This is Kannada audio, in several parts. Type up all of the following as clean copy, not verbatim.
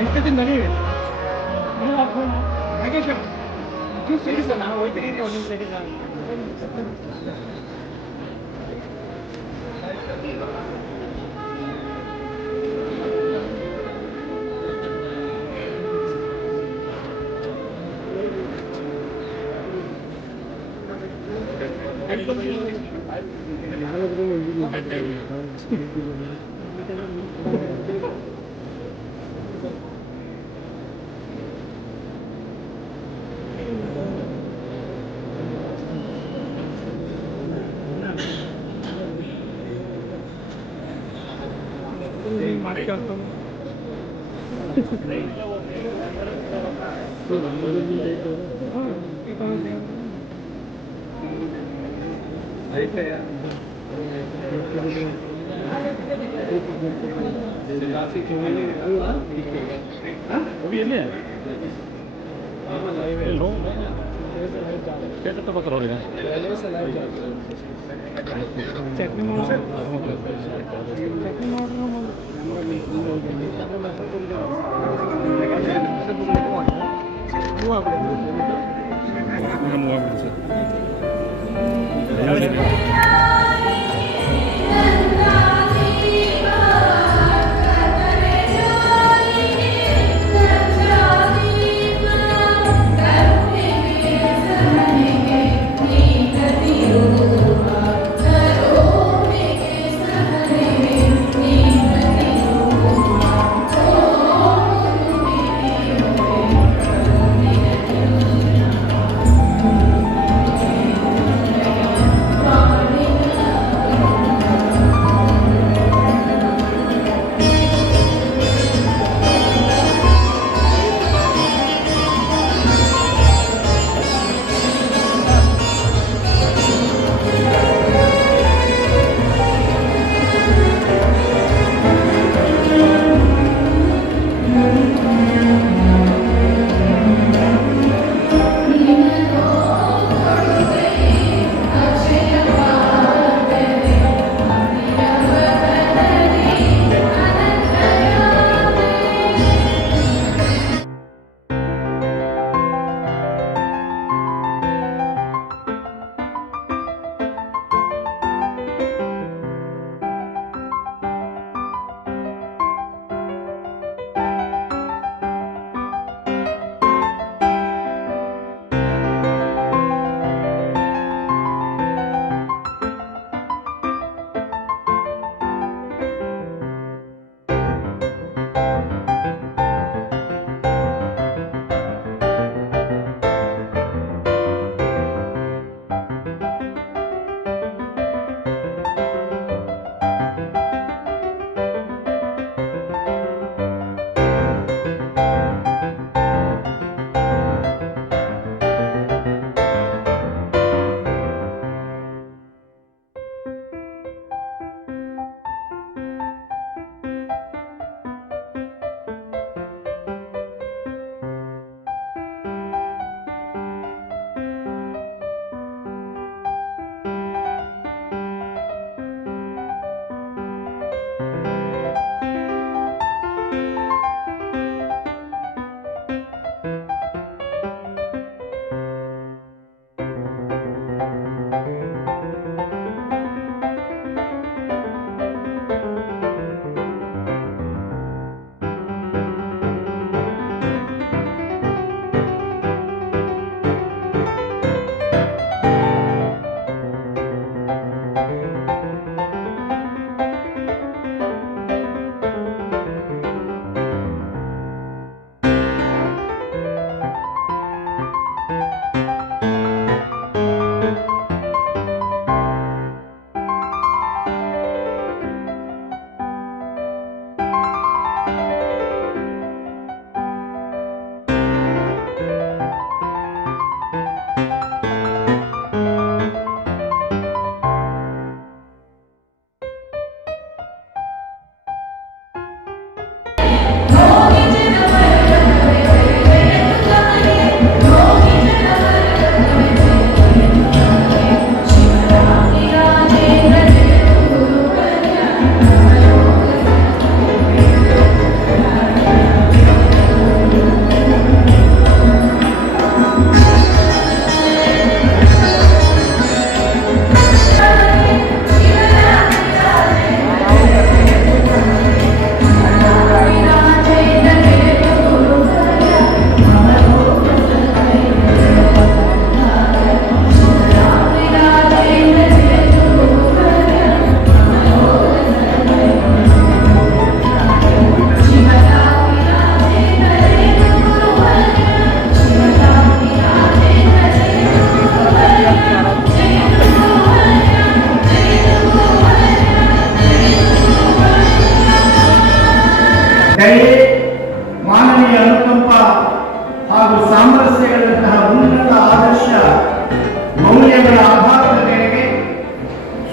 ಎಂಟದಿಂದ ನೀವು ಹಾಗೆ ಸರ್ ಸರಿ ಸರ್ ನಾವು ಹೋಗ್ತೀನಿ ಒಂದು ಸರಿ ಚಟ್ನಿ Amen.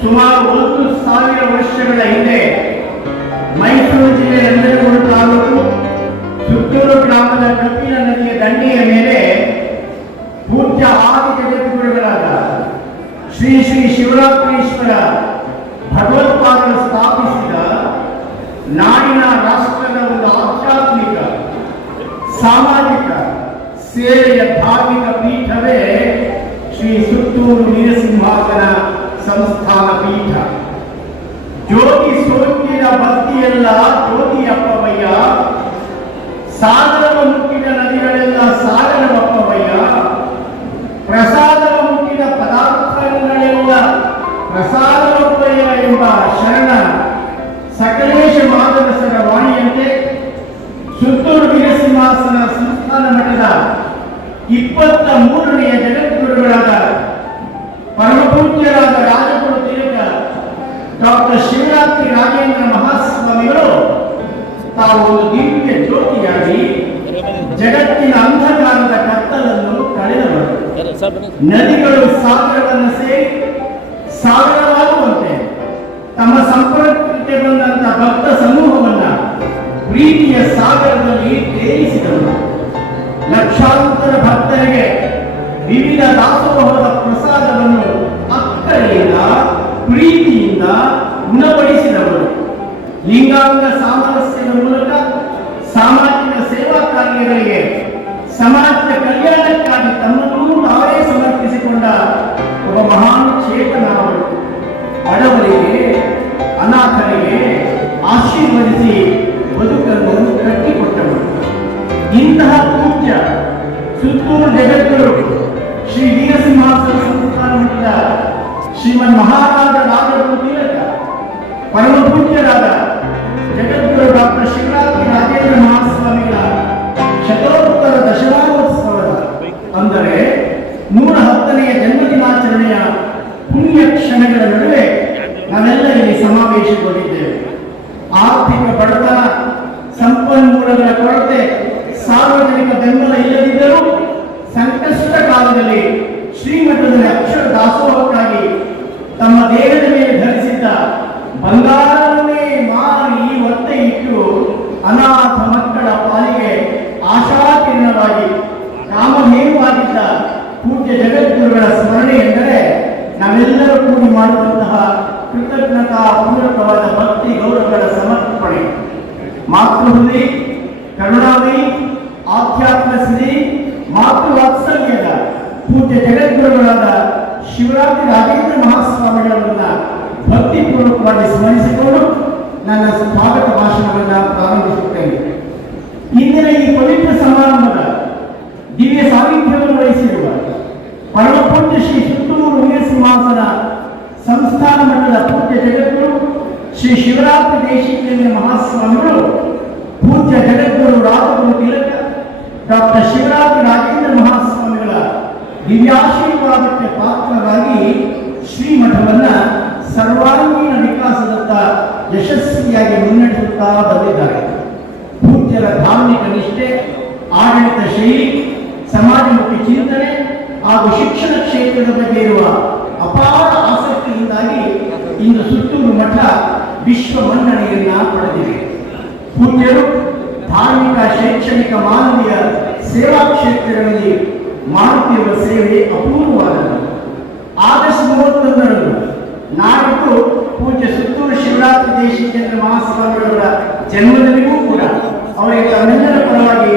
ಸುಮಾರು 1,000 ವರ್ಷಗಳ ಹಿಂದೆ ಮೈಸೂರು ಜಿಲ್ಲೆ ನಂಜನಗೂಡು ತಾಲೂಕು ಸುತ್ತೂರು ಗ್ರಾಮದ ಕಪಿಲ ನದಿಯ ದಂಡೆಯ ಮೇಲೆ ಪೂಜ್ಯ ಆದಿ ಜಗದ್ಗುರುಗಳಾದ ಶ್ರೀ ಶ್ರೀ ಶಿವರಾತ್ರೀಶ್ವರ ಭಗವತ್ಪಾದರು ಸ್ಥಾಪಿಸಿದ ನಾಡಿನ ರಾಷ್ಟ್ರದ ಒಂದು ಆಧ್ಯಾತ್ಮಿಕ ಸಾಮಾಜಿಕ ಸೇವೆಯ ಧಾರ್ಮಿಕ ಪೀಠವೇ ಶ್ರೀ ಸುತ್ತೂರು ವೀರಸಿಂಹಾಸನ ಸಂಸ್ಥಾನ ಪೀಠ. ಜ್ಯೋತಿ ಸೋಂಕಿನ ಭಕ್ತಿಯೆಲ್ಲ ಜ್ಯೋತಿಯಪ್ಪವಯ್ಯ, ಸಾಗರವ ಮುಟ್ಟಿದ ನದಿಗಳೆಲ್ಲ ಸಾಗರವಪ್ಪವಯ್ಯ, ಪ್ರಸಾದವ ಮುಟ್ಟಿದ ಪದಾರ್ಥಗಳೆಲ್ಲ ಪ್ರಸಾದವಪ್ಪಯ್ಯ ಎಂಬ ಶರಣ ಸಕಲೇಶ ಮಾಧವಸರ ವಾಣಿಯಂತೆ ಸುತ್ತೂರು ವೀರಸಿಂಹಾಸನ ಸಂಸ್ಥಾನ ಮಠದ 23ನೇ ಜಗದ್ಗುರುಗಳಾದ ಪರಮಪೂಜ್ಯರಾದ ರಾಜಗುರು ತಿಲಕ ಡಾಕ್ಟರ್ ಶಿವರಾತ್ರಿ ರಾಜೇಂದ್ರ ಮಹಾಸ್ವಾಮಿಗಳು ತಾವು ಒಂದು ದಿವ್ಯ ಜ್ಯೋತಿಯಾಗಿ ಜಗತ್ತಿನ ಅಂಧಕಾರದ ಕತ್ತಲನ್ನು ಕಳೆದವರು. ನದಿಗಳು ಸಾಗರವನ್ನು ಸೇರಿ ಸಾಗರವಾಗುವಂತೆ ತಮ್ಮ ಸಂಪರ್ಕಕ್ಕೆ ಬಂದಂತ ಭಕ್ತ ಸಮೂಹವನ್ನ ಪ್ರೀತಿಯ ಸಾಗರದಲ್ಲಿ ತೇಲಿಸಿದರು. ಲಕ್ಷಾಂತರ ಭಕ್ತರಿಗೆ ವಿವಿಧ ದಾಸೋಹದ ಪ್ರಸಾದವನ್ನು ಅಕ್ಕರೆಯಿಂದ ಪ್ರೀತಿಯಿಂದ ಉಣಬಡಿಸಿದವರು. ಲಿಂಗಾಂಗ ಸಾಮರಸ್ಯದ ಮೂಲಕ ಸಾಮಾಜಿಕ ಸೇವಾ ಕಾರ್ಯಗಳಿಗೆ ಸಮಾಜದ ಕಲ್ಯಾಣಕ್ಕಾಗಿ ತಮ್ಮನ್ನು ತಾವೇ ಸಮರ್ಪಿಸಿಕೊಂಡ ಒಬ್ಬ ಮಹಾನ್ ಚೇತನವರು. ಬಡವರಿಗೆ ಅನಾಥರಿಗೆ ಆಶೀರ್ವದಿಸಿ ಬದುಕನ್ನು ಕಟ್ಟಿಕೊಟ್ಟವರು. ಇಂತಹ ಪೂಜ್ಯ ಸುತ್ತೂರು ಜಗದ್ಗುರು ಶ್ರೀ ವೀರಸಿಂಹಾಸನ ಸಂಸ್ಥಾನ ಮಠದ ಶ್ರೀಮನ್ ಮಹಾರಾಜ ರಾಜಗುರು ತಿಲಕ ಪರಮ ಪೂಜ್ಯರಾದ ಜಗದ್ಗುರು ಡಾಕ್ಟರ್ ಶಿವರಾತ್ರಿ ರಾಜೇಂದ್ರ ಮಹಾಸ್ವಾಮಿಗಳ ಶತೋತ್ತರ ದಶಮಾನೋತ್ಸವದ ಅಂದರೆ 110ನೆಯ ಜನ್ಮದಿನಾಚರಣೆಯ ಪುಣ್ಯ ಕ್ಷಣಗಳ ನಡುವೆ ನಾವೆಲ್ಲ ಇಲ್ಲಿ ಸಮಾವೇಶಗೊಂಡಿದ್ದೇವೆ. ಆರ್ಥಿಕ ಬಡತನ, ಸಂಪನ್ಮೂಲಗಳ ಕೊರತೆ, ಸಾರ್ವಜನಿಕ ಬೆಂಬಲ ಇಲ್ಲದಿದ್ದರೂ ಸಂಕಷ್ಟ ಕಾಲದಲ್ಲಿ ಶ್ರೀಮಠದಲ್ಲಿ ಅಕ್ಷರ ದಾಸೋಹಕ್ಕಾಗಿ ತಮ್ಮ ದೇಹದ ಮೇಲೆ ಧರಿಸಿದ್ದ ಬಂಗಾರವನ್ನೇ ಮಾರಿ ಒತ್ತೆ ಇಟ್ಟು ಅನಾಥ ಮಕ್ಕಳ ಪಾಲಿಗೆ ಆಶಾಕಿರಣವಾಗಿ ಕಾಮಧೇನುವಾಗಿದ್ದ ಪೂಜ್ಯ ಜಗದ್ಗುರುಗಳ ಸ್ಮರಣೆ ಎಂದರೆ ನಾವೆಲ್ಲರೂ ಕೂಡಿ ಮಾಡುವಂತಹ ಕೃತಜ್ಞತಾ ಪೂರ್ವಕವಾದ ಭಕ್ತಿ ಗೌರವಗಳ ಸಮರ್ಪಣೆ. ಮಾತೃಹೃದಯ, ಕರುಣಾಮಯಿ, ಆಧ್ಯಾತ್ಮ ಸಿರಿ, ಮಾತೃವಾತ್ಸಲ್ಯದ ಪೂಜ್ಯ ಜಗದ್ಗುರುಗಳಾದ ಶಿವರಾತ್ರಿ ರಾಜೇಂದ್ರ ಮಹಾಸ್ವಾಮಿಗಳನ್ನ ಭಕ್ತಿಪೂರ್ವಕವಾಗಿ ಸ್ಮರಿಸಿಕೊಂಡು ನನ್ನ ಸ್ವಾಗತ ಭಾಷಣವನ್ನು ಪ್ರಾರಂಭಿಸುತ್ತೇನೆ. ಇಂದಿನ ಈ ಪವಿತ್ರ ಸಮಾರಂಭದ ದಿವ್ಯ ಸಾನ್ನಿಧ್ಯವನ್ನು ವಹಿಸಿರುವ ಪರಮ ಪೂಜ್ಯ ಶ್ರೀ ಸುತ್ತೂರು ವೀರಸಿಂಹಾಸನ ಸಂಸ್ಥಾನ ಮಠದ ಪೂಜ್ಯ ಜಗದ್ಗುರು ಶ್ರೀ ಶಿವರಾತ್ರಿ ದೇಶಿಕೇಂದ್ರ ಮಹಾಸ್ವಾಮಿಗಳು, ಪೂಜ್ಯ ಜಗದ್ಗುರು ರಾಜಗುರು ತಿಲಕ ಡಾಕ್ಟರ್ ಶಿವರಾತ್ರಿ ರಾಜೇಂದ್ರ ಮಹಾಸ್ವಾಮಿಗಳ ದಿವ್ಯಾಶೀರ್ವಾದಕ್ಕೆ ಪಾತ್ರರಾಗಿ ಶ್ರೀಮಠವನ್ನ ಸರ್ವಾಂಗೀಣ ವಿಕಾಸದತ್ತ ಯಶಸ್ವಿಯಾಗಿ ಮುನ್ನಡೆಸುತ್ತಾ ಬಂದಿದ್ದಾರೆ. ಪೂಜ್ಯರ ಧಾರ್ಮಿಕ ನಿಷ್ಠೆ, ಆಡಳಿತ ಶೈಲಿ, ಸಮಾಜಮುಖಿ ಚಿಂತನೆ ಹಾಗೂ ಶಿಕ್ಷಣ ಕ್ಷೇತ್ರದ ಬಗ್ಗೆ ಇರುವ ಅಪಾರ ಆಸಕ್ತಿಯಿಂದಾಗಿ ಇಂದು ಸುತ್ತೂರು ಮಠ ವಿಶ್ವ ಮನ್ನಣೆಯನ್ನ ಪಡೆದಿದೆ. ಪೂಜ್ಯರು ಧಾರ್ಮಿಕ, ಶೈಕ್ಷಣಿಕ, ಮಾನವೀಯ ಸೇವಾ ಕ್ಷೇತ್ರಗಳಲ್ಲಿ ಮಾಡುತ್ತಿರುವ ಸೇವೆ ಅಪೂರ್ವವಾದದ್ದು. ಆಗಸ್ಟ್ 31ರಂದು ನಾಡಿದ್ದು ಪೂಜ್ಯ ಸುತ್ತೂರು ಶಿವರಾತ್ರಿ ದೇಶಿಕೇಂದ್ರ ಮಹಾಸ್ವಾಮಿಗಳವರ ಜನ್ಮದಿನವೂ ಕೂಡ ಅವರಿಗೆ ತಮ್ಮೆಲ್ಲರ ಪರವಾಗಿ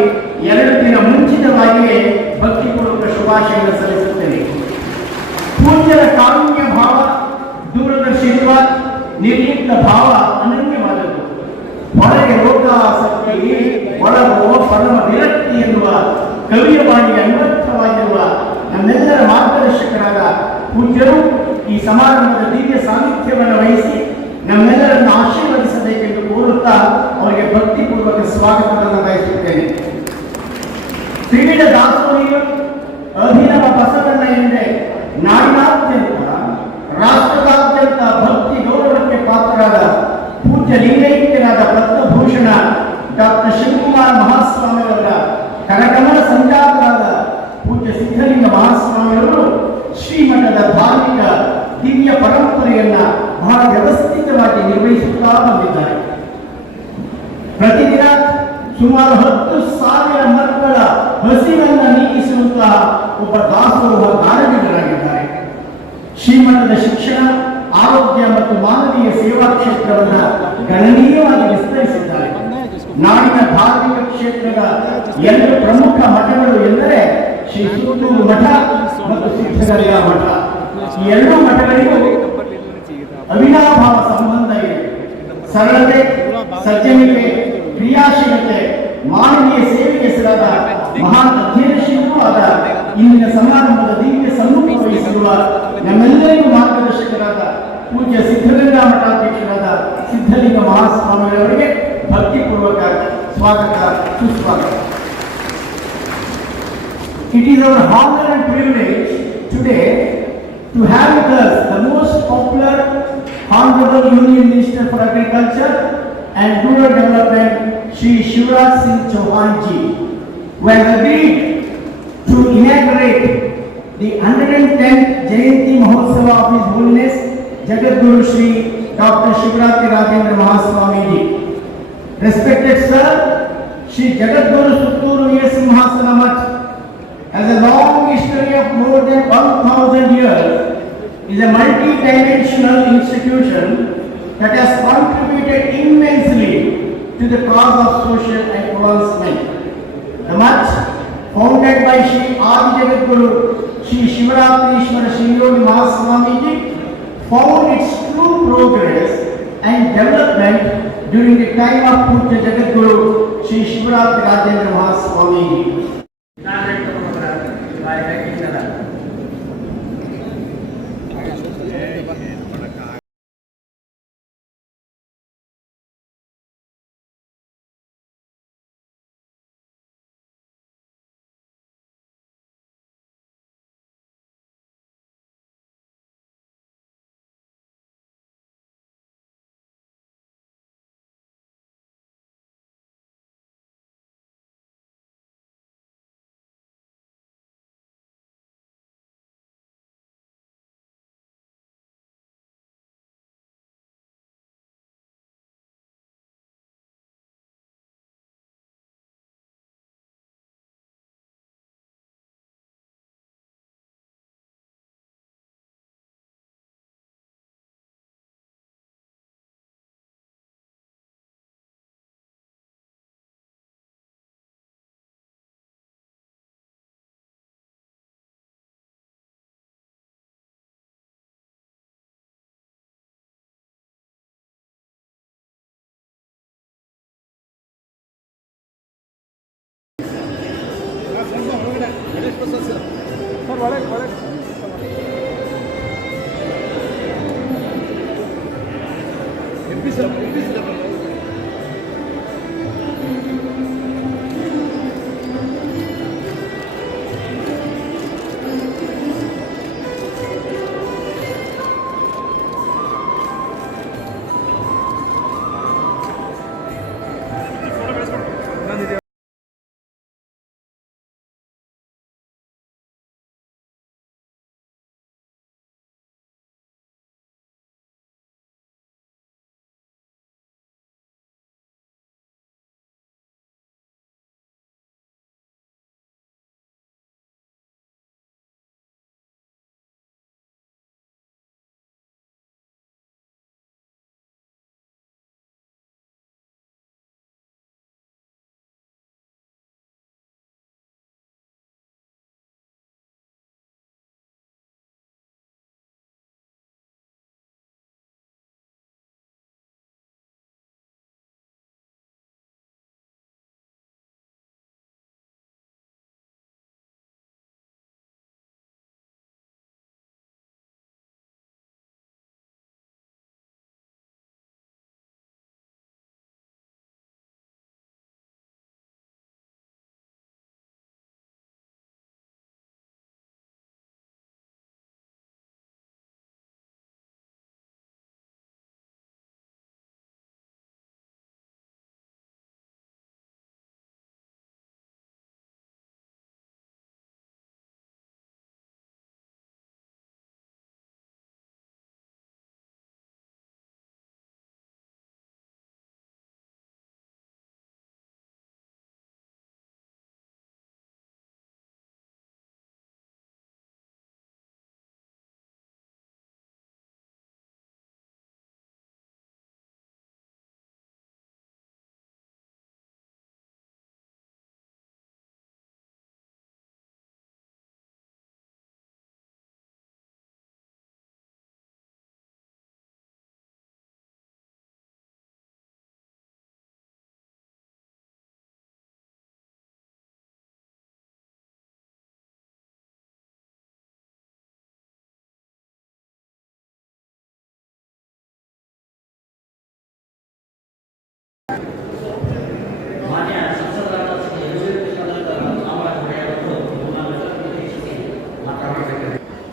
2 ದಿನ ಮುಂಚಿತವಾಗಿಯೇ ಭಕ್ತಿಪೂರ್ವಕ ಶುಭಾಶಯಗಳನ್ನು ಸಲ್ಲಿಸುತ್ತೇನೆ. ಪೂಜ್ಯರ ಕಾರುಣ್ಯ ಭಾವ, ದೂರದರ್ಶಿತ್ವ, ನಿರ್ಲಿಪ್ತ ಭಾವ ಅನನ್ಯವಾದದ್ದು. ಹೊರಗೆ ಲೋಕಾಸಕ್ತಿ, ಒಳಗೋ ಪರಮ ವಿರಕ್ತಿ ಎನ್ನುವ ಕವಿಯ ಬಾಣಿಗೆ ಅನ್ವರ್ಥವಾಗಿರುವ ನಮ್ಮೆಲ್ಲರ ಮಾರ್ಗದರ್ಶಕರಾದ ಪೂಜ್ಯರು ಈ ಸಮಾರಂಭದ ದಿವ್ಯ ಸಾನ್ನಿಧ್ಯವನ್ನು ವಹಿಸಿ ನಮ್ಮೆಲ್ಲರನ್ನು ಆಶೀರ್ವದಿಸಬೇಕೆಂದು ಕೋರುತ್ತಾ ಅವರಿಗೆ ಭಕ್ತಿಪೂರ್ವಕ ಸ್ವಾಗತವನ್ನು ಬಯಸುತ್ತೇನೆ. ತ್ರಿವಿಧ ದಾಸೋಹಿಗಳು ಅಭಿನವ ಬಸವಣ್ಣ ಎಂದೇ ನಾಡಿನಾದ್ಯಂತ, ರಾಷ್ಟ್ರದಾದ್ಯಂತ ಭಕ್ತಿ ಗೌರವಕ್ಕೆ ಪಾತ್ರರಾದ ಪೂಜ್ಯ ಲಿಂಗೈಕ್ಯರಾದ ಪದ್ಮಭೂಷಣ ಡಾಕ್ಟರ್ ಶಿವಕುಮಾರ ಮಹಾಸ್ವಾಮಿಯವರ ಕರಕಮಲ ಸಂಜಾತರಾದ ಪೂಜ್ಯ ಸಿದ್ಧಲಿಂಗ ಮಹಾಸ್ವಾಮಿಯವರು ಶ್ರೀಮಠದ ಧಾರ್ಮಿಕ ದಿವ್ಯ ಪರಂಪರೆಯನ್ನ ಬಹಳ ವ್ಯವಸ್ಥಿತವಾಗಿ ನಿರ್ವಹಿಸುತ್ತಾ ಬಂದಿದ್ದಾರೆ. ಪ್ರತಿದಿನ ಸುಮಾರು 10,000 ಮಕ್ಕಳ ಹಸಿವನ್ನ ನೀಗಿಸುವಂತಹ ಒಬ್ಬ ದಾಸೋಹ ಗಾರಡಿಗರಾಗಿದ್ದಾರೆ. ಶ್ರೀಮಠದ ಶಿಕ್ಷಣ, ಆರೋಗ್ಯ ಮತ್ತು ಮಾನವೀಯ ಸೇವಾ ಕ್ಷೇತ್ರವನ್ನು ಗಣನೀಯವಾಗಿ ವಿಸ್ತರಿಸಿದ್ದಾರೆ. ನಾಡಿನ ಧಾರ್ಮಿಕ ಕ್ಷೇತ್ರದ 2 ಪ್ರಮುಖ ಮಠಗಳು ಎಂದರೆ ಶ್ರೀ ಸುತ್ತೂರು ಮಠ ಮತ್ತು ಸಿದ್ಧಗಂಗಾ ಮಠ. ಈ 2 ಮಠಗಳಿಗೂ ಅವಿನಾಭಾವ ಸಂಬಂಧ ಇದೆ. ಸರಳತೆ, ಸಜ್ಜನಿಕೆ, ಕ್ರಿಯಾಶೀಲತೆ, ಮಾನವೀಯ ಸೇವೆಗೆ ಹೆಸರಾದ ಮಹಾನ್ ಅಧ್ಯಯನಶೀಲರೂ ಆದ ಇಂದಿನ ಸಮಾರಂಭದ ದಿವ್ಯ ಸಮ್ಮುಖ ವಹಿಸಿರುವ ನಮ್ಮೆಲ್ಲರಿಗೂ ಮಾರ್ಗದರ್ಶಕರಾದ ಪೂಜ್ಯ ಸಿದ್ಧಗಂಗಾ ಮಠಾಧ್ಯಕ್ಷರಾದ ಸಿದ್ಧಲಿಂಗ ಮಹಾಸ್ವಾಮಿಯವರಿಗೆ ಭಕ್ತಿಪೂರ್ವಕ ಸ್ವಾಗತ, ಸುಸ್ವಾಗತ. It is our honor and privilege today to have with us the most popular Honorable Union Minister for Agriculture and Rural Development, Shri Shivraj Singh Chauhan ji, who has agreed to inaugurate the 110th Jayanti Mahotsava of His Holiness Jagadguru Shri Dr. Shivratri Rajendra Mahaswami ji. Respected Sir, Shri Jagadguru Sutturu Simhasana Math has a long history of more than 1,000 years, is a multi-dimensional institution that has contributed immensely to the cause of social advancement. The Math, founded by Shri Adi Jagadguru Shri Shivaratrishwara Shri Yogi Mahaswami ji, found its true progress and development during the time of Pujya Jagadguru Shri Shivratri Rajendra Mahaswami ji. Sir ಒಳಗೆ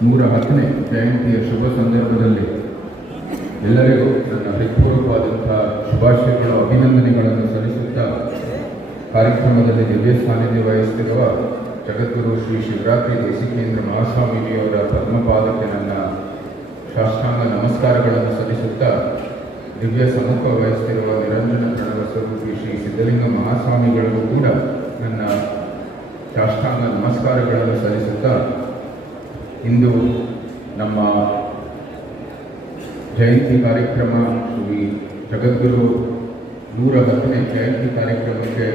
110ನೇ ಜಯಂತಿಯ ಶುಭ ಸಂದರ್ಭದಲ್ಲಿ ಎಲ್ಲರಿಗೂ ನನ್ನ ಹೃತ್ಪೂರ್ವಕವಾದಂಥ ಶುಭಾಶಯಗಳು, ಅಭಿನಂದನೆಗಳನ್ನು ಸಲ್ಲಿಸುತ್ತಾ ಕಾರ್ಯಕ್ರಮದಲ್ಲಿ ದಿವ್ಯ ಸಾನ್ನಿಧ್ಯ ವಹಿಸುತ್ತಿರುವ ಜಗದ್ಗುರು ಶ್ರೀ ಶಿವರಾತ್ರಿ ದೇಶಿಕೇಂದ್ರ ಮಹಾಸ್ವಾಮೀಜಿಯವರ ಪದ್ಮಪಾದಕ್ಕೆ ನನ್ನ ಸಾಷ್ಟಾಂಗ ನಮಸ್ಕಾರಗಳನ್ನು ಸಲ್ಲಿಸುತ್ತಾ ದಿವ್ಯ ಸಮ್ಮುಖ ವಹಿಸುತ್ತಿರುವ ನಿರಂಜನ ಪ್ರಣವ ಸ್ವರೂಪಿ ಶ್ರೀ ಸಿದ್ಧಲಿಂಗ ಮಹಾಸ್ವಾಮಿಗಳಿಗೂ ಕೂಡ ನನ್ನ ಸಾಷ್ಟಾಂಗ ನಮಸ್ಕಾರಗಳನ್ನು ಸಲ್ಲಿಸುತ್ತಾ ಇಂದು ನಮ್ಮ ಜಯಂತಿ ಕಾರ್ಯಕ್ರಮ ಶ್ರೀ ಜಗದ್ಗುರು 110ನೇ ಜಯಂತಿ ಕಾರ್ಯಕ್ರಮಕ್ಕೆ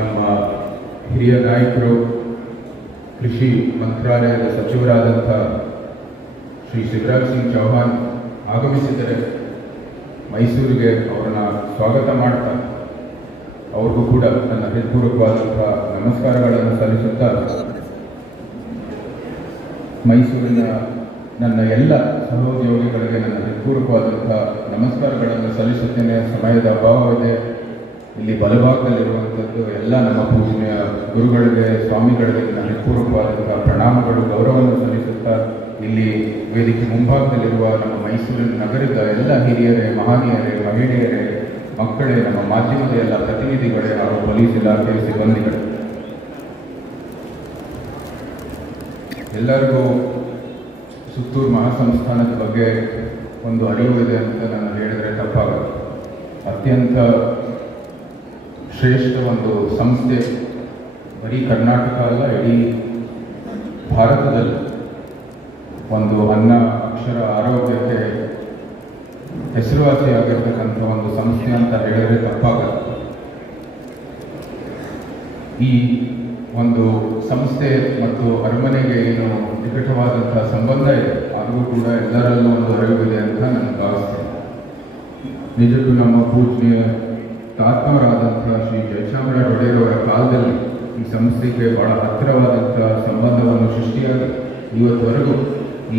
ನಮ್ಮ ಹಿರಿಯ ನಾಯಕರು, ಕೃಷಿ ಮಂತ್ರಾಲಯದ ಸಚಿವರಾದಂಥ ಶ್ರೀ ಶಿವರಾಜ್ ಸಿಂಗ್ ಚೌಹಾಣ್ ಆಗಮಿಸಿದರೆ ಮೈಸೂರಿಗೆ ಅವರನ್ನು ಸ್ವಾಗತ ಮಾಡ್ತಾ ಅವ್ರಿಗೂ ಕೂಡ ನನ್ನ ಹೃತ್ಪೂರ್ವಕವಾದಂಥ ನಮಸ್ಕಾರಗಳನ್ನು ಸಲ್ಲಿಸುತ್ತಾ ಮೈಸೂರಿನ ನನ್ನ ಎಲ್ಲ ಸಹೋದ್ಯೋಗಿಗಳಿಗೆ ನನ್ನ ಹೃತ್ಪೂರ್ವಕವಾದಂಥ ನಮಸ್ಕಾರಗಳನ್ನು ಸಲ್ಲಿಸುತ್ತೇನೆ. ಸಮಯದ ಅಭಾವವಿದೆ. ಇಲ್ಲಿ ಬಲಭಾಗದಲ್ಲಿರುವಂಥದ್ದು ಎಲ್ಲ ನಮ್ಮ ಪೂಜನೀಯ ಗುರುಗಳಿಗೆ, ಸ್ವಾಮಿಗಳಿಗೆ ನನ್ನ ಹೃತ್ಪೂರ್ವಕವಾದಂಥ ಪ್ರಣಾಮಗಳು, ಗೌರವವನ್ನು ಸಲ್ಲಿಸುತ್ತಾ ಇಲ್ಲಿ ವೇದಿಕೆ ಮುಂಭಾಗದಲ್ಲಿರುವ ನಮ್ಮ ಮೈಸೂರಿನ ನಗರದ ಎಲ್ಲ ಹಿರಿಯರೇ, ಮಹನೀಯರೇ, ಮಹಿಳೆಯರೇ, ಮಕ್ಕಳೇ, ನಮ್ಮ ಮಾಧ್ಯಮದ ಎಲ್ಲ ಪ್ರತಿನಿಧಿಗಳೇ ಹಾಗೂ ಪೊಲೀಸ್ ಇಲಾಖೆ ಸಿಬ್ಬಂದಿಗಳೇ, ಎಲ್ಲರಿಗೂ ಸುತ್ತೂರು ಮಹಾಸಂಸ್ಥಾನದ ಬಗ್ಗೆ ಒಂದು ಅರಿವು ಇದೆ ಅಂತ ನಾನು ಹೇಳಿದರೆ ತಪ್ಪಾಗಲ್ಲ. ಅತ್ಯಂತ ಶ್ರೇಷ್ಠ ಒಂದು ಸಂಸ್ಥೆ, ಬರೀ ಕರ್ನಾಟಕ ಅಲ್ಲ, ಇಡೀ ಭಾರತದಲ್ಲಿ ಒಂದು ಅನ್ನ, ಅಕ್ಷರ, ಆರೋಗ್ಯಕ್ಕೆ ಹೆಸರುವಾಸಿಯಾಗಿರ್ತಕ್ಕಂಥ ಒಂದು ಸಂಸ್ಥೆ ಅಂತ ಹೇಳಿದರೆ ತಪ್ಪಾಗಲ್ಲ. ಈ ಒಂದು ಸಂಸ್ಥೆ ಮತ್ತು ಅರಮನೆಗೆ ಏನು ನಿಕಟವಾದಂಥ ಸಂಬಂಧ ಇದೆ, ಆದರೂ ಕೂಡ ಎಲ್ಲರಲ್ಲೂ ಒಂದು ಅರಿವಿದೆ ಅಂತ ನಾನು ಭಾವಿಸ್ತೇನೆ. ನಿಜಕ್ಕೂ ನಮ್ಮ ಪೂಜ್ಯ ತಾತ್ಮರಾದಂಥ ಶ್ರೀ ಜಯಚಾಮರಾಜ ಒಡೆಯರವರ ಕಾಲದಲ್ಲಿ ಈ ಸಂಸ್ಥೆಗೆ ಬಹಳ ಹತ್ತಿರವಾದಂಥ ಸಂಬಂಧವನ್ನು ಸೃಷ್ಟಿಯಾಗಿ ಇವತ್ತವರೆಗೂ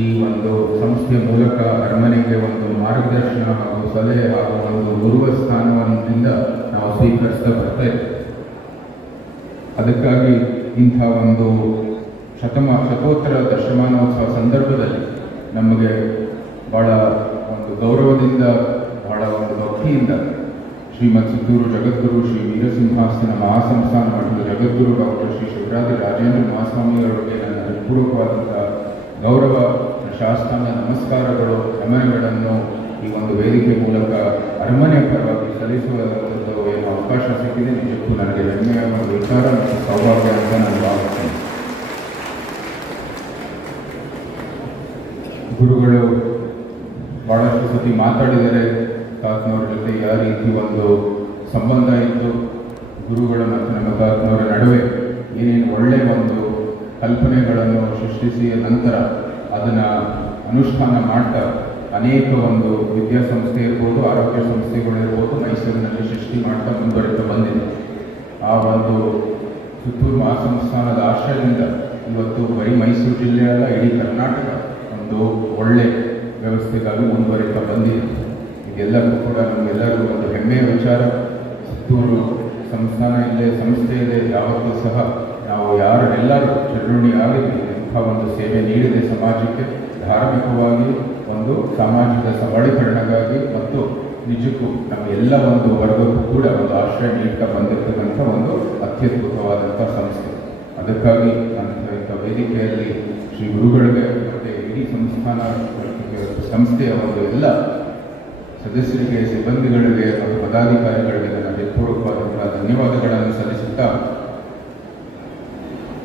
ಈ ಒಂದು ಸಂಸ್ಥೆಯ ಮೂಲಕ ಅರಮನೆಗೆ ಒಂದು ಮಾರ್ಗದರ್ಶನ ಹಾಗೂ ಸಲಹೆ ಹಾಗೂ ಒಂದು ಗುರುವ ಸ್ಥಾನದಿಂದ ನಾವು ಸ್ವೀಕರಿಸ್ತಾ ಬರ್ತಾ ಇದ್ದೇವೆ. ಅದಕ್ಕಾಗಿ ಇಂಥ ಒಂದು ಶತೋತ್ತರ ದಶಮಾನೋತ್ಸವ ಸಂದರ್ಭದಲ್ಲಿ ನಮಗೆ ಬಹಳ ಒಂದು ಗೌರವದಿಂದ, ಬಹಳ ಒಂದು ಭಕ್ತಿಯಿಂದ ಶ್ರೀಮದ್ ಸುತ್ತೂರು ಜಗದ್ಗುರು ಶ್ರೀ ವೀರಸಿಂಹಾಸನ ಮಹಾಸಂಸ್ಥಾನ ಮಠದ ಜಗದ್ಗುರು ಡಾಕ್ಟರ್ ಶ್ರೀ ಶಿವರಾತ್ರಿ ರಾಜೇಂದ್ರ ಮಹಾಸ್ವಾಮಿಯವರಿಗೆ ನನ್ನ ಹೃತ್ಪೂರ್ವಕವಾದಂಥ ಗೌರವ, ಶಾಸ್ತ್ರಾಂಗ ನಮಸ್ಕಾರಗಳು, ನಮನಗಳನ್ನು ಈ ಒಂದು ವೇದಿಕೆ ಮೂಲಕ ಅರಮನೆ ಪರವಾಗಿ ಸಲ್ಲಿಸುವಂಥದ್ದು ಏನು ಅವಕಾಶ ಸಿಕ್ಕಿದೆ, ನಿಜಕ್ಕೂ ನನಗೆ ಹೆಮ್ಮೆಯ ಒಂದು ವಿಚಾರ ಮತ್ತು ಸೌಭಾಗ್ಯ ಅಂತ ನಾನು ಭಾವಿಸ್ತೇನೆ. ಗುರುಗಳು ಬಹಳಷ್ಟು ಸತಿ ಮಾತಾಡಿದರೆ ತಾತನವರ ಜೊತೆ ಯಾವ ರೀತಿ ಒಂದು ಸಂಬಂಧ ಇತ್ತು, ಗುರುಗಳು ಮತ್ತು ನಮ್ಮ ತಾತನವರ ನಡುವೆ ಏನೇನು ಒಳ್ಳೆಯ ಒಂದು ಕಲ್ಪನೆಗಳನ್ನು ಸೃಷ್ಟಿಸಿ ನಂತರ ಅದನ್ನು ಅನುಷ್ಠಾನ ಮಾಡ್ತಾ ಅನೇಕ ಒಂದು ವಿದ್ಯಾಸಂಸ್ಥೆ ಇರ್ಬೋದು, ಆರೋಗ್ಯ ಸಂಸ್ಥೆಗಳಿರ್ಬೋದು, ಮೈಸೂರಿನಲ್ಲಿ ಸೃಷ್ಟಿ ಮಾಡ್ತಾ ಮುಂದುವರಿತಾ ಬಂದಿದೆ. ಆ ಒಂದು ಸುತ್ತೂರು ಮಹಾಸಂಸ್ಥಾನದ ಆಶ್ರಯದಿಂದ ಇವತ್ತು ಬರೀ ಮೈಸೂರು ಜಿಲ್ಲೆ ಅಲ್ಲ, ಇಡೀ ಕರ್ನಾಟಕ ಒಂದು ಒಳ್ಳೆ ವ್ಯವಸ್ಥೆಗಾಗಿ ಮುಂದುವರಿತಾ ಬಂದಿದೆ. ಇದೆಲ್ಲವೂ ಕೂಡ ನಮಗೆಲ್ಲರಿಗೂ ಒಂದು ಹೆಮ್ಮೆಯ ವಿಚಾರ. ಸುತ್ತೂರು ಸಂಸ್ಥಾನ ಇದೆ, ಸಂಸ್ಥೆ ಇದೆ, ಯಾವತ್ತೂ ಸಹ ನಾವು ಎಲ್ಲರೂ ಚಿರಋಣಿ ಆಗಿದ್ದೀವಿ. ಇಂಥ ಒಂದು ಸೇವೆ ನೀಡಿದೆ ಸಮಾಜಕ್ಕೆ, ಧಾರ್ಮಿಕವಾಗಿ ಒಂದು ಸಾಮಾಜಿಕ ಸಬಲೀಕರಣಕ್ಕಾಗಿ ಮತ್ತು ನಿಜಕ್ಕೂ ನಮ್ಮ ಎಲ್ಲ ಒಂದು ವರ್ಗಕ್ಕೂ ಕೂಡ ಒಂದು ಆಶ್ರಯ ನೀಡ್ತಾ ಬಂದಿರತಕ್ಕಂಥ ಒಂದು ಅತ್ಯದ್ಭುತವಾದಂಥ ಸಂಸ್ಥೆ. ಅದಕ್ಕಾಗಿ ಇಂಥ ವೇದಿಕೆಯಲ್ಲಿ ಶ್ರೀ ಗುರುಗಳಿಗೆ ಮತ್ತು ಇಡೀ ಸಂಸ್ಥೆಯ ಒಂದು ಎಲ್ಲ ಸದಸ್ಯರಿಗೆ, ಸಿಬ್ಬಂದಿಗಳಿಗೆ ಮತ್ತು ಪದಾಧಿಕಾರಿಗಳಿಗೆ ನನ್ನ ಹೃತ್ಪೂರ್ವಕವಾದಂತಹ ಧನ್ಯವಾದಗಳನ್ನು ಸಲ್ಲಿಸುತ್ತಾ,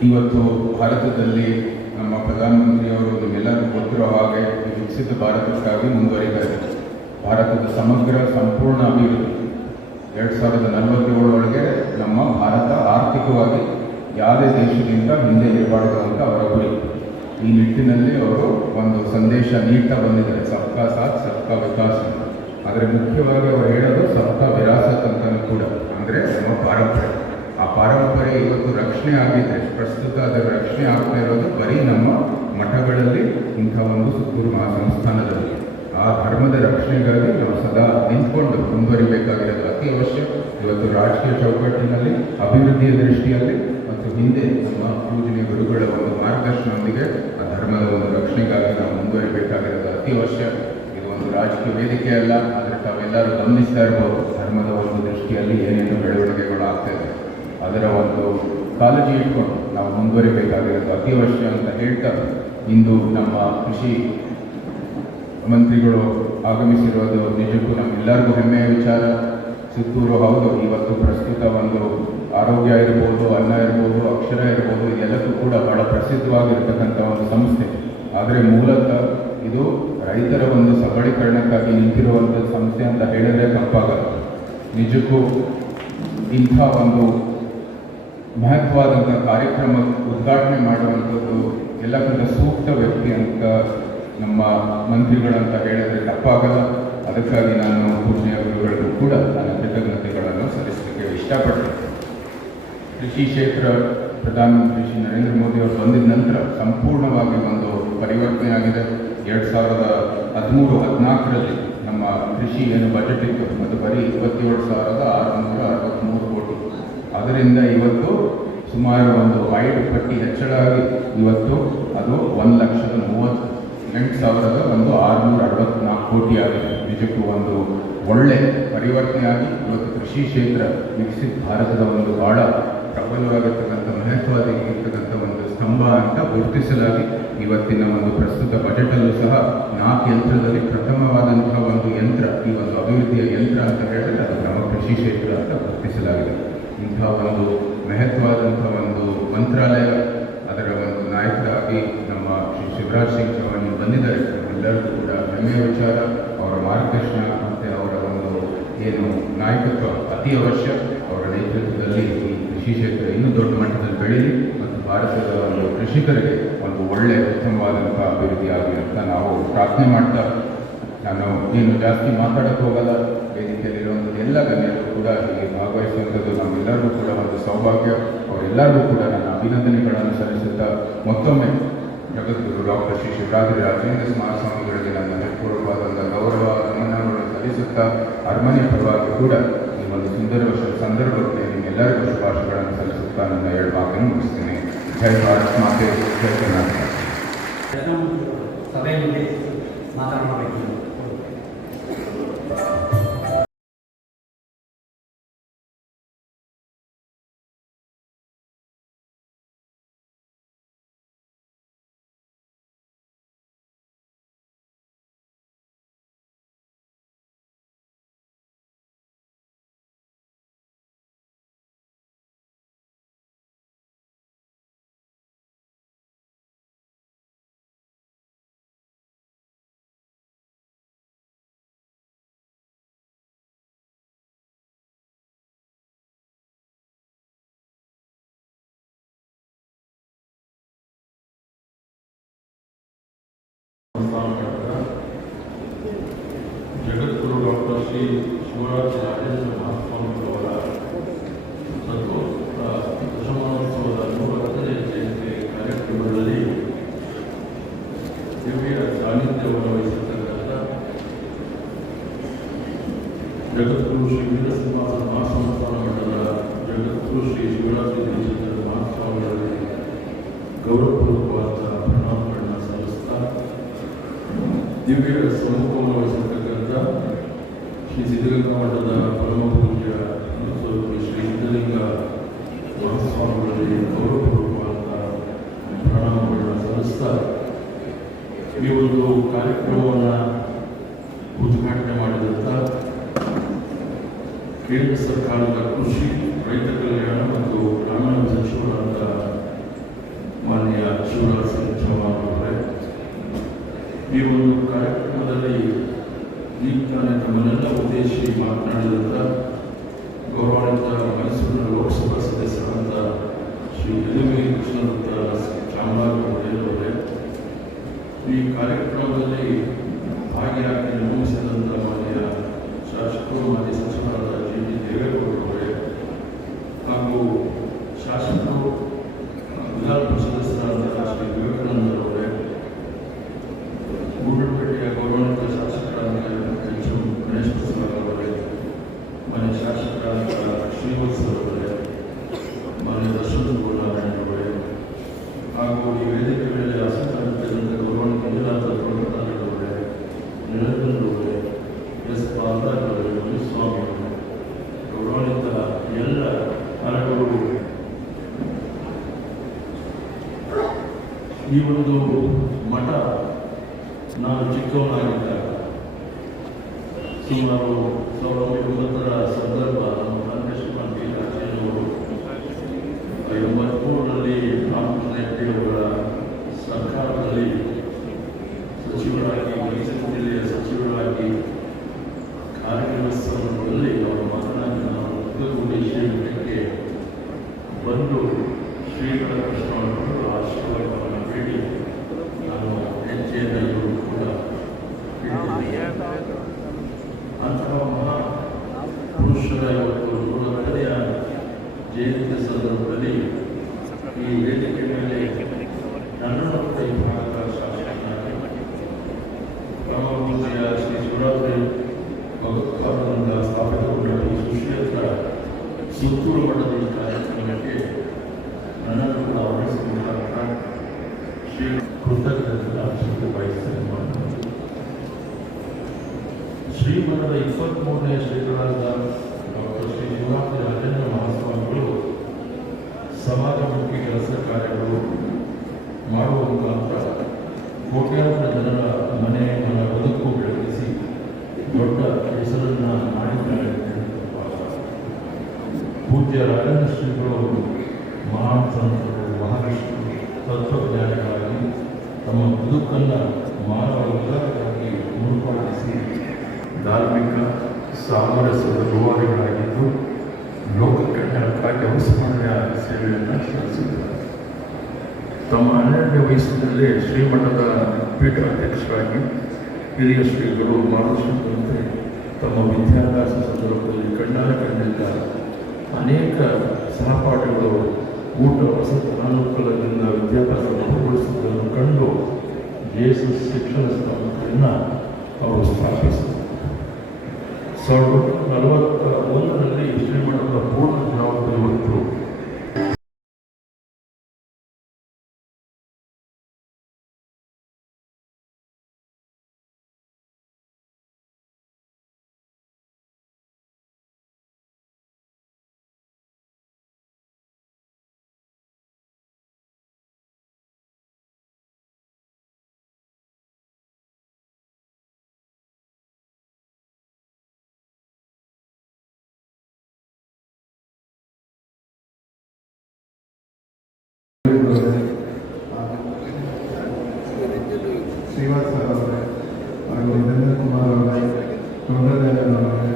ಇವತ್ತು ಭಾರತದಲ್ಲಿ ನಮ್ಮ ಪ್ರಧಾನಮಂತ್ರಿಯವರು ನಿಮ್ಮೆಲ್ಲರಿಗೂ ಗೊತ್ತಿರೋ ಹಾಗೆ ವಿಕಸಿತ ಭಾರತಕ್ಕಾಗಿ ಮುಂದುವರಿತಾರೆ. ಭಾರತದ ಸಮಗ್ರ ಸಂಪೂರ್ಣ ಅಭಿವೃದ್ಧಿ 2047 ಒಳಗೆ ನಮ್ಮ ಭಾರತ ಆರ್ಥಿಕವಾಗಿ ಯಾವುದೇ ದೇಶದಿಂದ ಹಿಂದೆ ಇರಬಾರ್ದು ಅಂತ ಅವರ ಗುರಿ. ಈ ನಿಟ್ಟಿನಲ್ಲಿ ಅವರು ಒಂದು ಸಂದೇಶ ನೀಡ್ತಾ ಬಂದಿದ್ದಾರೆ, ಸಬ್ಕಾ ಸಾಥ್ ಸಬ್ಕಾ ವಿಕಾಸ್. ಆದರೆ ಮುಖ್ಯವಾಗಿ ಅವರು ಹೇಳೋದು ಸಬ್ಕಾ ವಿರಾಸತ್ ಅಂತಲೂ ಕೂಡ, ಅಂದರೆ ನಮ್ಮ ಪಾರಂಪರೆ. ಆ ಪಾರಂಪರೆ ಇವತ್ತು ರಕ್ಷಣೆ ಆಗಿದೆ. ಪ್ರಸ್ತುತ ಅದರ ರಕ್ಷಣೆ ಆಗ್ತಾ ಇರೋದು ಬರೀ ನಮ್ಮ ಮಠಗಳಲ್ಲಿ, ಇಂಥ ಒಂದು ಸುತ್ತೂರು ಮಹಾಸಂಸ್ಥಾನದಲ್ಲಿ. ಆ ಧರ್ಮದ ರಕ್ಷಣೆಗಾಗಿ ನಾವು ಸದಾ ನಿಂತ್ಕೊಂಡು ಮುಂದುವರಿಬೇಕಾಗಿರೋದು ಅತಿ ಅವಶ್ಯ. ಇವತ್ತು ರಾಜಕೀಯ ಚೌಕಟ್ಟಿನಲ್ಲಿ, ಅಭಿವೃದ್ಧಿಯ ದೃಷ್ಟಿಯಲ್ಲಿ ಮತ್ತು ಹಿಂದೆ ನಮ್ಮ ಪೂಜನೀಯ ಗುರುಗಳ ಒಂದು ಮಾರ್ಗದರ್ಶನದೊಂದಿಗೆ ಆ ಧರ್ಮದ ಒಂದು ರಕ್ಷಣೆಗಾಗಿ ನಾವು ಮುಂದುವರಿಬೇಕಾಗಿರೋದು ಅತಿ ಅವಶ್ಯ. ಇದು ಒಂದು ರಾಜಕೀಯ ವೇದಿಕೆ ಅಲ್ಲ, ಆದರೆ ತಾವೆಲ್ಲರೂ ಗಮನಿಸ್ತಾ ಇರ್ಬೋದು ಧರ್ಮದ ಒಂದು ದೃಷ್ಟಿಯಲ್ಲಿ ಏನೇನು ಬೆಳವಣಿಗೆಗಳು ಆಗ್ತಾ ಇದೆ. ಅದರ ಒಂದು ಕಾಳಜಿ ಇಟ್ಕೊಂಡು ನಾವು ಮುಂದುವರಿಬೇಕಾಗಿರೋದು ಅತಿ ಅವಶ್ಯ ಅಂತ ಹೇಳ್ತಾ, ಇಂದು ನಮ್ಮ ಕೃಷಿ ಮಂತ್ರಿಗಳು ಆಗಮಿಸಿರೋದು ನಿಜಕ್ಕೂ ನಮ್ಮೆಲ್ಲರಿಗೂ ಹೆಮ್ಮೆಯ ವಿಚಾರ. ಸುತ್ತೂರು ಹೌದು, ಇವತ್ತು ಪ್ರಸ್ತುತ ಒಂದು ಆರೋಗ್ಯ ಇರ್ಬೋದು, ಅನ್ನ ಇರ್ಬೋದು, ಅಕ್ಷರ ಇರ್ಬೋದು, ಇದೆಲ್ಲಕ್ಕೂ ಕೂಡ ಬಹಳ ಪ್ರಸಿದ್ಧವಾಗಿರ್ತಕ್ಕಂಥ ಒಂದು ಸಂಸ್ಥೆ. ಆದರೆ ಮೂಲತಃ ಇದು ರೈತರ ಒಂದು ಸಬಲೀಕರಣಕ್ಕಾಗಿ ನಿಂತಿರುವಂಥ ಸಂಸ್ಥೆ ಅಂತ ಹೇಳಿದ್ರೆ ತಪ್ಪಾಗಲ್ಲ. ನಿಜಕ್ಕೂ ಇಂಥ ಒಂದು ಮಹತ್ವವಾದಂಥ ಕಾರ್ಯಕ್ರಮ ಉದ್ಘಾಟನೆ ಮಾಡುವಂಥದ್ದು ಎಲ್ಲಕ್ಕಿಂತ ಸೂಕ್ತ ವ್ಯಕ್ತಿ ಅಂತ ನಮ್ಮ ಮಂತ್ರಿಗಳಂತ ಹೇಳಿದ್ರೆ ತಪ್ಪಾಗಲ್ಲ. ಅದಕ್ಕಾಗಿ ನಾನು ಪೂಜ್ಯ ಗುರುಗಳಿಗೂ ಕೂಡ ನನ್ನ ಕೃತಜ್ಞತೆಗಳನ್ನು ಸಲ್ಲಿಸಲಿಕ್ಕೆ ಇಷ್ಟಪಡ್ತೇನೆ. ಕೃಷಿ ಕ್ಷೇತ್ರ ಪ್ರಧಾನಮಂತ್ರಿ ಶ್ರೀ ನರೇಂದ್ರ ಮೋದಿ ಅವರು ಬಂದಿದ ನಂತರ ಸಂಪೂರ್ಣವಾಗಿ ಒಂದು ಪರಿವರ್ತನೆ ಆಗಿದೆ. 2013-14ರಲ್ಲಿ ನಮ್ಮ ಕೃಷಿ ಏನು ಬಜೆಟ್ ಇತ್ತು ಅದು ಬರೀ 27,663 ಕೋಟಿ. ಅದರಿಂದ ಇವತ್ತು ಸುಮಾರು ಒಂದು 5 ಪಟ್ಟು ಹೆಚ್ಚಳ ಆಗಿ ಇವತ್ತು ಅದು 1,38,664 ಕೋಟಿ ಆಗಿದೆ. ನಿಜಕ್ಕೂ ಒಂದು ಒಳ್ಳೆ ಪರಿವರ್ತನೆಯಾಗಿ ಇವತ್ತು ಕೃಷಿ ಕ್ಷೇತ್ರ ವಿಕಸಿತ ಭಾರತದ ಒಂದು ಬಹಳ ಪ್ರಬಲವಾಗಿರ್ತಕ್ಕಂಥ ಮಹತ್ವವಾಗಿರ್ತಕ್ಕಂಥ ಒಂದು ಸ್ತಂಭ ಅಂತ ಗುರುತಿಸಲಾಗಿ ಇವತ್ತಿನ ಒಂದು ಪ್ರಸ್ತುತ ಬಜೆಟಲ್ಲೂ ಸಹ 4 ಯಂತ್ರದಲ್ಲಿ ಪ್ರಥಮವಾದಂಥ ಒಂದು ಯಂತ್ರ, ಈ ಒಂದು ಅಭಿವೃದ್ಧಿಯ ಯಂತ್ರ ಅಂತ ಹೇಳಿದ್ರೆ ಅದು ನಮ್ಮ ಕೃಷಿ ಕ್ಷೇತ್ರ ಅಂತ ಗುರುತಿಸಲಾಗಿದೆ. ಇಂಥ ಒಂದು ಮಹತ್ವವಾದಂಥ ಒಂದು ಮಂತ್ರಾಲಯ, ಅದರ ಒಂದು ನಾಯಕರಾಗಿ ನಮ್ಮ ಶ್ರೀ ಶಿವರಾಜ್ ಸಿಂಗ್ ಚೌಹಾಣ್ ಬಂದಿದ್ದಾರೆ. ಎಲ್ಲರಿಗೂ ಕೂಡ ಹೆಮ್ಮೆಯ ವಿಚಾರ. ಅವರ ಮಾರ್ಗದರ್ಶನ ಮತ್ತು ಅವರ ಒಂದು ಏನು ನಾಯಕತ್ವ ಅತಿ ಅವಶ್ಯ. ಅವರ ನೇತೃತ್ವದಲ್ಲಿ ಈ ಕೃಷಿ ಕ್ಷೇತ್ರ ಇನ್ನೂ ದೊಡ್ಡ ಮಟ್ಟದಲ್ಲಿ ಬೆಳೀಲಿ ಮತ್ತು ಭಾರತದ ಒಂದು ಕೃಷಿಕರಿಗೆ ಒಂದು ಒಳ್ಳೆಯ ಉತ್ತಮವಾದಂಥ ಅಭಿವೃದ್ಧಿ ಆಗಲಿ ಅಂತ ನಾವು ಪ್ರಾರ್ಥನೆ ಮಾಡ್ತಾ, ನಾನು ಏನು ಜಾಸ್ತಿ ಮಾತಾಡೋಕ್ಕೆ ಹೋಗಲ್ಲ. ವೇದಿಕೆಯಲ್ಲಿರುವಂಥದ್ದು ಎಲ್ಲ ಗಣ್ಯರು ಕೂಡ ಹೀಗೆ ಭಾಗವಹಿಸುವಂಥದ್ದು ನಮ್ಮೆಲ್ಲರಿಗೂ ಕೂಡ ಒಂದು ಸೌಭಾಗ್ಯ. ಅವರೆಲ್ಲರಿಗೂ ಕೂಡ ನನ್ನ ಅಭಿನಂದನೆಗಳನ್ನು ಸಲ್ಲಿಸುತ್ತಾ, ಮತ್ತೊಮ್ಮೆ ಜಗದ್ಗುರು ಡಾಕ್ಟರ್ ಶ್ರೀ ಶಿವರಾತ್ರಿ ರಾಜೇಂದ್ರ ಸ್ವಾಮಿಗಳಿಗೆ ನನ್ನ ಹೃತ್ಪೂರ್ವಕವಾದ ಗೌರವ ನಮನಗಳನ್ನು ಸಲ್ಲಿಸುತ್ತಾ, ಅರಮನೆ ಪರವಾಗಿ ಕೂಡ ಈ ಒಂದು ಸುಂದರ ಸಂದರ್ಭಕ್ಕೆ ನಿಮ್ಮೆಲ್ಲರಿಗೂ ಶುಭಾಶಯಗಳನ್ನು ಸಲ್ಲಿಸುತ್ತಾ ನನ್ನ 2 ಮಾತನ್ನು ಮುಗಿಸ್ತೇನೆ. ಜೈ ಭಾರತ್ ಮಾತೆ, ಜೈ ಕರ್ನಾಟಕ. ಸಭೆ ಮುಂದೆ ಮಾತನಾಡಬೇಕು. ಜಗದ್ಗುರು ಡಾಕ್ಟರ್ ಶ್ರೀ ಶಿವರಾಜ ರಾಜೇಂದ್ರ ಮಹಾಸ್ವಾಮಿಗಳವರ ದಶಮಾನೋತ್ಸವದ 110ನೇ ಜಯಂತಿ ಕಾರ್ಯಕ್ರಮದಲ್ಲಿ ದಿವ್ಯ ಸಾನ್ನಿಧ್ಯವನ್ನು ವಹಿಸಿರ್ತಕ್ಕಂಥ ಜಗದ್ಗುರು ಶ್ರೀ ವೀರಸಿಂಹಾಸನ ಮಹಾಸಂಸ್ಥಾನ ಮಠದ ಜಗದ್ಗುರು ಶ್ರೀ ಶಿವರಾತ್ರಿ ದೇಶದ ಮಹಾಸ್ವಾಮಿಗಳಲ್ಲಿ ಗೌರವಪೂರ್ವಕವಾದ ಪ್ರಣಾಮಗಳನ್ನು ಸಲ್ಲಿಸ್ತಾ, ದಿವ್ಯ ಸಮ್ಮುಖವನ್ನು ವಹಿಸಿರ್ತಕ್ಕಂಥ ಶ್ರೀ ಸಿದ್ಧಗಂಗಾ ಮಠದ ಪರಮ ಪೂಜ್ಯ ಸ್ವರೂಪಿ ಶ್ರೀ ಸಿದ್ಧಲಿಂಗ ಮಹಾಸ್ವಾಮಿಗಳಲ್ಲಿ ಗೌರವಪೂರ್ವಕವಾದ ಪ್ರಣಾಮಗಳನ್ನು ಸಲ್ಲಿಸ್ತಾ, ಈ ಒಂದು ಕಾರ್ಯಕ್ರಮವನ್ನು ಉದ್ಘಾಟನೆ ಮಾಡಿದಂಥ ಕೇಂದ್ರ ಸರ್ಕಾರದ ಕೃಷಿ, ರೈತ ಕಲ್ಯಾಣ ಮತ್ತು ಗ್ರಾಮೀಣ ಸಚಿವರಾದ ಮಾನ್ಯ ಶಿವರಾಜ್ ಸಿಂಗ್ ಚೌಹಾಣ್ ಅವರೇ, ಈ ಒಂದು ಕಾರ್ಯಕ್ರಮದಲ್ಲಿ ಈಗ ತಾನೇ ತಮ್ಮನ್ನೆಲ್ಲ ಉದ್ದೇಶಿಸಿ ಮಾತನಾಡಿದಂಥ ಗೌರವಾನ್ವಿತ ಮೈಸೂರಿನ ಲೋಕಸಭಾ ಸದಸ್ಯರಾದ ಶ್ರೀ ಯದುಗಿರಿ ಕೃಷ್ಣದತ್ತ ಚಾಮರಾಜನಗರವರೇ, ಈ ಕಾರ್ಯಕ್ರಮದಲ್ಲಿ ಭಾಗಿಯಾಗಿ ನಿರ್ವಹಿಸಿದಂಥ ಮಾನ್ಯ ಶಾಸಕರು ಮಾಜಿ ಸಚಿವರಾದ ಜಿ ಟಿ ದೇವೇಗೌಡರವರೇ ಹಾಗೂ ಶಾಸಕರು ವಿಧಾನ ಪರಿಷತ್ ಸದಸ್ಯರಾದ ಶ್ರೀ ವಿವೇಕಾನಂದರವರೇ, ಗುಂಡ್ಲುಪೇಟೆಯ ಗೌರವಾನ್ವಿತ ಶಾಸಕರಾದ ಎಚ್ ಎಂ ಗಣೇಶ್ ಪ್ರಸಾದ್ ಅವರೇ, ಮಾನ್ಯ ಶಾಸಕರಾದ ಶ್ರೀವತ್ಸ ಅವರೇ, ಮಾನ್ಯ ದರ್ಶನ್ ಗೋಳಾರೆ, ಈ ಒಂದು ಮಠ ನಾನು ಚಿಕ್ಕವನಾಗಿದ್ದಾಗ ಸುಮಾರು 1909 ಸಂದರ್ಭ ನಮ್ಮ ಶ್ರೀಮಂತ ಶ್ರೀರಾಜೇನವರು 83ರಲ್ಲಿ ರಾಮಕೃಷ್ಣಯವರ ಸರ್ಕಾರದಲ್ಲಿ ಸಚಿವರಾಗಿ ಮೈಸೂರು ಜಿಲ್ಲೆಯ ಸಚಿವರಾಗಿ ಕಾರ್ಯನಿರ್ವಹಿಸುವಲ್ಲಿ ಅವರು ಮಾತನಾಡಿ ನಾವು ಉದ್ದಗೂಡಿ ಶ್ರೀಮಠಕ್ಕೆ ಬಂದು ಶ್ರೀಗಳ ಕೃಷ್ಣವನ್ನು ಆಶೀರ್ವಾದವನ್ನು ಬೇಡಿ ನಾನು ಹೆಜ್ಜೆಯನ್ನು ಇವರು ಕೂಡ ಅಂತಹ ಮಹಾ ಪುರುಷರ ಇವತ್ತು 100ನೆಯ ಜಯಂತಿ ಸಂದರ್ಭದಲ್ಲಿ ಈ ವೇದಿಕೆ ಮೇಲೆ ನನ್ನನ್ನು ಕೂಡ ಈ ಭಾಗದ ಶಾಸಕನಾಗಿ ರಾಮಮೂರ್ತಿಯ ಶ್ರೀ ಶಿವರಾತ್ರಿ ಭಗವತ್ಪಾದರಿಂದ ಸ್ಥಾಪಿತಗೊಂಡ ಈ ಸುಕ್ಷೇತ್ರ ಸುತ್ತೂರು ಮಠದ ಈ ಕಾರ್ಯಕ್ರಮಕ್ಕೆ ನನ್ನನ್ನು ಕೂಡ ಆಹ್ವಾನಿಸಿದ ಶ್ರೀ ಕೃತಜ್ಞತೆ ಬಯಸ್ತೇನೆ. ಶ್ರೀಮಠದ 23ನೇ ಶ್ರೀಗಳಾದ ಡಾಕ್ಟರ್ ಶ್ರೀ ಶಿವರಾತ್ರಿ ರಾಜೇಂದ್ರ ಮಹಾಸ್ವಾಮಿಗಳು ಸಮಾಜಮುಖಿ ಕೆಲಸ ಕಾರ್ಯಗಳು ಮಾಡುವ ಮುಖಾಂತರ ಕೋಟ್ಯಾಂತರ ಜನರ ಮನೆ ಮನ ಬದುಕು ಬೆಳಗಿಸಿ ದೊಡ್ಡ ಹೆಸರನ್ನು ಮಾಡಿದ್ದಾರೆ. ಪೂಜ್ಯ ರಾಜೇಂದ್ರ ಶ್ರೀಗಳು ಮಹಾನ್ ಸಂತರು, ಮಹರ್ಷಿಗಳು, ತತ್ವಜ್ಞಾನಿಗಳಾಗಿ ತಮ್ಮ ಬದುಕನ್ನು ಮಾನವ ಉದ್ಧಾರಕ್ಕಾಗಿ ಮುಡುಪಾಗಿಸಿ ಧಾರ್ಮಿಕ ಸಾಮರಸ್ಯದ ರೂವಾರಿಗಳಾಗಿದ್ದು ಲೋಕ ಕಲ್ಯಾಣಕ್ಕಾಗಿ ಅವಿಸ್ಮರಣೀಯ ಸೇವೆಯನ್ನು ಸಲ್ಲಿಸಿದ್ದಾರೆ. ತಮ್ಮ 12ನೇ ವಯಸ್ಸಿನಲ್ಲೇ ಶ್ರೀಮಠದ ಪೀಠಾಧ್ಯಕ್ಷರಾಗಿ ಹಿರಿಯ ಶ್ರೀಗಳು ಮಾರ್ಗದರ್ಶನದಂತೆ ತಮ್ಮ ವಿದ್ಯಾಭ್ಯಾಸ ಸಂದರ್ಭದಲ್ಲಿ ಕಣ್ಣಾರೆ ಕಂಡಿದ್ದ ಅನೇಕ ಸಹಪಾಠಿಗಳು ಊಟ ವಸತಿ ಅನಾನುಕೂಲದಿಂದ ವಿದ್ಯಾಭ್ಯಾಸವನ್ನು ಪೂರ್ಣಗೊಳಿಸುವುದನ್ನು ಕಂಡು ಜೆಎಸ್ಎಸ್ ಶಿಕ್ಷಣ ಸಂಸ್ಥೆಯನ್ನು ಅವರು ಸ್ಥಾಪಿಸಿದರು. 1941ರಲ್ಲಿ ಶ್ರೀಮಠದ ಪೂರ್ಣ ಜವಾಬ್ದಾರಿ ಹೊತ್ತು ಶ್ರೀವಾಸ್ ಸರ್ ಅವರೇ ಹಾಗೂ ವೀರೇಂದ್ರ ಕುಮಾರ್ ಅವರೇ, ಗೌರವರವರೇ,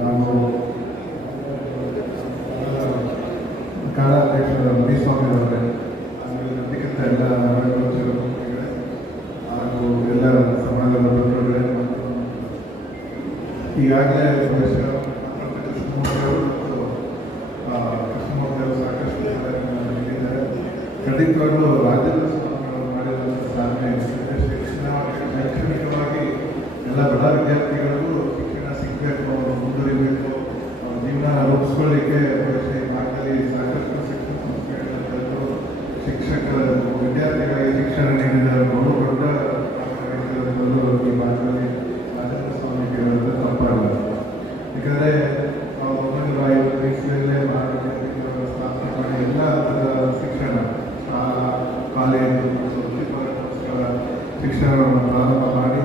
ಹಾಗೂ ಕಾಲಾಧ್ಯಕ್ಷರ ಮುನಿಸ್ವಾಮಿ ಅವರೇ, ಹಾಗೂ ಅದಕ್ಕಿಂತ ಎಲ್ಲ ನಾಗರಿಕರು ಹಾಗೂ ಎಲ್ಲ ಸಮಾಜದ ಬಂಧುಗಳೇ ಮತ್ತು ಈಗಾಗಲೇ ಕೃಷ್ಣಮೂರ್ತಿ ಅವರು ಸಾಕಷ್ಟು ನೀಡಿದ್ದಾರೆ. ಖಂಡಿತವಾಗಲೂ ರಾಜೇಂದ್ರ ಸ್ವಾಮಿಗಳು ಮಾಡಿದಂಥ ಸಾಧನೆ ಶೈಕ್ಷಣಿಕವಾಗಿ ಎಲ್ಲ ಬಡ ವಿದ್ಯಾರ್ಥಿಗಳಿಗೂ ಶಿಕ್ಷಣ ಸಿಗಬೇಕು, ಅವರು ಮುಂದುವರಿಬೇಕು, ಅವ್ರ ಜೀವನ ರೂಪಿಸ್ಕೊಳ್ಳಿಕ್ಕೆ ಭಾಗದಲ್ಲಿ ಸಾಕಷ್ಟು ಶಿಕ್ಷಣ ಸಂಸ್ಥೆಗಳು ಶಿಕ್ಷಕರು ವಿದ್ಯಾರ್ಥಿಗಳಿಗೆ ಶಿಕ್ಷಣ ನೀಡಿದ ಬಹು ದೊಡ್ಡ ಈ ಭಾಗದಲ್ಲಿ ರಾಜೇಂದ್ರ ಸ್ವಾಮಿಗೆ ತಪ್ಪಾಗಲ್ಲ. ಯಾಕಂದರೆ 1950 ಇಸ್ವಿಯಲ್ಲೇ ಮಹಾವಿದ್ಯಾಲಯಗಳ ಸ್ಥಾಪನೆ ಮಾಡಿ ಎಲ್ಲ ಥರದ ಶಿಕ್ಷಣ ಶಾಲಾ ಕಾಲೇಜು ವೃತ್ತಿಪರಗೋಸ್ಕರ ಶಿಕ್ಷಣವನ್ನು ಪ್ರಾರಂಭ ಮಾಡಿ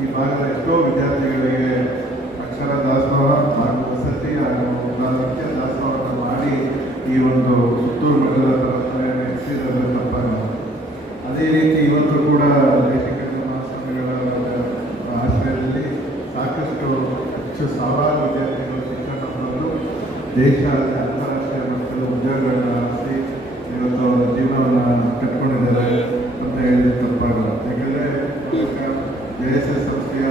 ಈ ಭಾಗದ ಎಷ್ಟೋ ವಿದ್ಯಾರ್ಥಿಗಳಿಗೆ ಅಕ್ಷರ ದಾಸೋಹ ಹಾಗೂ ವಸತಿ ಹಾಗೂ ನೃತ್ಯ ದಾಸೋಹವನ್ನು ಮಾಡಿ ಈ ಒಂದು ಸುತ್ತೂರು ಮಠದ ನಡೆಸಿದ ತಪ್ಪನ್ನು. ಅದೇ ರೀತಿ ಇವತ್ತು ಕೂಡ ದೇಶಿಕ ಮಹಾಸ್ವಾಮಿಗಳ ಆಶ್ರಯದಲ್ಲಿ ಸಾಕಷ್ಟು ಹೆಚ್ಚು ಸಾವಿರಾರು ವಿದ್ಯಾರ್ಥಿಗಳು ಶಿಕ್ಷಣ ಪಡೆದು ದೇಶ ಅಂತಾರಾಷ್ಟ್ರೀಯ ಮಟ್ಟದ ಉದ್ಯೋಗಗಳನ್ನು ಆರಿಸಿ ಇವತ್ತು ಅವರ ಜೀವನವನ್ನು ಕಟ್ಕೊಂಡಿದ್ದಾರೆ ಅಂತ ಹೇಳಿದ್ರೆ ತಪ್ಪಾಗಲ್ಲ. ಯಾಕೆಂದರೆ ಜೆಎಸ್ಎಸ್ ಸಂಸ್ಥೆಯ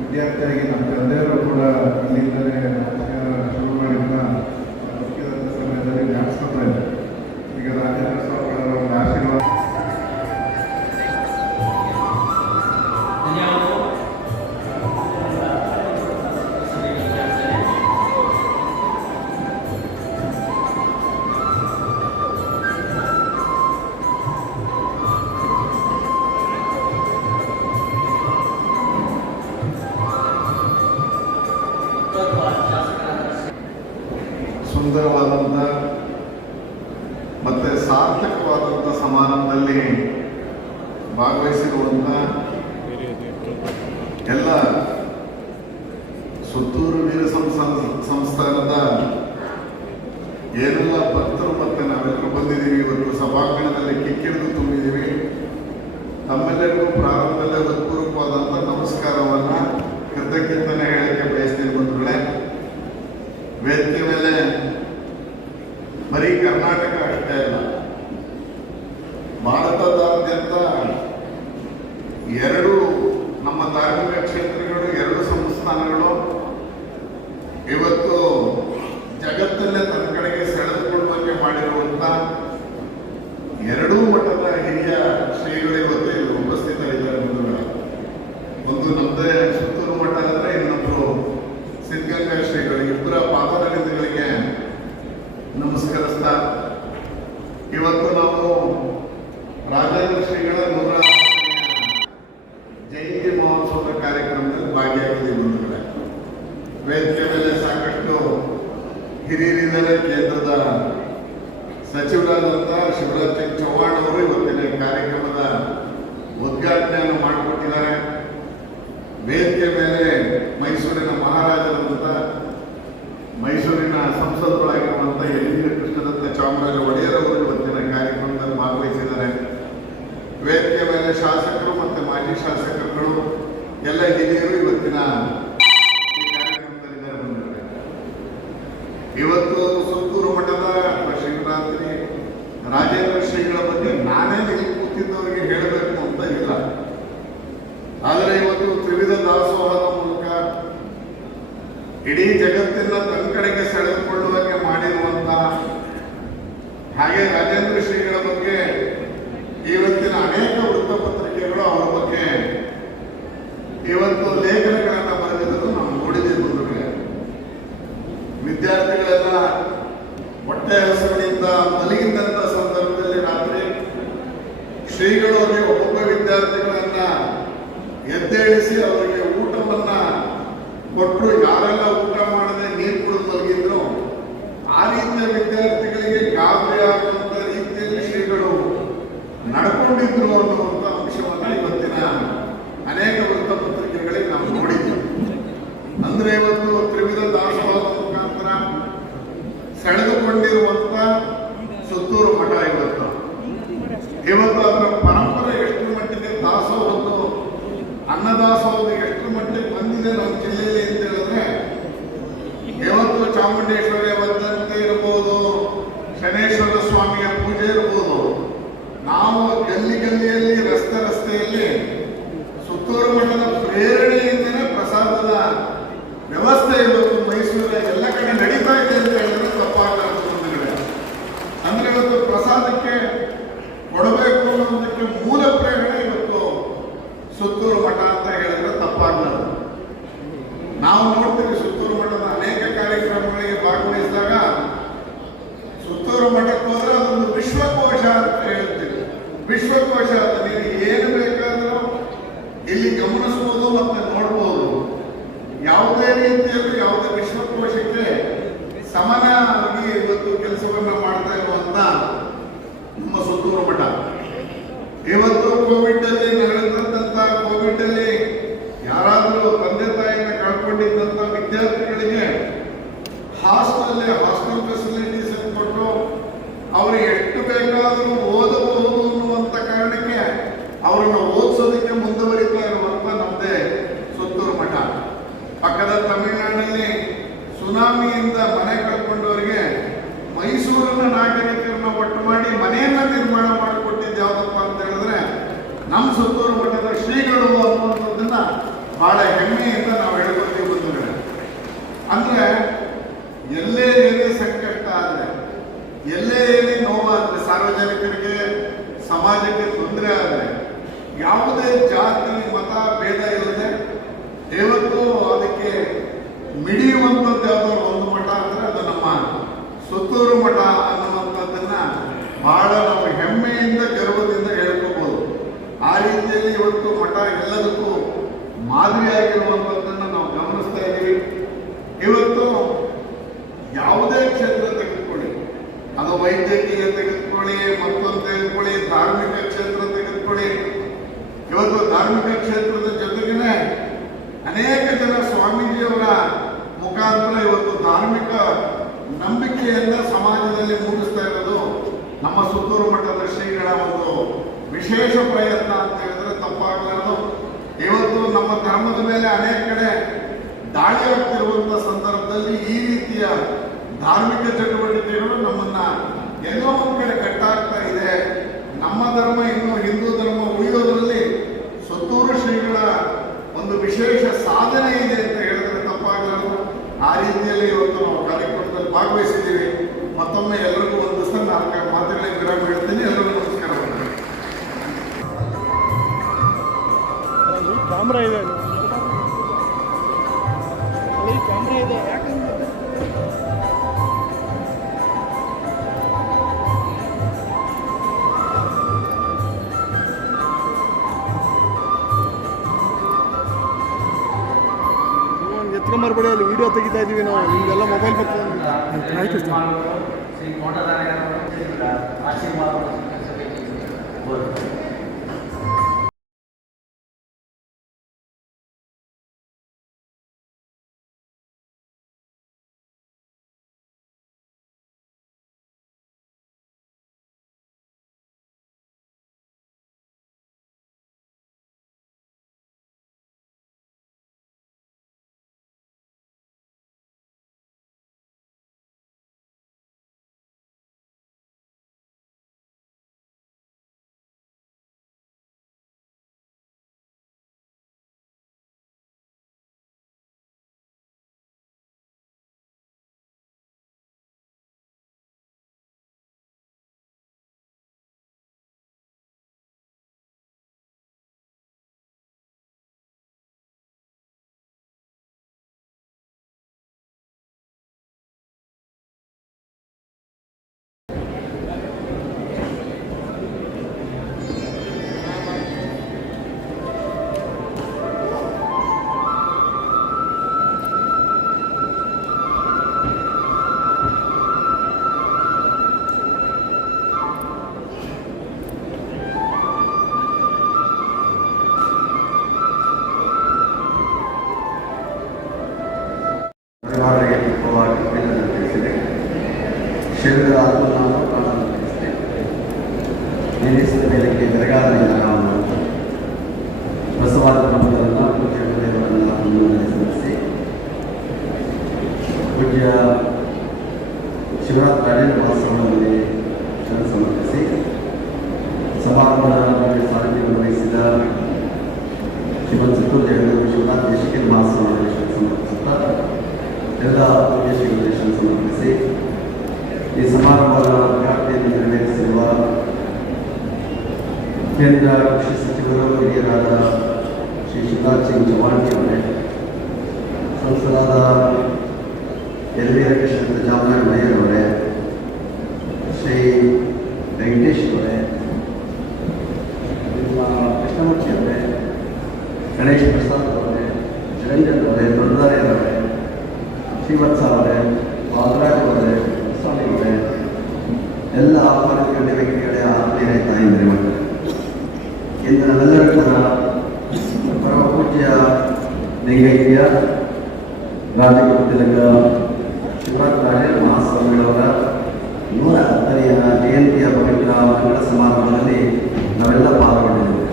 ವಿದ್ಯಾರ್ಥಿಯಾಗಿ ನಮ್ಮ ತಂದೆಯವರು ಕೂಡ ಇಲ್ಲಿಂದಲೇ ಶುರು ಮಾಡಿದ್ದ ಮುಖ್ಯದ ಸಮಯದಲ್ಲಿ ಜ್ಞಾಪಿಸ್ಕೊತಾ ಇದ್ದಾರೆ. ಈಗ ರಾಜೇಂದ್ರ ಸ್ವಾಮಿಗಳವರ ಒಂದು ಆಶೀರ್ವಾದ ಸುಂದರವಾದಂಥ ಮತ್ತು ಸಾರ್ಥಕವಾದಂಥ ಸಮಾರಂಭದಲ್ಲಿ ಭಾಗವಹಿಸಿರುವಂಥ ಎಲ್ಲ ಸುತ್ತೂರು ವೀರ ಸಂಸ್ಥಾನದ ಏನೆಲ್ಲ ಭಕ್ತರು ಮತ್ತೆ ನಾವೆಲ್ಲರೂ ಬಂದಿದ್ದೀವಿ, ಇವತ್ತು ಸಭಾಂಗಣದಲ್ಲಿ ಕಿಕ್ಕಿಡಿದು ತುಂಬಿದ್ದೀವಿ. ತಮ್ಮೆಲ್ಲರಿಗೂ ಪ್ರಾರಂಭದಲ್ಲೇ ಹೃತ್ಪೂರ್ವಕವಾದಂಥ ನಮಸ್ಕಾರವನ್ನು ಕೃತಜ್ಞತೆಯನ್ನು ಹೇಳಕ್ಕೆ ಬಯಸ್ತೀನಿ ಬಂಧುಗಳೇ. ವೇದಿಕೆ ಮೇಲೆ ಬರೀ ಕರ್ನಾಟಕ ಅಷ್ಟೇ ಅಲ್ಲ, ಭಾರತದಾದ್ಯಂತ ಎರಡು ನಮ್ಮ ಧಾರ್ಮಿಕ ಕ್ಷೇತ್ರಗಳು, ಎರಡು ಸಂಸ್ಥಾನಗಳು ಇವತ್ತು ಜಗತ್ತಲ್ಲೇ ತನ್ನ ಕಡೆಗೆ ಸೆಳೆದುಕೊಳ್ಳುವಂತೆ ಮಾಡಿರುವಂಥ ಎರಡೂ ಮಠದ ಹಿರಿಯ ಶ್ರೀಗಳು ಇವತ್ತು ಇಲ್ಲಿ ಉಪಸ್ಥಿತರಿದ್ದಾರೆ ಬಂಧುಗಳೇ. ಒಂದು ನಮ್ಮದೇ ಸುತ್ತೂರು ಮಠ ಅಂದರೆ ಇನ್ನೊಬ್ಬರು ಸಿದ್ಧಗಂಗಾ ಶ್ರೀಗಳು. ಇಬ್ಬರ ಪಾದಾರವಿಂದಗಳಿಗೆ ನಮಸ್ಕರಿಸ್ತಾ ಇವತ್ತು ನಾವು ರಾಜೇಂದ್ರ ಶ್ರೀಗಳ 100ನೇ ಜಯಂತಿ ಮಹೋತ್ಸವದ ಕಾರ್ಯಕ್ರಮದಲ್ಲಿ ಭಾಗಿಯಾಗಿದ್ದೀವಿ ಬಂಧುಗಳೇ. ವೇದಿಕೆ ಮೇಲೆ ಸಾಕಷ್ಟು ಹಿರಿಯರಿದ್ದಾರೆ. ಕೇಂದ್ರದ ಸಚಿವರಾದಂಥ ಶಿವರಾಜ್ ಸಿಂಗ್ ಚೌಹಾಣ್ ಅವರು ಇವತ್ತಿನ ಕಾರ್ಯಕ್ರಮದ ಉದ್ಘಾಟನೆಯನ್ನು ಮಾಡಿಕೊಟ್ಟಿದ್ದಾರೆ. ವೇದಿಕೆ ಮೇಲೆ ಮೈಸೂರಿನ ಮಹಾರಾಜರಾದಂಥ ಮೈಸೂರಿನ ಸಂಸದರಾಗಿರುವಂಥ ಯಲಹಂಕ ಕೃಷ್ಣದತ್ತ ಚಾಮರಾಜ ಒಡೆಯರ್ ಅವರು ಇವತ್ತಿನ ಕಾರ್ಯಕ್ರಮದಲ್ಲಿ ಭಾಗವಹಿಸಿದ್ದಾರೆ. ವೇದಿಕೆ ಮೇಲೆ ಶಾಸಕರು ಮತ್ತು ಮಾಜಿ ಶಾಸಕರುಗಳು ಎಲ್ಲ ಹಿರಿಯರು ಇವತ್ತಿನ ಈ ಕಾರ್ಯಕ್ರಮದಲ್ಲಿದ್ದಾರೆ ಬಂದಿದ್ದಾರೆ. ಇವತ್ತು ಸುತ್ತೂರು ಮಠದ ಶಿವರಾತ್ರಿ ರಾಜೇಂದ್ರ ಶ್ರೀಗಳ ಬಗ್ಗೆ ನಾನೇ ಇಲ್ಲಿ ಕೂತಿದ್ದವರಿಗೆ ಹೇಳಬೇಕು ಅಂತ ಇಲ್ಲ. ಆದರೆ ಇವತ್ತು ತ್ರಿವಿಧ ದಾಸೋಹದ ಮೂಲಕ ಇಡೀ ಜಗತ್ತಿನ ತನ್ನ ಕಡೆಗೆ ಸೆಳೆದುಕೊಳ್ಳುವಂತೆ ಮಾಡಿರುವಂತ, ಹಾಗೆ ರಾಜೇಂದ್ರ ಶ್ರೀಗಳ ಬಗ್ಗೆ ಇವತ್ತಿನ ಅನೇಕ ವೃತ್ತಪತ್ರಿಕೆಗಳು ಅವರ ಬಗ್ಗೆ ಇವತ್ತು ಲೇಖನಗಳನ್ನು ಬರೆದಿದ್ದು ನಾವು ನೋಡಿದ್ದೇವೆ ಬಂಧುಗಳೇ. ವಿದ್ಯಾರ್ಥಿಗಳೆಲ್ಲ ಹೊಟ್ಟೆ ಹಸಿವಿನಿಂದ ಮಲಗಿದ್ದಂಥ ಸಂದರ್ಭದಲ್ಲಿ ರಾತ್ರಿ ಶ್ರೀಗಳು ಅವರಿಗೆ ಒಬ್ಬೊಬ್ಬ ವಿದ್ಯಾರ್ಥಿಗಳನ್ನ ಎದ್ದೇಳಿಸಿ ಅವರಿಗೆ ಊಟವನ್ನ ಕೊಟ್ಟರು. ಯಾರೆಲ್ಲ ಊಟ ಮಾಡದೆ ನೀರು ಕುಡಿದು ಮಲಗಿದ್ರು ಆ ರೀತಿಯ ವಿದ್ಯಾರ್ಥಿಗಳಿಗೆ ಗಾಬರಿ ಆಗುವಂತ ರೀತಿಯಲ್ಲಿ ಶ್ರೀಗಳು ನಡ್ಕೊಂಡಿದ್ರು ಅನ್ನುವಂಥ ಅಂಶವನ್ನ ಇವತ್ತಿನ ಅನೇಕ ವೃತ್ತಪತ್ರಿಕೆಗಳಿಗೆ ನಾವು ನೋಡಿದ್ವಿ. ಅಂದ್ರೆ ಇವತ್ತು ತ್ರಿವಿಧ ದಾಸೋಹದ ಮುಖಾಂತರ ಸೆಳೆದುಕೊಂಡಿರುವಂತ ಸುತ್ತೂರು ಮಠ ಇವತ್ತು ಅದರ ಪರಂಪರೆ ಎಷ್ಟು ಮಟ್ಟಿಗೆ ದಾಸೋಹದ್ದು ಅನ್ನದಾಸೋಹದ ಎಷ್ಟು ಮಟ್ಟಿಗೆ ಬಂದಿದೆ ನಮ್ಮ ಜಿಲ್ಲೆಯಲ್ಲಿ ಅಂತ ಹೇಳಿದ್ರೆ, ಇವತ್ತು ಚಾಮುಂಡೇಶ್ವರಿಯ ವರ್ಧಂತಿ ಇರ್ಬೋದು, ಶನೇಶ್ವರ ಸ್ವಾಮಿಯ ಪೂಜೆ ಇರ್ಬೋದು, ನಾವು ಗಲ್ಲಿಯಲ್ಲಿ ರಸ್ತೆಯಲ್ಲಿ ಸುತ್ತೂರು ಮಠದ ಪ್ರೇರಣೆಯಿಂದಲೇ ಪ್ರಸಾದದ ವ್ಯವಸ್ಥೆ ಇವತ್ತು ಮೈಸೂರಿನ ಎಲ್ಲ ಕಡೆ ನಡೀತಾ ಇದೆ ಅಂತ ಹೇಳಿದ್ರೆ ತಪ್ಪಾಗಲಾರದು. ಅಂದ್ರೆ ಇವತ್ತು ಪ್ರಸಾದಕ್ಕೆ ಕೊಡಬೇಕು ಅನ್ನೋದಕ್ಕೆ ಮೂಲ ಪ್ರೇರಣೆ ಇವತ್ತು ಸುತ್ತೂರು ಮಠ ಅಂತ ಹೇಳಿದ್ರೆ ತಪ್ಪಾಗಲಾರದು. ನಾವು ನೋಡ್ತೀವಿ ಸುತ್ತೂರು ಮಠದ ಅನೇಕ ಕಾರ್ಯಕ್ರಮಗಳಿಗೆ ಭಾಗವಹಿಸಿದಾಗ ಸುತ್ತೂರು ಮಠಕ್ಕೆ ಹೋದ್ರೆ ಅದೊಂದು ವಿಶ್ವಕೋಶ ಅಂತ ಹೇಳ್ತೀವಿ. ವಿಶ್ವಕೋಶ ಅಂತ ನೀವು ಏನು ಬೇಕಾದರೂ ಇಲ್ಲಿ ಗಮನಿಸಬಹುದು ಮತ್ತೆ ನೋಡ್ಬೋದು. ಯಾವುದೇ ರೀತಿಯಲ್ಲೂ ಯಾವುದೇ ವಿಶ್ವಕೋಶಕ್ಕೆ ಸಮನಾಗಿ ಇವತ್ತು ಕೆಲಸವನ್ನ ಮಾಡ್ತಾ ಇರುವಂತ ನಮ್ಮ ಸುತ್ತೂರು ಮಠ. ಇವತ್ತು ಕೋವಿಡ್ ಅಲ್ಲಿ ನಡೆದಂತ ಕೋವಿಡ್ ಅಲ್ಲಿ ಯಾರಾದರೂ ತಂದೆ ತಾಯಿನ ಕಳ್ಕೊಂಡಿದ್ದಂತ ವಿದ್ಯಾರ್ಥಿಗಳಿಗೆ ಹಾಸ್ಟೆಲ್ ಫೆಸಿಲಿಟೀಸ್ ಕೊಟ್ಟು ಅವ್ರಿಗೆ ಎಷ್ಟು ಬೇಕಾದರೂ ಓದಬಹುದು ಅನ್ನುವಂತ ಕಾರಣಕ್ಕೆ ಅವರನ್ನು ಓದಿಸೋದಕ್ಕೆ ಮುಂದುವರಿತಾ ಇರುವಂತ ನಮ್ಮದೇ ಸುತ್ತೂರು ಮಠ. ಪಕ್ಕದ ತಮಿಳುನಾಡಿನಲ್ಲಿ ಸುನಾಮಿಯಿಂದ ಮನೆ ಕಳ್ಕೊಂಡವರಿಗೆ ಮೈಸೂರಿನ ನಾಗರಿಕರನ್ನ ಒಟ್ಟು ಮಾಡಿ ಮನೆಯನ್ನ ನಿರ್ಮಾಣ ಮಾಡಿಕೊಟ್ಟಿದ್ದು ಯಾವುದಪ್ಪ ಅಂತ ಹೇಳಿದ್ರೆ ನಮ್ಮ ಸುತ್ತೂರು ಮಠದ ಶ್ರೀಗಳು ಅನ್ನುವಂಥದ್ದನ್ನ ಬಹಳ ಹೆಮ್ಮೆಯಿಂದ ನಾವು ಹೇಳ್ಕೊಳ್ತೀವಿ ಬಂಧುಗಳೇ. ಅಂದ್ರೆ ಎಲ್ಲೇ ಏನೇ ಸಂಕಷ್ಟ ಆದರೆ, ಎಲ್ಲೇ ಏನೇ ನೋವಾದರೆ, ಸಾರ್ವಜನಿಕರಿಗೆ ಸಮಾಜಕ್ಕೆ ತೊಂದರೆ ಆದರೆ ಯಾವುದೇ ಜಾತಿ ಮತ ಭೇದ ಇಲ್ಲದೆ ಇವತ್ತು ಅದಕ್ಕೆ ಮಿಡಿಯುವಂಥದ್ದು ಯಾವ್ದಾದ್ರು ಒಂದು ಮಠ ಅಂದ್ರೆ ಅದು ನಮ್ಮ ಸುತ್ತೂರು ಮಠ ಅನ್ನುವಂಥದ್ದನ್ನ ಬಹಳ ನಾವು ಹೆಮ್ಮೆಯಿಂದ ಗರ್ವದಿಂದ ಹೇಳ್ಕೋಬಹುದು. ಆ ರೀತಿಯಲ್ಲಿ ಇವತ್ತು ಮಠ ಎಲ್ಲದಕ್ಕೂ ಮಾದರಿಯಾಗಿರುವಂಥದ್ದನ್ನು ನಾವು ಗಮನಿಸ್ತಾ ಇದ್ದೀವಿ. ಇವತ್ತು ಯಾವುದೇ ಕ್ಷೇತ್ರ ತೆಗೆದುಕೊಳ್ಳಿ, ಅದು ವೈದ್ಯಕೀಯ ತೆಗೆದುಕೊಳ್ಳಿ, ಮತ್ತೊಂದು ತೆಗೆದುಕೊಳ್ಳಿ, ಧಾರ್ಮಿಕ ಕ್ಷೇತ್ರ ತೆಗೆದುಕೊಳ್ಳಿ, ಇವತ್ತು ಧಾರ್ಮಿಕ ಕ್ಷೇತ್ರದ ಜೊತೆಗೇನೆ ಅನೇಕ ಜನ ಸ್ವಾಮೀಜಿಯವರ ಮುಖಾಂತರ ಇವತ್ತು ಧಾರ್ಮಿಕ ನಂಬಿಕೆಯನ್ನ ಸಮಾಜದಲ್ಲಿ ಮೂಡಿಸ್ತಾ ಇರೋದು ನಮ್ಮ ಸುತ್ತೂರು ಮಠದ ಶ್ರೀಗಳ ಒಂದು ವಿಶೇಷ ಪ್ರಯತ್ನ ಅಂತ ಹೇಳಿದ್ರೆ ತಪ್ಪಾಗಲಾರದು. ಇವತ್ತು ನಮ್ಮ ಧರ್ಮದ ಮೇಲೆ ಅನೇಕ ಕಡೆ ದಾಳಿ ಆಗ್ತಿರುವಂತಹ ಸಂದರ್ಭದಲ್ಲಿ ಈ ರೀತಿಯ ಧಾರ್ಮಿಕ ಚಟುವಟಿಕೆಗಳು ನಮ್ಮನ್ನ ಎಲ್ಲೋ ಒಂದು ಕಡೆ ಕಟ್ಟಾಗ್ತಾ ಇದೆ. ನಮ್ಮ ಧರ್ಮ ಇನ್ನು ಹಿಂದೂ ಧರ್ಮ ಉಳಿಯೋದ್ರಲ್ಲಿ ಸುತ್ತೂರು ಶ್ರೀಗಳ ಒಂದು ವಿಶೇಷ ಸಾಧನೆ ಇದೆ ಅಂತ ಹೇಳಿದ್ರೆ ತಪ್ಪಾಗಲಾರದು. ಆ ರೀತಿಯಲ್ಲಿ ಇವತ್ತು ನಾವು ಕಾರ್ಯಕ್ರಮದಲ್ಲಿ ಭಾಗವಹಿಸಿದ್ದೀವಿ. ಮತ್ತೊಮ್ಮೆ ಎಲ್ಲರಿಗೂ ಒಂದು ದಿವಸ 4 ಮಾತುಗಳಿಗೆ ವಿರಾಮ ಹೇಳ್ತೀನಿ. ಎಲ್ಲರಿಗೂ ನಮಸ್ಕಾರ. ಕ್ಯಾಮ್ರಾ ಇದೆ, ಕ್ಯಾಮ್ರಾ ಇದೆ. ಯಾಕಂದ್ರೆ ಎತ್ಕೊಂಬರ್ಬೇಡಿ, ಅಲ್ಲಿ ವಿಡಿಯೋ ತೆಗಿತಾ ಇದೀವಿ ನಾವು. ನಿಮ್ಗೆಲ್ಲ ಮೊಬೈಲ್ ಬರ್ತದೆ. ಆಯ್ತು ಶ್ರೀ ತೋಟಗಾರಿಕೆ ಆಶೀರ್ವಾದ ತಿಳಿಸಿದೆ. ಶಿವರ ಆತ್ಮನಾಮ ಪ್ರಾಣವನ್ನು ತಿಳಿಸಿದೆ. ನಿಲ್ಲಿಸಿದ ಮೇಲಕ್ಕೆ ಬೆರಗಾಲದಿಂದ ನಾವು ಬಸವಾದ ಪ್ರಮುಖರನ್ನು ಪೂಜ್ಯ ಗುರುದೇವರನ್ನು ಸ್ಮರಿಸಿ ಪೂಜ್ಯ ಶಿವರಾತ್ರಿ ಮಹೋತ್ಸವದಲ್ಲಿ ಸಮರ್ಪಿಸಿ ಸಮಾರಂಭದ ಸಾರಥ್ಯವನ್ನು ವಹಿಸಿದ ಶ್ರೀಮಂತ ಸುತ್ತೂರು ಜಗದ್ಗುರು ಶಿವರಾತ್ರಿ ದೇಶಿಕೇಂದ್ರ ಮಹಾಸ್ವಾಮಿಗಳಿಗೆ ಸಮರ್ಪಿಸುತ್ತಾ ಎಲ್ಲ ಉದ್ದೇಶಗಳಿಗೆ ಸಮರ್ಪಿಸಿ ಈ ಸಮಾರಂಭದ ಉದ್ಘಾಟನೆಯನ್ನು ನೆರವೇರಿಸಿರುವ ಕೇಂದ್ರ ಕೃಷಿ ಸಚಿವರು ಹಿರಿಯರಾದ ಶ್ರೀ ಶಿವರಾಜ್ ಸಿಂಗ್ ಚೌಹಾಣ್ ಅವರೇ, ಸಂಸದಾದ ಎಲ್ ವಿ ಕ್ಷೇತ್ರದ ಜಾಮನಗರ ಮೇಯರ್ ಅವರೇ, ಶ್ರೀ ವೆಂಕಟೇಶ್ ಅವರೇ, ನಿಮ್ಮ ಕೃಷ್ಣಮೂರ್ತಿ ಅವರೇ, ಗಣೇಶ್ ಪ್ರಸಾದ್ ಅವರೇ, ಚಿರಂಜನ್ ಅವರೇ, ದೊಡ್ಡದಾರಿಯವರೇ, ಶ್ರೀವತ್ಸ ಅವರೇ, ಬಾಲರಾಜ್ ಅವರೇ, ಸ್ವಾಮಿ ಅವರೇ, ಎಲ್ಲ ಆಹ್ವಾನಿತ ವ್ಯಕ್ತಿಗಳೇ, ಆತ್ಮೀಯರೇ, ತಾಯಿಂದರೆ ಮಕ್ಕಳು, ಇಂದು ನಮ್ಮೆಲ್ಲರೂ ಕೂಡ ಪರಮ ಪೂಜ್ಯ ಲಿಂಗೈಕ್ಯ ರಾಜಗುರು ತಿಲಕ ಶಿವರಾತ್ರಿ ಮಹಾಸ್ವಾಮಿಗಳವರ 110ನೇ ಜಯಂತಿಯ ಪವಿತ್ರ ಮಂಗಳ ಸಮಾರಂಭದಲ್ಲಿ ನಾವೆಲ್ಲ ಪಾಲ್ಗೊಂಡಿದ್ದೇವೆ.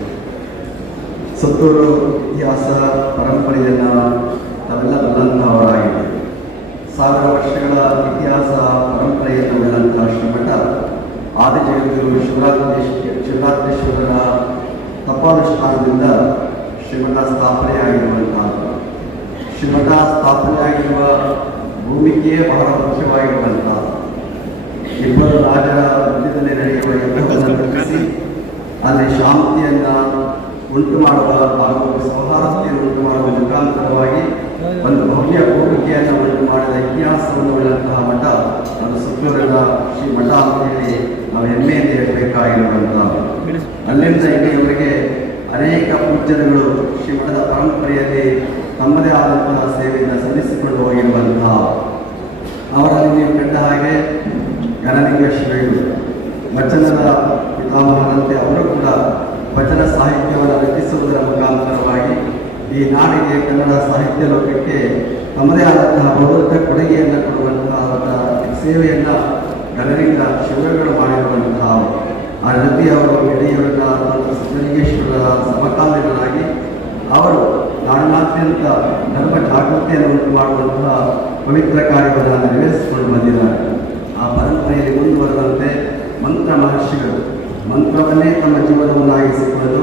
ಸುತ್ತೂರು ಇತಿಹಾಸ ಪರಂಪರೆಯನ್ನು ನಾವೆಲ್ಲ ಬಲ್ಲಂತಹವರಾಗಿದ್ದೇವೆ. 1000 ವರ್ಷಗಳ ಇತಿಹಾಸ ಪರಂಪರೆಯನ್ನು ಉಳ್ಳಂತಹ ಶ್ರೀಮಠ ಆದಿಜಗದ್ಗುರು ಶಿವರಾತ್ರೀಶ್ವರರ ತಪಾನುಷ್ಠಾನದಿಂದ ಶ್ರೀಮಠ ಸ್ಥಾಪನೆಯಾಗಿರುವಂತಹದ್ದು. ಶ್ರೀಮಠ ಸ್ಥಾಪನೆಯಾಗಿರುವ ಭೂಮಿಕೆಯೇ ಬಹಳ ಮುಖ್ಯವಾಗಿರುವಂತಹದ್ದು. ಇಬ್ಬರು ರಾಜರ ಮಧ್ಯದಲ್ಲಿ ನಡೆಯುವ ಯುದ್ಧವನ್ನು ತಪ್ಪಿಸಿ ಅಲ್ಲಿ ಶಾಂತಿಯನ್ನು ಉಂಟು ಮಾಡುವ ಹಾಗೂ ಸೌಹಾರ್ದತೆಯನ್ನು ಉಂಟು ಮಾಡುವ ಮುಖಾಂತರವಾಗಿ ಒಂದು ಭವ್ಯ ಭೂಮಿಕೆಯನ್ನು ಉಂಟು ಮಾಡಿದ ಇತಿಹಾಸವನ್ನು ಉಳ್ಳಂತಹ ಮಠ ಅದು ಸುತ್ತೂರಿನ ಶ್ರೀ ಮಠ ಅಂತೇಳಿ ನಾವು ಹೆಮ್ಮೆಯಿಂದ ಇರಬೇಕಾಗಿರುವಂಥದ್ದು. ಅಲ್ಲಿಂದ ಇಲ್ಲಿಯವರೆಗೆ ಅನೇಕ ಪೂಜ್ಯರುಗಳು ಶ್ರೀ ಮಠದ ಪರಂಪರೆಯಲ್ಲಿ ತಮ್ಮದೇ ಆದಂತಹ ಸೇವೆಯನ್ನು ಸಲ್ಲಿಸಿಕೊಂಡು ಹೋಗಿರುವಂತಹ ಅವರಲ್ಲಿ ನೀವು ಕಂಡ ಹಾಗೆ ಗಣಲಿಂಗ ಶ್ರೀಗಳು ವಚನದ ಪಿತಾಮಹರಂತೆ ಅವರು ಕೂಡ ವಚನ ಸಾಹಿತ್ಯವನ್ನು ರಚಿಸುವ ಈ ನಾಡಿಗೆ ಕನ್ನಡ ಸಾಹಿತ್ಯ ಲೋಕಕ್ಕೆ ತಮ್ಮದೇ ಆದಂತಹ ಬಹುದೊಡ್ಡ ಕೊಡುಗೆಯನ್ನು ಕೊಡುವಂತಹ ಸೇವೆಯನ್ನು ಗಣನೀಯ ಶಿವರುಗಳು ಮಾಡಿರುವಂತಹ ಆ ನದಿ ಅವರು ಯಡಿಯೂರನ್ನ ಮತ್ತು ಸಿದ್ದಲಿಂಗೇಶ್ವರರ ಸಮಕಾಲೀನರಾಗಿ ಅವರು ನಾಡಿನಾದ್ಯಂತ ಧರ್ಮ ಜಾಗೃತಿಯನ್ನು ಉಂಟು ಮಾಡುವಂತಹ ಪವಿತ್ರ ಕಾರ್ಯವನ್ನು ನೆರವೇರಿಸಿಕೊಂಡು ಬಂದಿದ್ದಾರೆ. ಆ ಪರಂಪರೆಯಲ್ಲಿ ಮುಂದುವರೆದಂತೆ ಮಂತ್ರ ಮಹರ್ಷಿಗಳು ಮಂತ್ರವನ್ನೇ ತಮ್ಮ ಜೀವನವನ್ನಾಗಿಸಿಕೊಂಡು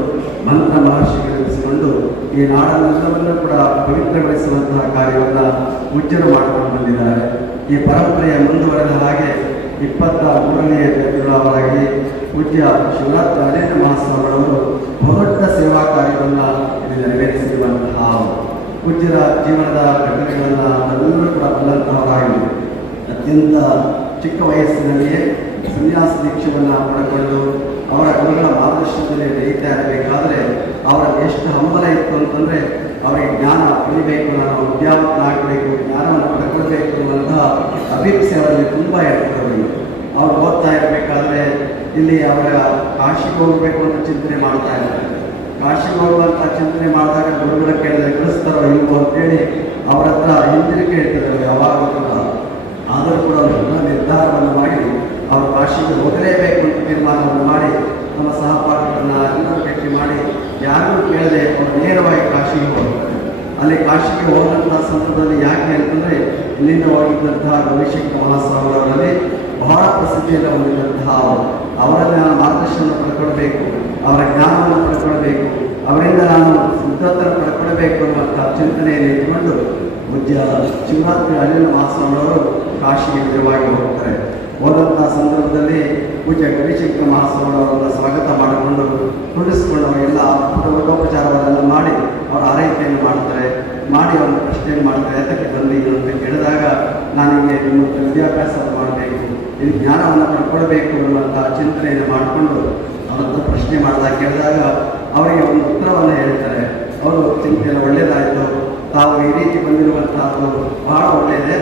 ಮಂತ್ರ ಮಹರ್ಷಿಗಳಿಸಿಕೊಂಡು ಈ ನಾಡನ್ನೆಲ್ಲವನ್ನೂ ಕೂಡ ಪವಿತ್ರಗೊಳಿಸುವಂತಹ ಕಾರ್ಯವನ್ನು ಪೂಜ್ಯರು ಮಾಡಿಕೊಂಡು ಬಂದಿದ್ದಾರೆ. ಈ ಪರಂಪರೆಯ ಮುಂದುವರೆದ ಹಾಗೆ 23ನೇ ತಿರುಳಾವರಾಗಿ ಪೂಜ್ಯ ಶಿವರಾತ್ರಿ ಅನೇಕ ಮಹಾಸ್ವಾಮಿಗಳವರು ಬಹುದೊಡ್ಡ ಸೇವಾ ಕಾರ್ಯವನ್ನು ಇಲ್ಲಿ ನೆರವೇರಿಸಿರುವಂತಹ ಪೂಜ್ಯರ ಜೀವನದ ಘಟನೆಗಳನ್ನು ನಾವೆಲ್ಲರೂ ಕೂಡ ಬಲ್ಲಂತಹವರಾಗಿದೆ. ಅತ್ಯಂತ ಚಿಕ್ಕ ವಯಸ್ಸಿನಲ್ಲಿಯೇ ಸನ್ಯಾಸ ದೀಕ್ಷೆಯನ್ನು ಪಡೆದುಕೊಂಡು ಅವರ ಗುರುಗಳ ಮಾರ್ಗದರ್ಶನದಲ್ಲಿ ಬೆಳೀತಾ ಇರಬೇಕಾದ್ರೆ ಅವರ ಎಷ್ಟು ಹಂಬಲ ಇತ್ತು ಅಂತಂದರೆ ಅವರಿಗೆ ಜ್ಞಾನ ಉಳಿಬೇಕು, ನಾನು ವಿದ್ಯಾವಂತನಾಗಬೇಕು, ಜ್ಞಾನವನ್ನು ಪಡ್ಕೊಳ್ಬೇಕು ಅನ್ನುವಂತಹ ಅಭಿಪ್ಸೆ ಅವರಲ್ಲಿ ತುಂಬ ಇರ್ತದೆ. ಅವರು ಓದ್ತಾ ಇರಬೇಕಾದ್ರೆ ಇಲ್ಲಿ ಅವರ ಕಾಶಿಗೆ ಹೋಗಬೇಕು ಅಂತ ಚಿಂತನೆ ಮಾಡ್ತಾ ಇರ್ತಾರೆ. ಕಾಶಿಗೆ ಹೋಗುವಂಥ ಚಿಂತನೆ ಮಾಡಿದಾಗ ಗುರುಗಳ ಕೇಳಿದ್ರೆ ಕಳಿಸ್ತಾರೋ ಇಲ್ವೋ ಅಂತೇಳಿ ಅವರ ಹತ್ರ ಹಿಂದಿರುಗಿ ಇರ್ತಾರೆ ಯಾವಾಗಲೂ ಕೂಡ. ಆದರೂ ಕೂಡ ಅವರು ನಿರ್ಧಾರವನ್ನು ಮಾಡಿ ಅವರು ಕಾಶಿಗೆ ಹೋಗಲೇಬೇಕು ಅಂತ ತೀರ್ಮಾನವನ್ನು ಮಾಡಿ ನಮ್ಮ ಸಹಪಾಠಿಗಳನ್ನ ಎಲ್ಲರೂ ಭೇಟಿ ಮಾಡಿ ಯಾರೂ ಕೇಳದೆ ಅವರು ನೇರವಾಗಿ ಕಾಶಿಗೆ ಹೋಗ್ತಾರೆ. ಅಲ್ಲಿ ಕಾಶಿಗೆ ಹೋದಂಥ ಸಂದರ್ಭದಲ್ಲಿ ಯಾಕೆ ಅಂತಂದರೆ ಇಲ್ಲಿಂದ ಹೋಗಿದ್ದಂತಹ ರವಿಶಂಕರ ಮಹಾಸ್ವಾಮಿಯವರಲ್ಲಿ ಬಹಳ ಪ್ರಸಿದ್ಧಿಯನ್ನು ಹೊಂದಿದಂತಹ ಅವರಲ್ಲಿ ನಾನು ಮಾರ್ಗದರ್ಶನ ಪಡ್ಕೊಳ್ಬೇಕು, ಅವರ ಜ್ಞಾನವನ್ನು ಪಡ್ಕೊಳ್ಬೇಕು, ಅವರಿಂದ ನಾನು ಸಿದ್ಧತೆ ಪಡ್ಕೊಳ್ಬೇಕು ಅನ್ನುವಂಥ ಚಿಂತನೆಯನ್ನು ಇಟ್ಟುಕೊಂಡು ಪೂಜ್ಯ ಶಿವರಾತ್ರಿ ಅನಿಲ ಮಹಾಸ್ವಾಮಿಯವರು ಕಾಶಿಗೆ ನಿಜವಾಗಿ ಹೋಗ್ತಾರೆ. ಹೋದಂಥ ಸಂದರ್ಭದಲ್ಲಿ ಪೂಜ್ಯ ರವಿಶಂಕರ ಮಹಾಸ್ವಾಮಿಯವರನ್ನು ಸ್ವಾಗತ ಮಾಡಿಕೊಂಡು ತುಳಿಸ್ಕೊಂಡು ಅವರೆಲ್ಲ ಊಟೋಪಚಾರಗಳನ್ನು ಮಾಡಿ ಅವರ ಆರೈಕೆಯನ್ನು ಮಾಡ್ತಾರೆ. ಮಾಡಿ ಅವರ ಪ್ರಶ್ನೆಯನ್ನು ಮಾಡ್ತಾರೆ, ಅದಕ್ಕೆ ಬಂದಿದ್ರು ಅಂತ ಕೇಳಿದಾಗ ನನಗೆ ನಿಮ್ಮ ವಿದ್ಯಾಭ್ಯಾಸವನ್ನು ಮಾಡಬೇಕು, ಈ ಜ್ಞಾನವನ್ನು ಪಡ್ಕೊಳ್ಬೇಕು ಅನ್ನುವಂಥ ಚಿಂತನೆಯನ್ನು ಮಾಡಿಕೊಂಡು ಅವರನ್ನು ಪ್ರಶ್ನೆ ಮಾಡಿದಾಗ ಕೇಳಿದಾಗ ಅವರಿಗೆ ಒಂದು ಉತ್ತರವನ್ನು ಹೇಳ್ತಾರೆ. ಅವರು ಚಿಂತನೆ ಒಳ್ಳೆಯದಾಯಿತು, ತಾವು ಈ ರೀತಿ ಬಂದಿರುವಂತಹದ್ದು ಬಹಳ ಒಳ್ಳೆಯದೇ,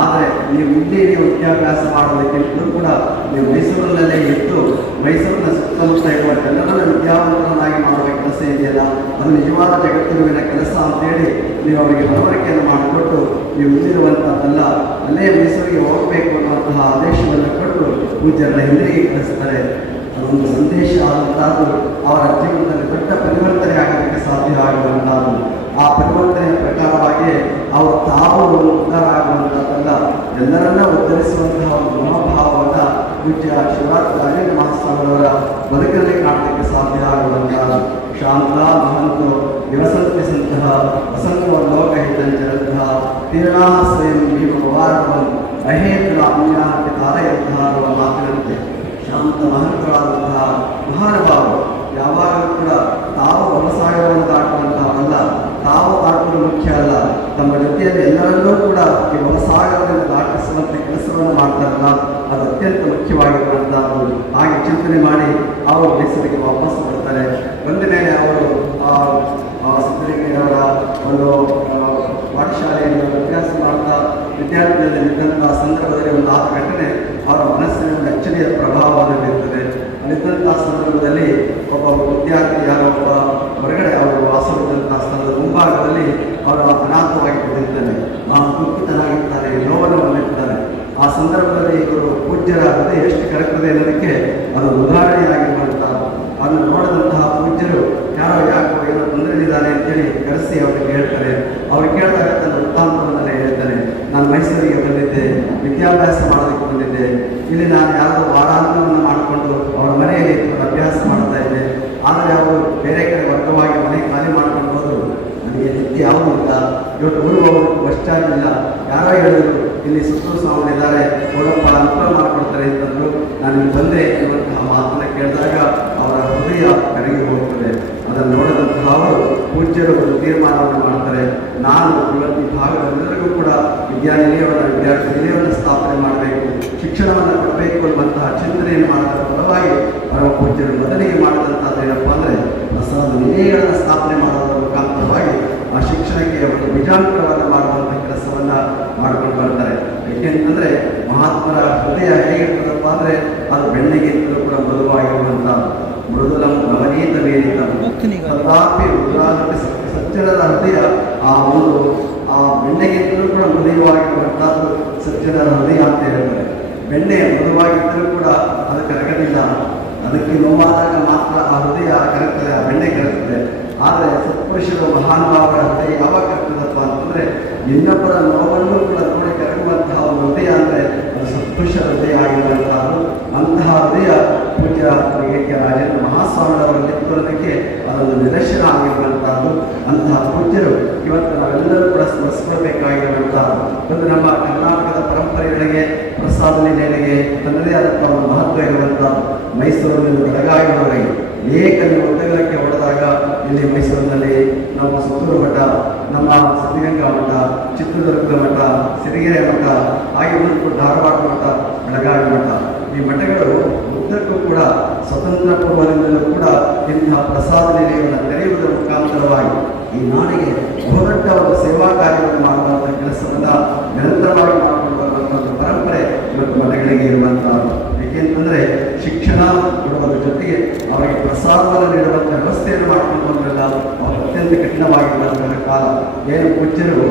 ಆದರೆ ನೀವು ಇಲ್ಲಿ ವಿದ್ಯಾಭ್ಯಾಸ ಮಾಡೋದಕ್ಕಿಂತಲೂ ಕೂಡ ನೀವು ಮೈಸೂರಿನಲ್ಲೇ ಇದ್ದು ಮೈಸೂರಿನ ಸುತ್ತಮುತ್ತ ಇರುವಂಥ ಎಲ್ಲರನ್ನ ವಿದ್ಯಾವಂತರನ್ನಾಗಿ ಮಾಡುವ ಕೆಲಸ ಇದೆಯಲ್ಲ, ಅದು ನಿಜವಾದ ಜಗತ್ತಿನ ಕೆಲಸ ಅಂತೇಳಿ ನೀವು ಅವರಿಗೆ ಮನವರಿಕೆಯನ್ನು ಮಾಡಿಕೊಟ್ಟು ನೀವು ಇಲ್ಲಿರುವಂಥದ್ದೆಲ್ಲ ಅಲ್ಲೇ ಮೈಸೂರಿಗೆ ಹೋಗಬೇಕು ಅನ್ನುವಂತಹ ಆದೇಶವನ್ನು ಕೊಟ್ಟು ಪೂಜ್ಯರನ್ನ ಹಿಂದಿರುಗಿ ಕಳಿಸ್ತಾರೆ. ಅದೊಂದು ಸಂದೇಶ ಆದಂಥದ್ದು ಅವರ ಜೀವನದಲ್ಲಿ ದೊಡ್ಡ ಪರಿವರ್ತನೆ ಆಗೋದಕ್ಕೆ ಸಾಧ್ಯ ಆಗುವಂಥದ್ದು. ಆ ಪರಿವರ್ತನೆಯ ಪ್ರಕಾರವಾಗಿ ಅವರು ತಾವು ಉದ್ಧಾರ ಆಗುವಂಥದ್ದಲ್ಲ, ಎಲ್ಲರನ್ನ ಉದ್ಧರಿಸುವಂತಹ ಒಂದು ಮನೋಭಾವವನ್ನು ಪೂಜ್ಯ ಶಿವರಾತ್ರಿ ಅನಿಲ ಮಹಾಸ್ವಾಮಿಯವರ ಬದುಕಲ್ಲಿ ಕಾಣಲಿಕ್ಕೆ ಸಾಧ್ಯ ಆಗುವಂತಹ ಶಾಂತ ಮಹಂತು ದಿವಸಂತೆ ಸಂತಹ ವಸಂತವ ಲೋಕಹಿತಂತಹ ತೀರ್ಣಾ ಸ್ವಯಂ ಭೀಮವಾರವಂ ಅಹೇತುರ ಅನ್ಯಾನಕ್ಕೆ ತಾರೆಯಂತಹ ಮಾತಿನಂತೆ ಶಾಂತ ಮಹಂತರಾದಂತಹ ಮಹಾನುಭಾವರು ಯಾವಾಗಲೂ ಕೂಡ ತಾವು ವ್ಯವಸಾಯವನ್ನು ದಾಟುವಂತಹವಲ್ಲ, ತಾವು ದಾಟುವುದು ಮುಖ್ಯ ಅಲ್ಲ, ತಮ್ಮ ಜೊತೆಯಲ್ಲಿ ಎಲ್ಲರನ್ನೂ ಕೂಡ ಈ ವ್ಯವಸಾಯವನ್ನು ದಾಟಿಸುವಂಥ ಕೆಲಸವನ್ನು ಮಾಡ್ತಾರಲ್ಲ, ಅದು ಅತ್ಯಂತ ಮುಖ್ಯವಾಗಿರುವಂಥದ್ದು. ಹಾಗೆ ಚಿಂತನೆ ಮಾಡಿ ಅವರು ಮೈಸೂರಿಗೆ ವಾಪಸ್ ಬರ್ತಾರೆ. ಒಂದ ಮೇಲೆ ಅವರು ಸಿದ್ದಲಿಂಗಯ್ಯನವರ ಒಂದು ಪಾಠಶಾಲೆಯಲ್ಲಿ ಅಭ್ಯಾಸ ಮಾಡ್ತಾ ವಿದ್ಯಾರ್ಥಿಗಳಲ್ಲಿ ಇದ್ದಂತಹ ಸಂದರ್ಭದಲ್ಲಿ ಒಂದು ಆದ ಘಟನೆ ಅವರ ಮನಸ್ಸಿನ ಒಂದು ಅಚ್ಚರಿಯ ಪ್ರಭಾವವನ್ನು ಬೀರ್ತದೆ. ಅಲ್ಲಿದ್ದಂತಹ ಸಂದರ್ಭದಲ್ಲಿ ಒಬ್ಬ ವಿದ್ಯಾರ್ಥಿ ಯಾರೋ ಒಬ್ಬ ಹೊರಗಡೆ ಅವರು ವಾಸವಿದ್ದಂತಹ ಸ್ಥಳದ ಮುಂಭಾಗದಲ್ಲಿ ಅವರು ಅನಾಥವಾಗಿ ಬಿದ್ದಿರ್ತಾನೆ, ದುಃಖಿತನಾಗಿರ್ತಾನೆ, ನೋವನ್ನು ಹೊಂದಿರ್ತಾನೆ. ಆ ಸಂದರ್ಭದಲ್ಲಿ ಇವರು ಪೂಜ್ಯರ ಹೃದಯ ಎಷ್ಟು ಕರಗ್ತದೆ ಅನ್ನೋದಕ್ಕೆ ಅದು ಉದಾಹರಣೆಯಾಗಿರುವಂತಹ ಅದನ್ನು ನೋಡಿದಂತಹ ಪೂಜ್ಯರು ಯಾರೋ ಯಾಕೋ ಏನೋ ತೊಂದರೆಯಿದ್ದಾನೆ ಅಂತೇಳಿ ಕರೆಸಿ ಅವ್ರಿಗೆ ಹೇಳ್ತಾರೆ. ಅವ್ರು ಕೇಳಿದಾಗ ತನ್ನ ವೃತ್ತಾಂತವನ್ನೆಲ್ಲ ಹೇಳ್ತಾರೆ. ನಾನು ಮೈಸೂರಿಗೆ ಬಂದಿದ್ದೆ, ವಿದ್ಯಾಭ್ಯಾಸ ಮಾಡೋದಕ್ಕೆ ಬಂದಿದ್ದೆ, ಇಲ್ಲಿ ನಾನು ಯಾವುದೋ ವಾರಾಂತವನ್ನು ಮಾಡಿಕೊಂಡು ಅವರ ಮನೆಯಲ್ಲಿ ಅಭ್ಯಾಸ ಮಾಡ್ತಾ ಇದ್ದೆ. ಆದರೆ ಅವರು ಬೇರೆ ಕಡೆ ವರ್ಗವಾಗಿ ಮನೆ ಖಾಲಿ ಮಾಡ್ಕೊಂಡು ಹೋದರು. ನನಗೆ ನಿತ್ಯ ಯಾವುದೂ ಇಲ್ಲ, ಇವತ್ತು ಊರು ಹೋಗೋದಕ್ಕೆ ಬಸ್ ಚಾರ್ಜ್ ಇಲ್ಲ. ಯಾರೋ ಹೇಳಿದ್ರು ಇಲ್ಲಿ ಸುತ್ತೂರು ಸ್ವಾಮಿಗಳಿದ್ದಾರೆ, ಅವರಪ್ಪ ಅನುಕೂಲ ಮಾಡಿಕೊಡ್ತಾರೆ ಅಂತಂದ್ರು. ನಾನು ಇಲ್ಲಿ ಬಂದೆ ಎನ್ನುವಂತಹ ಮಾತನ್ನು ಕೇಳಿದಾಗ ಅವರ ಹೃದಯ ಕರಗಿ ಹೋಗ್ತದೆ. ಅದನ್ನು ನೋಡಿದಂತಹ ಅವರು ಪೂಜ್ಯರು ಒಂದು ತೀರ್ಮಾನವನ್ನು ಮಾಡ್ತಾರೆ. ನಾನು ಇವತ್ತು ಈ ಭಾಗದೆಲ್ಲರಿಗೂ ಕೂಡ ವಿದ್ಯಾರ್ಥಿ ನಿಲಯವನ್ನು ಸ್ಥಾಪನೆ ಮಾಡಬೇಕು, ಶಿಕ್ಷಣವನ್ನು ಕೊಡಬೇಕು ಅನ್ನುವಂತಹ ಚಿಂತನೆಯನ್ನು ಮಾಡಿದ ಫಲವಾಗಿ ಪರಮ ಪೂಜ್ಯರು ಮೊದಲಿಗೆ ಮಾಡಿದಂಥದ್ದು ಏನಪ್ಪ ಅಂದರೆ ಪ್ರಸಾದ ನಿಲಯಗಳನ್ನು ಸ್ಥಾಪನೆ ಮಾಡೋದರ ಮುಖಾಂತರವಾಗಿ ಆ ಶಿಕ್ಷಣಕ್ಕೆ ಒಂದು ಬೀಜಾಂತರವನ್ನು ಮಾಡುವಂಥ ಕೆಲಸವನ್ನು ಮಾಡ್ಕೊಂಡು ಬರ್ತಾರೆ. ಏಕೆಂತಂದರೆ ಮಹಾತ್ಮರ ಹೃದಯ ಹೇಗಿರ್ತದಪ್ಪ ಅಂದರೆ ಅದು ಬೆಣ್ಣೆಗಿಂತಲೂ ಕೂಡ ಮೃದುವಾಗಿರುವಂಥ ಮೃದುಲಂ ನವನೀತ ವೇದಿತ ತಥಾಪಿ ರುದ್ರಾಂತಿ ಸತ್ಯ ಸಜ್ಜನರ ಹೃದಯ ಆ ಬೆಣ್ಣೆಗಿಂತಲೂ ಕೂಡ ಮೃದುವಾಗಿರುವಂಥದ್ದು ಸಜ್ಜನರ ಹೃದಯ ಅಂತ ಹೇಳ್ತಾರೆ. ಬೆಣ್ಣೆ ಮೃದುವಾಗಿದ್ದರೂ ಕೂಡ ಅದು ಕರಗದಿಲ್ಲ, ಅದಕ್ಕೆ ನೋವಾದಾಗ ಮಾತ್ರ ಆ ಹೃದಯ ಕರಗ್ತದೆ, ಆ ಬೆಣ್ಣೆ ಕರಗ್ತದೆ. ಆದರೆ ಸತ್ಪುರುಷರು ಮಹಾನುಭಾವರ ಹೃದಯ ಯಾವಾಗ ಕರ್ತದಪ್ಪ ಅಂತಂದರೆ ಇನ್ನೊಬ್ಬರ ನೋವನ್ನು ಕೂಡ ನೋಡಿ ಕರಗುವಂತಹ ಒಂದು ಹೃದಯ ಅಂದರೆ ಅದು ಸತ್ಪುರುಷ ಹೃದಯ ಆಗಿರುವಂತಹದ್ದು. ಅಂತಹ ಹೃದಯ ಪೂಜ್ಯ ರಾಜೇಂದ್ರ ಮಹಾಸ್ವಾಮಿಯವರ ನೇತೃತ್ವಕ್ಕೆ ಅದೊಂದು ನಿದರ್ಶನ ಆಗಿರುವಂತಹದ್ದು. ಅಂತಹ ಪೂಜ್ಯರು ಇವತ್ತು ನಾವೆಲ್ಲರೂ ಕೂಡ ಸ್ಮರಿಸಿಕೊಳ್ಳಬೇಕಾಗಿರುವಂತಹದ್ದು. ಒಂದು ನಮ್ಮ ಕರ್ನಾಟಕದ ಪರಂಪರೆಗಳಿಗೆ ಪ್ರಸಾದ ಲೀಲೆಗಳಿಗೆ ತನ್ನದೇ ಆದಂತಹ ಒಂದು ಮಹತ್ವ ಇರುವಂತಹ ಮೈಸೂರಿನಿಂದ ಬೆಳಗಾವಿಯವರೆಗೆ ಅನೇಕ ಒತ್ತಡಕ್ಕೆ ಹೊಡೆದಾಗ ಇಲ್ಲಿ ಮೈಸೂರಿನಲ್ಲಿ ನಮ್ಮ ಸುತ್ತೂರು ಮಠ, ನಮ್ಮ ಸಿದ್ಧಗಂಗಾ ಮಠ, ಚಿತ್ರದುರ್ಗದ ಮಠ, ಸಿರಿಗೆರೆ ಮಠ, ಹಾಗೆ ಮುಂದೆ ಧಾರವಾಡ ಮಠ, ಬೆಳಗಾವಿ ಮಠ, ಈ ಮಠಗಳು ಉದ್ದಕ್ಕೂ ಕೂಡ ಸ್ವತಂತ್ರ ಪೂರ್ವದಿಂದಲೂ ಕೂಡ ಇಂತಹ ಪ್ರಸಾದ ನಿಲಯವನ್ನು ತೆರೆಯುವುದರ ಮುಖಾಂತರವಾಗಿ ಈ ನಾಡಿಗೆ ಬಹುದೊಡ್ಡ ಒಂದು ಸೇವಾ ಕಾರ್ಯವನ್ನು ಮಾಡುವಂಥ ಕೆಲಸವನ್ನು ನಿರಂತರವಾಗಿ ಮಾಡಿಕೊಂಡು ಬರುವಂಥ ಒಂದು ಪರಂಪರೆ ಇವತ್ತು ಮಠಗಳಿಗೆ ಇರುವಂಥದ್ದು. ಏಕೆಂತಂದರೆ ಶಿಕ್ಷಣ ಕೊಡುವುದರ ಜೊತೆಗೆ ಅವರಿಗೆ ಪ್ರಸಾದವನ್ನು ನೀಡುವಂಥ ವ್ಯವಸ್ಥೆಯನ್ನು ಮಾಡಿಕೊಂಡು ಬಂದಾಗ ಅತ್ಯಂತ ಕಠಿಣವಾಗಿರುವಂತಹ ಕಾಲ. ಏನು ಪೂಜ್ಯರು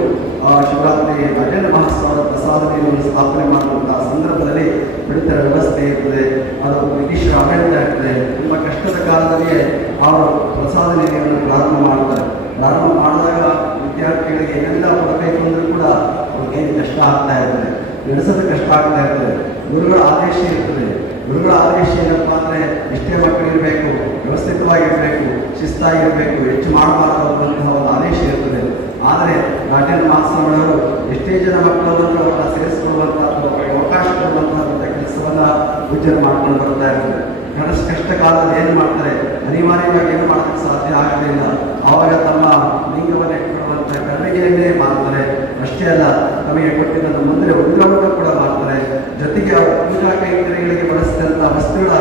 ಶಿವರಾತ್ರಿ ರಾಜೇಂದ್ರ ಮಹಾಸ್ವಾಮಿ ಪ್ರಸಾದ ನೀರನ್ನು ಸ್ಥಾಪನೆ ಮಾಡುವಂತಹ ಸಂದರ್ಭದಲ್ಲಿ ಪಡಿತರ ವ್ಯವಸ್ಥೆ ಇರ್ತದೆ, ಅದು ಬ್ರಿಟಿಷರ ಆಡಳಿತ ಇರ್ತದೆ. ತುಂಬ ಕಷ್ಟದ ಕಾಲದಲ್ಲಿಯೇ ಅವರು ಪ್ರಸಾದ ನೀರಿಯನ್ನು ಪ್ರಾರಂಭ ಮಾಡ್ತಾರೆ. ಪ್ರಾರಂಭ ಮಾಡಿದಾಗ ವಿದ್ಯಾರ್ಥಿಗಳಿಗೆ ಏನೆಲ್ಲ ಕೊಡಬೇಕು ಅಂದರೂ ಕೂಡ ಅವ್ರಿಗೇನು ಕಷ್ಟ ಆಗ್ತಾ ಇರ್ತದೆ, ನಡೆಸೋದು ಕಷ್ಟ ಆಗ್ತಾ ಇರ್ತದೆ. ಗುರುಗಳ ಆದೇಶ ಇರ್ತದೆ. ಗುರುಗಳ ಆದೇಶ ಏನಪ್ಪ ಅಂದರೆ ಇಷ್ಟೇ ಮಕ್ಕಳಿರಬೇಕು, ವ್ಯವಸ್ಥಿತವಾಗಿರಬೇಕು, ಶಿಸ್ತಾಗಿರಬೇಕು, ಹೆಚ್ಚು ಮಾಡಬಾರ್ದು ಅನ್ನುವಂತಹ ಒಂದು ಆದೇಶ ಇರ್ತದೆ. ಆದರೆ ರಾಜೇಂದ್ರ ಮಹಾಸ್ವಾಮಿಯವರು ಎಷ್ಟೇ ಜನ ಮಕ್ಕಳು ಬಂದರೂ ಅವರನ್ನು ಸೇರಿಸಿಕೊಳ್ಳುವಂಥದ್ದು, ಅವಕಾಶ ಕೊಡುವಂತಹ ಕೆಲಸವನ್ನು ಪೂಜೆ ಮಾಡ್ಕೊಂಡು ಬರ್ತಾ ಇರ್ತಾರೆ. ಕಷ್ಟ ಕಾಲದಲ್ಲಿ ಏನು ಮಾಡ್ತಾರೆ, ಅನಿವಾರ್ಯವಾಗಿ ಏನು ಮಾಡೋಕ್ಕೆ ಸಾಧ್ಯ ಆಗಲಿಲ್ಲ. ಆವಾಗ ತಮ್ಮ ಲಿಂಗವನ್ನು ಇಟ್ಟುಕೊಳ್ಳುವಂಥ ಕಣ್ಣಿಗೆಯನ್ನೇ ಮಾಡ್ತಾರೆ. ಅಷ್ಟೇ ಅಲ್ಲ, ತಮಗೆ ಕೊಟ್ಟಿದ್ದ ಮುಂದೆ ಉದ್ಯೋಗ ಕೂಡ ಮಾಡ್ತಾರೆ. ಜೊತೆಗೆ ಅವರು ಪೂಜಾ ಕೈಂಕರ್ಯಗಳಿಗೆ ಬಳಸಿದಂಥ ವಸ್ತುಗಳ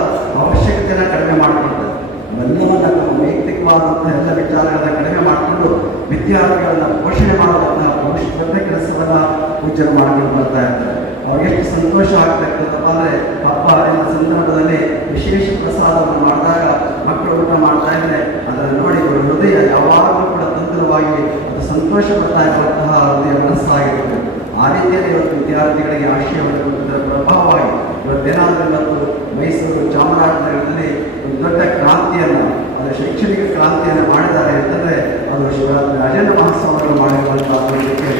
ಅವಶ್ಯಕತೆಯನ್ನು ಕಡಿಮೆ ಮಾಡಿಕೊಳ್ತಾರೆ. ಅವೆಲ್ಲವನ್ನು ತಮ್ಮ ವೈಯಕ್ತಿಕವಾದಂತಹ ಎಲ್ಲ ವಿಚಾರಗಳನ್ನು ಕಡಿಮೆ ಮಾಡಿಕೊಂಡು ವಿದ್ಯಾರ್ಥಿಗಳನ್ನು ಪೋಷಣೆ ಮಾಡುವಂತಹ ಭವಿಷ್ಯದ ಕೆಲಸವನ್ನು ಪೂಜನೆ ಮಾಡಿಕೊಂಡು ಬರ್ತಾ ಇರ್ತಾರೆ. ಅವ್ರಿಗೆ ಎಷ್ಟು ಸಂತೋಷ ಆಗ್ತಕ್ಕಂಥಪ್ಪ ಅಂದರೆ ಹಬ್ಬ ಹರಿದ ಸಂದರ್ಭದಲ್ಲಿ ವಿಶೇಷ ಪ್ರಸಾದವನ್ನು ಮಾಡಿದಾಗ ಮಕ್ಕಳು ಊಟ ಮಾಡ್ತಾ ಇದ್ದರೆ ಅದನ್ನು ನೋಡಿ ಹೃದಯ ಯಾವಾಗಲೂ ಕೂಡ ತಂತ್ರವಾಗಿ ಅದು ಸಂತೋಷ ಬರ್ತಾ ಇರುವಂತಹ ಹೃದಯ ಮನಸ್ಸಾಗಿರುತ್ತೆ. ಆ ರೀತಿಯಲ್ಲಿ ಇವತ್ತು ವಿದ್ಯಾರ್ಥಿಗಳಿಗೆ ಆಶಯವನ್ನು ಕೊಟ್ಟಿದ್ದರ ಪ್ರಭಾವವಾಗಿ ಇವತ್ತೇನಾದರೂ ಇವತ್ತು ಮೈಸೂರು ಚಾಮರಾಜನಗರದಲ್ಲಿ ಒಂದು ದೊಡ್ಡ ಕ್ರಾಂತಿಯನ್ನು, ಅದು ಶೈಕ್ಷಣಿಕ ಕ್ರಾಂತಿಯನ್ನು ಮಾಡಿದ್ದಾರೆ ಅಂತಂದರೆ ಅದು ಶಿವರಾತ್ರಿ ರಾಜೇಂದ್ರ ಮಹಾಸ್ವಾಮಿಗಳು ಮಾಡಿರುವಂಥದ್ದಕ್ಕೆ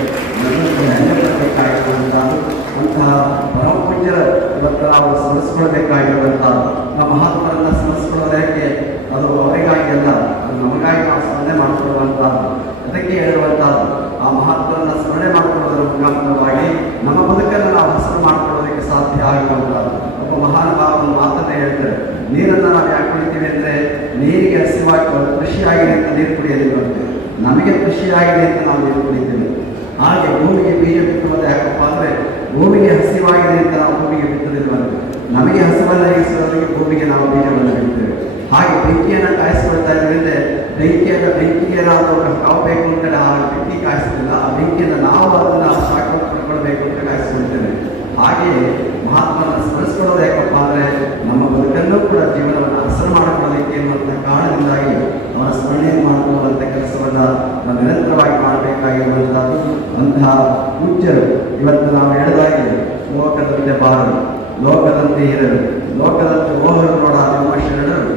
ನೆನಪಬೇಕಾಗಿರುವಂಥದ್ದು. ಅಂತಹ ಪರಮ ಪೂಜ್ಯರ ಇವತ್ತು ನಾವು ಸ್ಮರಿಸ್ಕೊಳ್ಬೇಕಾಗಿರುವಂಥದ್ದು. ನಮ್ಮ ಮಹಾತ್ಮರನ್ನು ಸ್ಮರಿಸ್ಕೊಳ್ಳೋದಕ್ಕೆ ಅದು ಅವರಿಗಾಗಿ ಅಲ್ಲ, ಅದು ನಮಗಾಗಿ ನಾವು ಸ್ಮರಣೆ ಮಾಡಿಕೊಳ್ಳುವಂಥದ್ದು. ಅದಕ್ಕೆ ಹೇಳಿರುವಂಥದ್ದು ಆ ಮಹಾತ್ಮರನ್ನು ಸ್ಮರಣೆ ಮಾಡಿಕೊಳ್ಳೋದರ ಮುಖಾಂತರವಾಗಿ ನಮ್ಮ ಬದುಕನ್ನು ನಾವು ಹಸರು ಮಾಡಿಕೊಳ್ಳೋದಕ್ಕೆ ಸಾಧ್ಯ ಆಗಿರುವಂಥದ್ದು. ಒಬ್ಬ ಮಹಾನುಭಾವನ ಮಾತನ್ನೇ ಹೇಳ್ತಾರೆ, ನೀರನ್ನು ನಾವು ಯಾಕೆ ಕುಡಿತೀವಿ ಅಂದರೆ ನೀರಿಗೆ ಹಸಿವಾಗಿ ಕೃಷಿಯಾಗಿದೆ ಅಂತ ನೀರು ಕುಡಿಯೋದಿಲ್ಲಂತೆ, ನಮಗೆ ಕೃಷಿಯಾಗಿದೆ ಅಂತ ನಾವು ನೀರು ಕುಡಿತೀವಿ. ಹಾಗೆ ಭೂಮಿಗೆ ಬೀಜ ಬಿತ್ತುವುದು ಯಾಕಪ್ಪ ಅಂದರೆ ಭೂಮಿಗೆ ಹಸಿವಾಗಿದೆ ಅಂತ ನಾವು ಭೂಮಿಗೆ ಬಿತ್ತದಿಲ್ವಂತೆ, ನಮಗೆ ಹಸಿವನ್ನು ಇರಿಸೋದಕ್ಕೆ ಭೂಮಿಗೆ ನಾವು ಬೀಜವನ್ನು ಬಿಡ್ತೇವೆ. ಹಾಗೆ ಬೆಂಕಿಯನ್ನು ಕಾಯಿಸ್ಕೊಳ್ತಾ ಇದ್ರಿಂದ ಬೆಂಕಿಗೆ ಏನಾದರೂ ಕಾವು ಬೇಕು ಅಂತ ಆ ಬೆಂಕಿ ಕಾಯಿಸೋದಿಲ್ಲ, ಆ ಬೆಂಕಿಯನ್ನು ನಾವು ಅದನ್ನು ಶಾಖ ಪಡ್ಕೊಳ್ಬೇಕು ಅಂತ ಕಾಯಿಸ್ಕೊಳ್ತೇವೆ. ಹಾಗೆಯೇ ಮಹಾತ್ಮನ ಸ್ಮರಿಸ್ಕೊಳ್ಳೋದು ಯಾಕಪ್ಪ ಅಂದರೆ ನಮ್ಮ ಬದುಕನ್ನು ಕೂಡ ಜೀವನವನ್ನು ಹಸರು ಮಾಡಿಕೊಳ್ಳೋದಕ್ಕೆ ಎನ್ನುವಂಥ ಕಾರಣದಿಂದಾಗಿ ಅವರ ಸ್ಮರಣೆ ಮಾಡಿಕೊಳ್ಳುವಂಥ ಕೆಲಸವನ್ನು ನಾವು ನಿರಂತರವಾಗಿ ಮಾಡಬೇಕಾಗಿರುವಂಥದ್ದು. ಅಂತಹ ಪೂಜ್ಯರು ಇವತ್ತು ನಾವು ಹೇಳಿದಾಗೆ ಲೋಕದಂತೆ ಬಾರರು, ಲೋಕದಂತೆ ಇರರು, ಲೋಕದಂತೆ ಓಹರು ನೋಡ ನಿಮ್ಮ ಶರಣರು,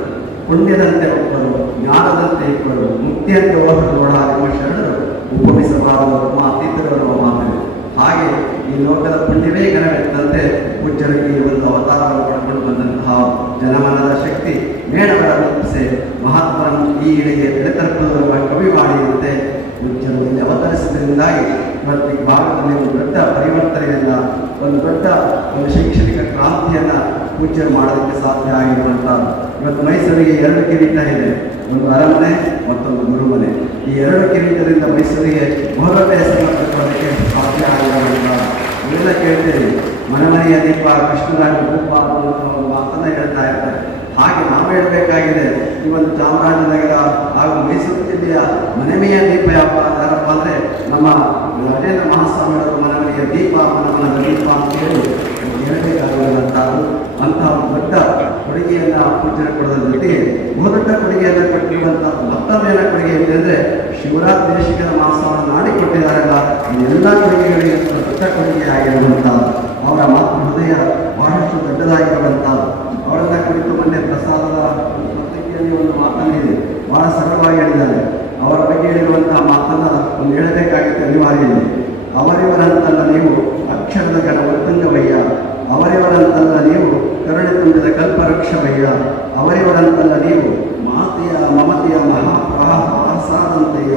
ಪುಣ್ಯದಂತೆ ಒಬ್ಬರು, ಜ್ಞಾನದಂತೆ ಇಬ್ಬರು, ಮುಕ್ತಿಯಂತೆ ಓಹರು ನೋಡ ನಿಮ್ಮ ಶರಣರು, ಉಪಮಿಸಬಾರದು ಅತೀತರು ಮಾತುಗಳು. ಹಾಗೆ ಈ ಲೋಕದ ಪುಣ್ಯವೇ ಘನವೆತ್ತಂತೆ ಪೂಜ್ಯರಿಗೆ ಈ ಒಂದು ಅವತಾರವನ್ನು ಪಡ್ಕೊಂಡು ಬಂದಂತಹ ಜನಮನದ ಶಕ್ತಿ ಮೇಣಗಳ ರೂಪಿಸಿ ಮಹಾತ್ಮರನ್ನು ಈ ಇಳಿಗೆ ಬೆಳೆತರ್ಪದ ಕವಿವಾಣಿಯಂತೆ ಪೂಜ್ಯರು ಇಲ್ಲಿ ಅವತರಿಸಿದ್ರಿಂದಾಗಿ ಇವತ್ತು ಈ ಭಾರತದಲ್ಲಿ ಒಂದು ದೊಡ್ಡ ಪರಿವರ್ತನೆಯನ್ನು, ಒಂದು ದೊಡ್ಡ ಒಂದು ಶೈಕ್ಷಣಿಕ ಕ್ರಾಂತಿಯನ್ನು ಪೂಜ್ಯರು ಮಾಡೋದಕ್ಕೆ ಸಾಧ್ಯ ಆಗಿರುವಂಥದ್ದು. ಇವತ್ತು ಮೈಸೂರಿಗೆ 2 ಕಿರೀಟ ಇದೆ, ಒಂದು ಅರಮನೆ, ಮತ್ತೊಂದು ಗುರುಮನೆ. ಈ 2 ಕಿರೀಟದಿಂದ ಮೈಸೂರಿಗೆ ಬಹುದೊಡ್ಡ ಹೆಸರನ್ನು ತಗೊಳ್ಳೋದಕ್ಕೆ ಸಾಧ್ಯ ಆಗಿರುವಂಥದ್ದು. ಇವೆಲ್ಲ ಕೇಳ್ತೀವಿ, ಮನೆಯ ದೀಪ ಕೃಷ್ಣರಾಜ ರೂಪ ಅನ್ನುವಂಥ ಒಂದು ಮಾತನ್ನು ಹೇಳ್ತಾ ಇರ್ತಾರೆ. ಹಾಗೆ ನಾವು ಹೇಳಬೇಕಾಗಿದೆ, ಈ ಒಂದು ಚಾಮರಾಜನಗರ ಹಾಗೂ ಮೈಸೂರು ಜಿಲ್ಲೆಯ ಮನೆಮೆಯ ದೀಪ ಯಾರಪ್ಪ ಅಂದರೆ ನಮ್ಮ ರಾಜೇಂದ್ರ ಮಹಾಸ್ವಾಮಿಯವರು ಮನೆಮನೆಯ ದೀಪ, ಮನಮನದ ದೀಪ ಅಂತ ಹೇಳಿ ಹೇಳಬೇಕಾಗಿರುವಂಥದ್ದು. ಅಂತಹ ದೊಡ್ಡ ಕೊಡುಗೆಯನ್ನು ಪೂಜನೆ ಕೊಡೋದ್ರ ಜೊತೆಗೆ ಬಹುದೊಡ್ಡ ಕೊಡುಗೆಯನ್ನು ಕೊಟ್ಟಿರುವಂತಹ ಮತ್ತೊಂದೇನ ಕೊಡುಗೆ ಅಂತಂದರೆ ಶಿವರಾಜ ದೇಶಿಕರ ಮಾಸವನ್ನು ಮಾಡಿಕೊಟ್ಟಿದ್ದಾರಲ್ಲ, ಈ ಎಲ್ಲ ಕೊಡುಗೆಗಳಿಗೆ ದೊಡ್ಡ ಕೊಡುಗೆ ಆಗಿರುವಂಥದ್ದು. ಅವರ ಮಾತೃ ಹೃದಯ ಬಹಳಷ್ಟು ದೊಡ್ಡದಾಗಿರುವಂಥದ್ದು. ಅವರನ್ನ ಕುರಿತು ಮೊನ್ನೆ ಪ್ರಸಾದದ ಪತ್ರಿಕೆಯಲ್ಲಿ ಒಂದು ಮಾತನ್ನಿದೆ, ಬಹಳ ಸರಳವಾಗಿ ಹೇಳಿದ್ದಾರೆ. ಅವರ ಬಗ್ಗೆ ಹೇಳಿರುವಂತಹ ಮಾತನ್ನು ಒಂದು ಹೇಳಬೇಕಾಗಿತ್ತು, ಅನಿವಾರ್ಯ ಇದೆ. ಅವರಿವರಂತಲ್ಲ ನೀವು ಅಕ್ಷರದ ಘನ ಉತ್ತುಂಗವಯ್ಯ, ಅವರಿವರಂತಲ್ಲ ನೀವು ಕರುಣೆ ತುಂಬಿದ ಕಲ್ಪವೃಕ್ಷವಯ್ಯ, ಅವರಿವರಂತಲ್ಲ ನೀವು ಮಾತೆಯ ಮಮತೆಯ ಮಹಾಪ್ರಸಾದಂತೆಯ,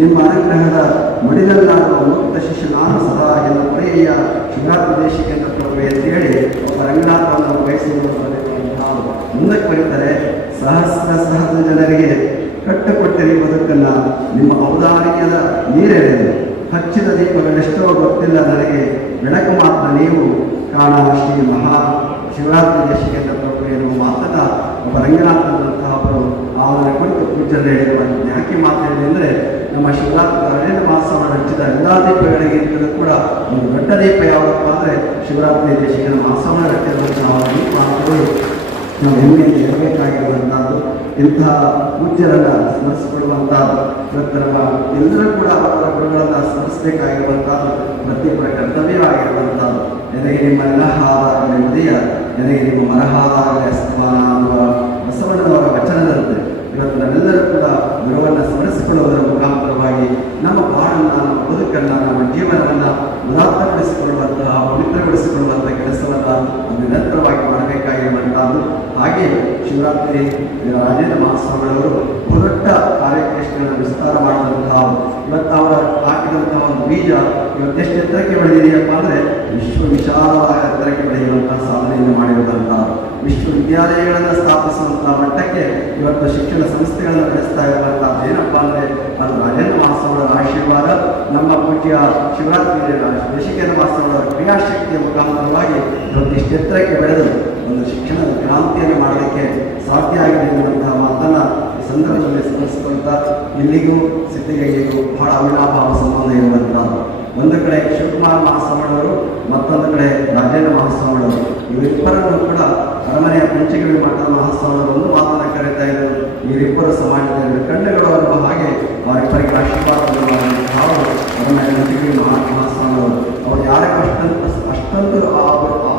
ನಿಮ್ಮ ಅನುಗ್ರಹದ ನುಡಿದಲ್ಲಾಡುವ ಮುಕ್ತ ಶಿಷ್ಯ ನಾನು ಸದಾ ಎಂದು ಪಡೆಯ ಶಿವರಾತ್ರಿ ದೇಶಿಕೇಂದ್ರ ಪ್ರಭುವೆ ಅಂತೇಳಿ ಒಬ್ಬ ರಂಗನಾಥವನ್ನು ಬಯಸಿರುವಂತಹ ಮುಂದಕ್ಕೆ ಬರೀತಾರೆ. ಸಹಸ್ರ ಜನರಿಗೆ ಕಟ್ಟುಕೊಟ್ಟಿರಿ ಬದುಕನ್ನು, ನಿಮ್ಮ ಔದಾರ್ಯದ ನೀರೆಳೆದು ಹಚ್ಚಿದ ದೀಪಗಳೆಷ್ಟೋ ಗೊತ್ತಿಲ್ಲ ನನಗೆ, ಬೆಳಕು ಮಾತ್ರ ನೀವು ಕಾಣ ಶ್ರೀ ಮಹಾ ಶಿವರಾತ್ರಿ ದೇಶಿಕೇಂದ್ರ ಪ್ರಭು ಎನ್ನುವ ಮಾತನ್ನು ಒಬ್ಬ ರಂಗನಾಥನಂತಹ ಅವರು ಅವರ ಕುರಿತು ಪೂಜೆಯಲ್ಲಿ ಹೇಳಿರುವ ಯಾಕೆ ಮಾತಾಡಿದೆ ಅಂದರೆ, ನಮ್ಮ ಶಿವರಾತ್ರಿ ಅರಣ್ಯ ಮಾಸವನ್ನು ಹಚ್ಚಿದ ಎಲ್ಲ ದೀಪಗಳಿಗಿಂತಲೂ ಕೂಡ ಒಂದು ದೊಡ್ಡ ದೀಪ ಯಾವುದಪ್ಪ ಅಂದರೆ ಶಿವರಾತ್ರಿ ದೇಶಿಕನ ಮಾಸವನ್ನು ಹಚ್ಚಿರುವಂತಹ ದೀಪ ಅಂತೇಳಿ ನಾವು ಹೆಮ್ಮೆಗೆ ಇರಬೇಕಾಗಿರುವಂಥದ್ದು. ಇಂತಹ ಪೂಜ್ಯರನ್ನು ಸ್ಮರಿಸಿಕೊಳ್ಳುವಂಥದ್ದು ಇವತ್ತು ನಮ್ಮ ಎಲ್ಲರೂ ಕೂಡ ಅವರ ಗುರುಗಳನ್ನು ಸ್ಮರಿಸಬೇಕಾಗಿರುವಂಥದ್ದು ಪ್ರತಿಯೊಬ್ಬರ ಕರ್ತವ್ಯವಾಗಿರುವಂಥದ್ದು. ನನಗೆ ನಿಮ್ಮ ನೆಲಹಾದಾಗಲೇ ಉದಯ, ನನಗೆ ನಿಮ್ಮ ಮರಹಾದಾಗಲೇ ಅಸ್ತಮಾನ ಅನ್ನುವ ಬಸವಣ್ಣನವರ ವಚನದಂತೆ ಇವತ್ತು ನಾವೆಲ್ಲರೂ ಕೂಡ ಗುರುವನ್ನು ಸ್ಮರಿಸಿಕೊಳ್ಳುವುದರ ಮುಖಾಂತರವಾಗಿ ನಮ್ಮ ಬಾಳನ್ನು, ನಮ್ಮ ಬದುಕನ್ನು, ನಮ್ಮ ಜೀವನವನ್ನು ಉದಾತ್ತಗೊಳಿಸಿಕೊಳ್ಳುವಂತಹ, ಪವಿತ್ರಗೊಳಿಸಿಕೊಳ್ಳುವಂತಹ ಕೆಲಸವನ್ನು ನಿರಂತರವಾಗಿ ಮಾಡಬೇಕಾಗಿರುವಂಥದ್ದು. ಹಾಗೆ ಶಿವರಾತ್ರಿ ರಾಜೇಂದ್ರ ಮಹಾಸ್ವಾಮಿಗಳವರು ಬಹುದೊಡ್ಡ ಕಾರ್ಯಕ್ರಮಗಳನ್ನು ವಿಸ್ತಾರ ಮಾಡಿದಂತಹ, ಇವತ್ತು ಅವರ ಹಾಕಿದಂತಹ ಒಂದು ಬೀಜ ಇವತ್ತೆಷ್ಟು ಎತ್ತರಕ್ಕೆ ಬೆಳೆದಿದೆಯಪ್ಪ ಅಂದರೆ ವಿಶಾಲವಾದ ಎತ್ತರಕ್ಕೆ ಬೆಳೆಯುವಂತಹ ಸಾಧನೆಯನ್ನು ಮಾಡಿರುವಂತಹ, ವಿಶ್ವವಿದ್ಯಾಲಯಗಳನ್ನು ಸ್ಥಾಪಿಸುವಂತಹ ಮಟ್ಟಕ್ಕೆ ಇವತ್ತು ಶಿಕ್ಷಣ ಸಂಸ್ಥೆಗಳನ್ನು ನಡೆಸ್ತಾ ಇರುವಂಥದ್ದು ಏನಪ್ಪ ಅಂದರೆ ಅದು ರಾಜೇಂದ್ರ ಮಹಾಸ್ವಾಮಿಗಳ ಆಶೀರ್ವಾದ. ನಮ್ಮ ಪೂಜ್ಯ ಶಿವರಾತ್ರಿ ದೇಶಿಕೇಂದ್ರ ಮಹಾಸ್ವಾಮಿಗಳ ಕ್ರಿಯಾಶಕ್ತಿಯ ಮುಖಾಂತರವಾಗಿ ಇವತ್ತು ಇಷ್ಟು ಎತ್ತರಕ್ಕೆ ಬೆಳೆದು ಒಂದು ಶಿಕ್ಷಣದ ಕ್ರಾಂತಿಯನ್ನು ಮಾಡಲಿಕ್ಕೆ ಸಾಧ್ಯ ಆಗಿದೆ ಎನ್ನುವಂತಹ ಮಾತನ್ನು ಈ ಸಂದರ್ಭದಲ್ಲಿ ಸ್ಮರಿಸಿದಂಥ ಇಲ್ಲಿಗೂ ಸಿದ್ಧಗಂಗೆಗೂ ಬಹಳ ಅವಿನಾಭಾವ ಸಂಬಂಧ ಇರುವಂಥದ್ದು. ಒಂದು ಕಡೆ ಶಿವಕುಮಾರ್ ಮಹಾಸ್ವಾಮಿಗಳವರು, ಮತ್ತೊಂದು ಕಡೆ ರಾಜೇಂದ್ರ ಮಹಾಸ್ವಾಮಿಗಳವರು, ಇವರಿಬ್ಬರನ್ನು ಕೂಡ ಅರಮನೆಯ ಪಂಚಗವಿ ಮಠದ ಮಹಾಸ್ವಾಮಿಗಳು ಒಂದು ಮಾತನ್ನು ಕರೀತಾ ಇದ್ದರು, ಇವರಿಬ್ಬರು ಸಮಾಜದಲ್ಲಿ ಕಣ್ಣುಗಳವರುವ ಹಾಗೆ ಅವರಿಬ್ಬರಿಗೆ ಆಶೀರ್ವಾದವನ್ನು ಅರಮನೆಯ ಪಂಚಗವಿ ಮಹಾಸ್ವಾಮಿಗಳು ಅವರು ಯಾರಕ್ಕೆ ಅಷ್ಟೊಂದು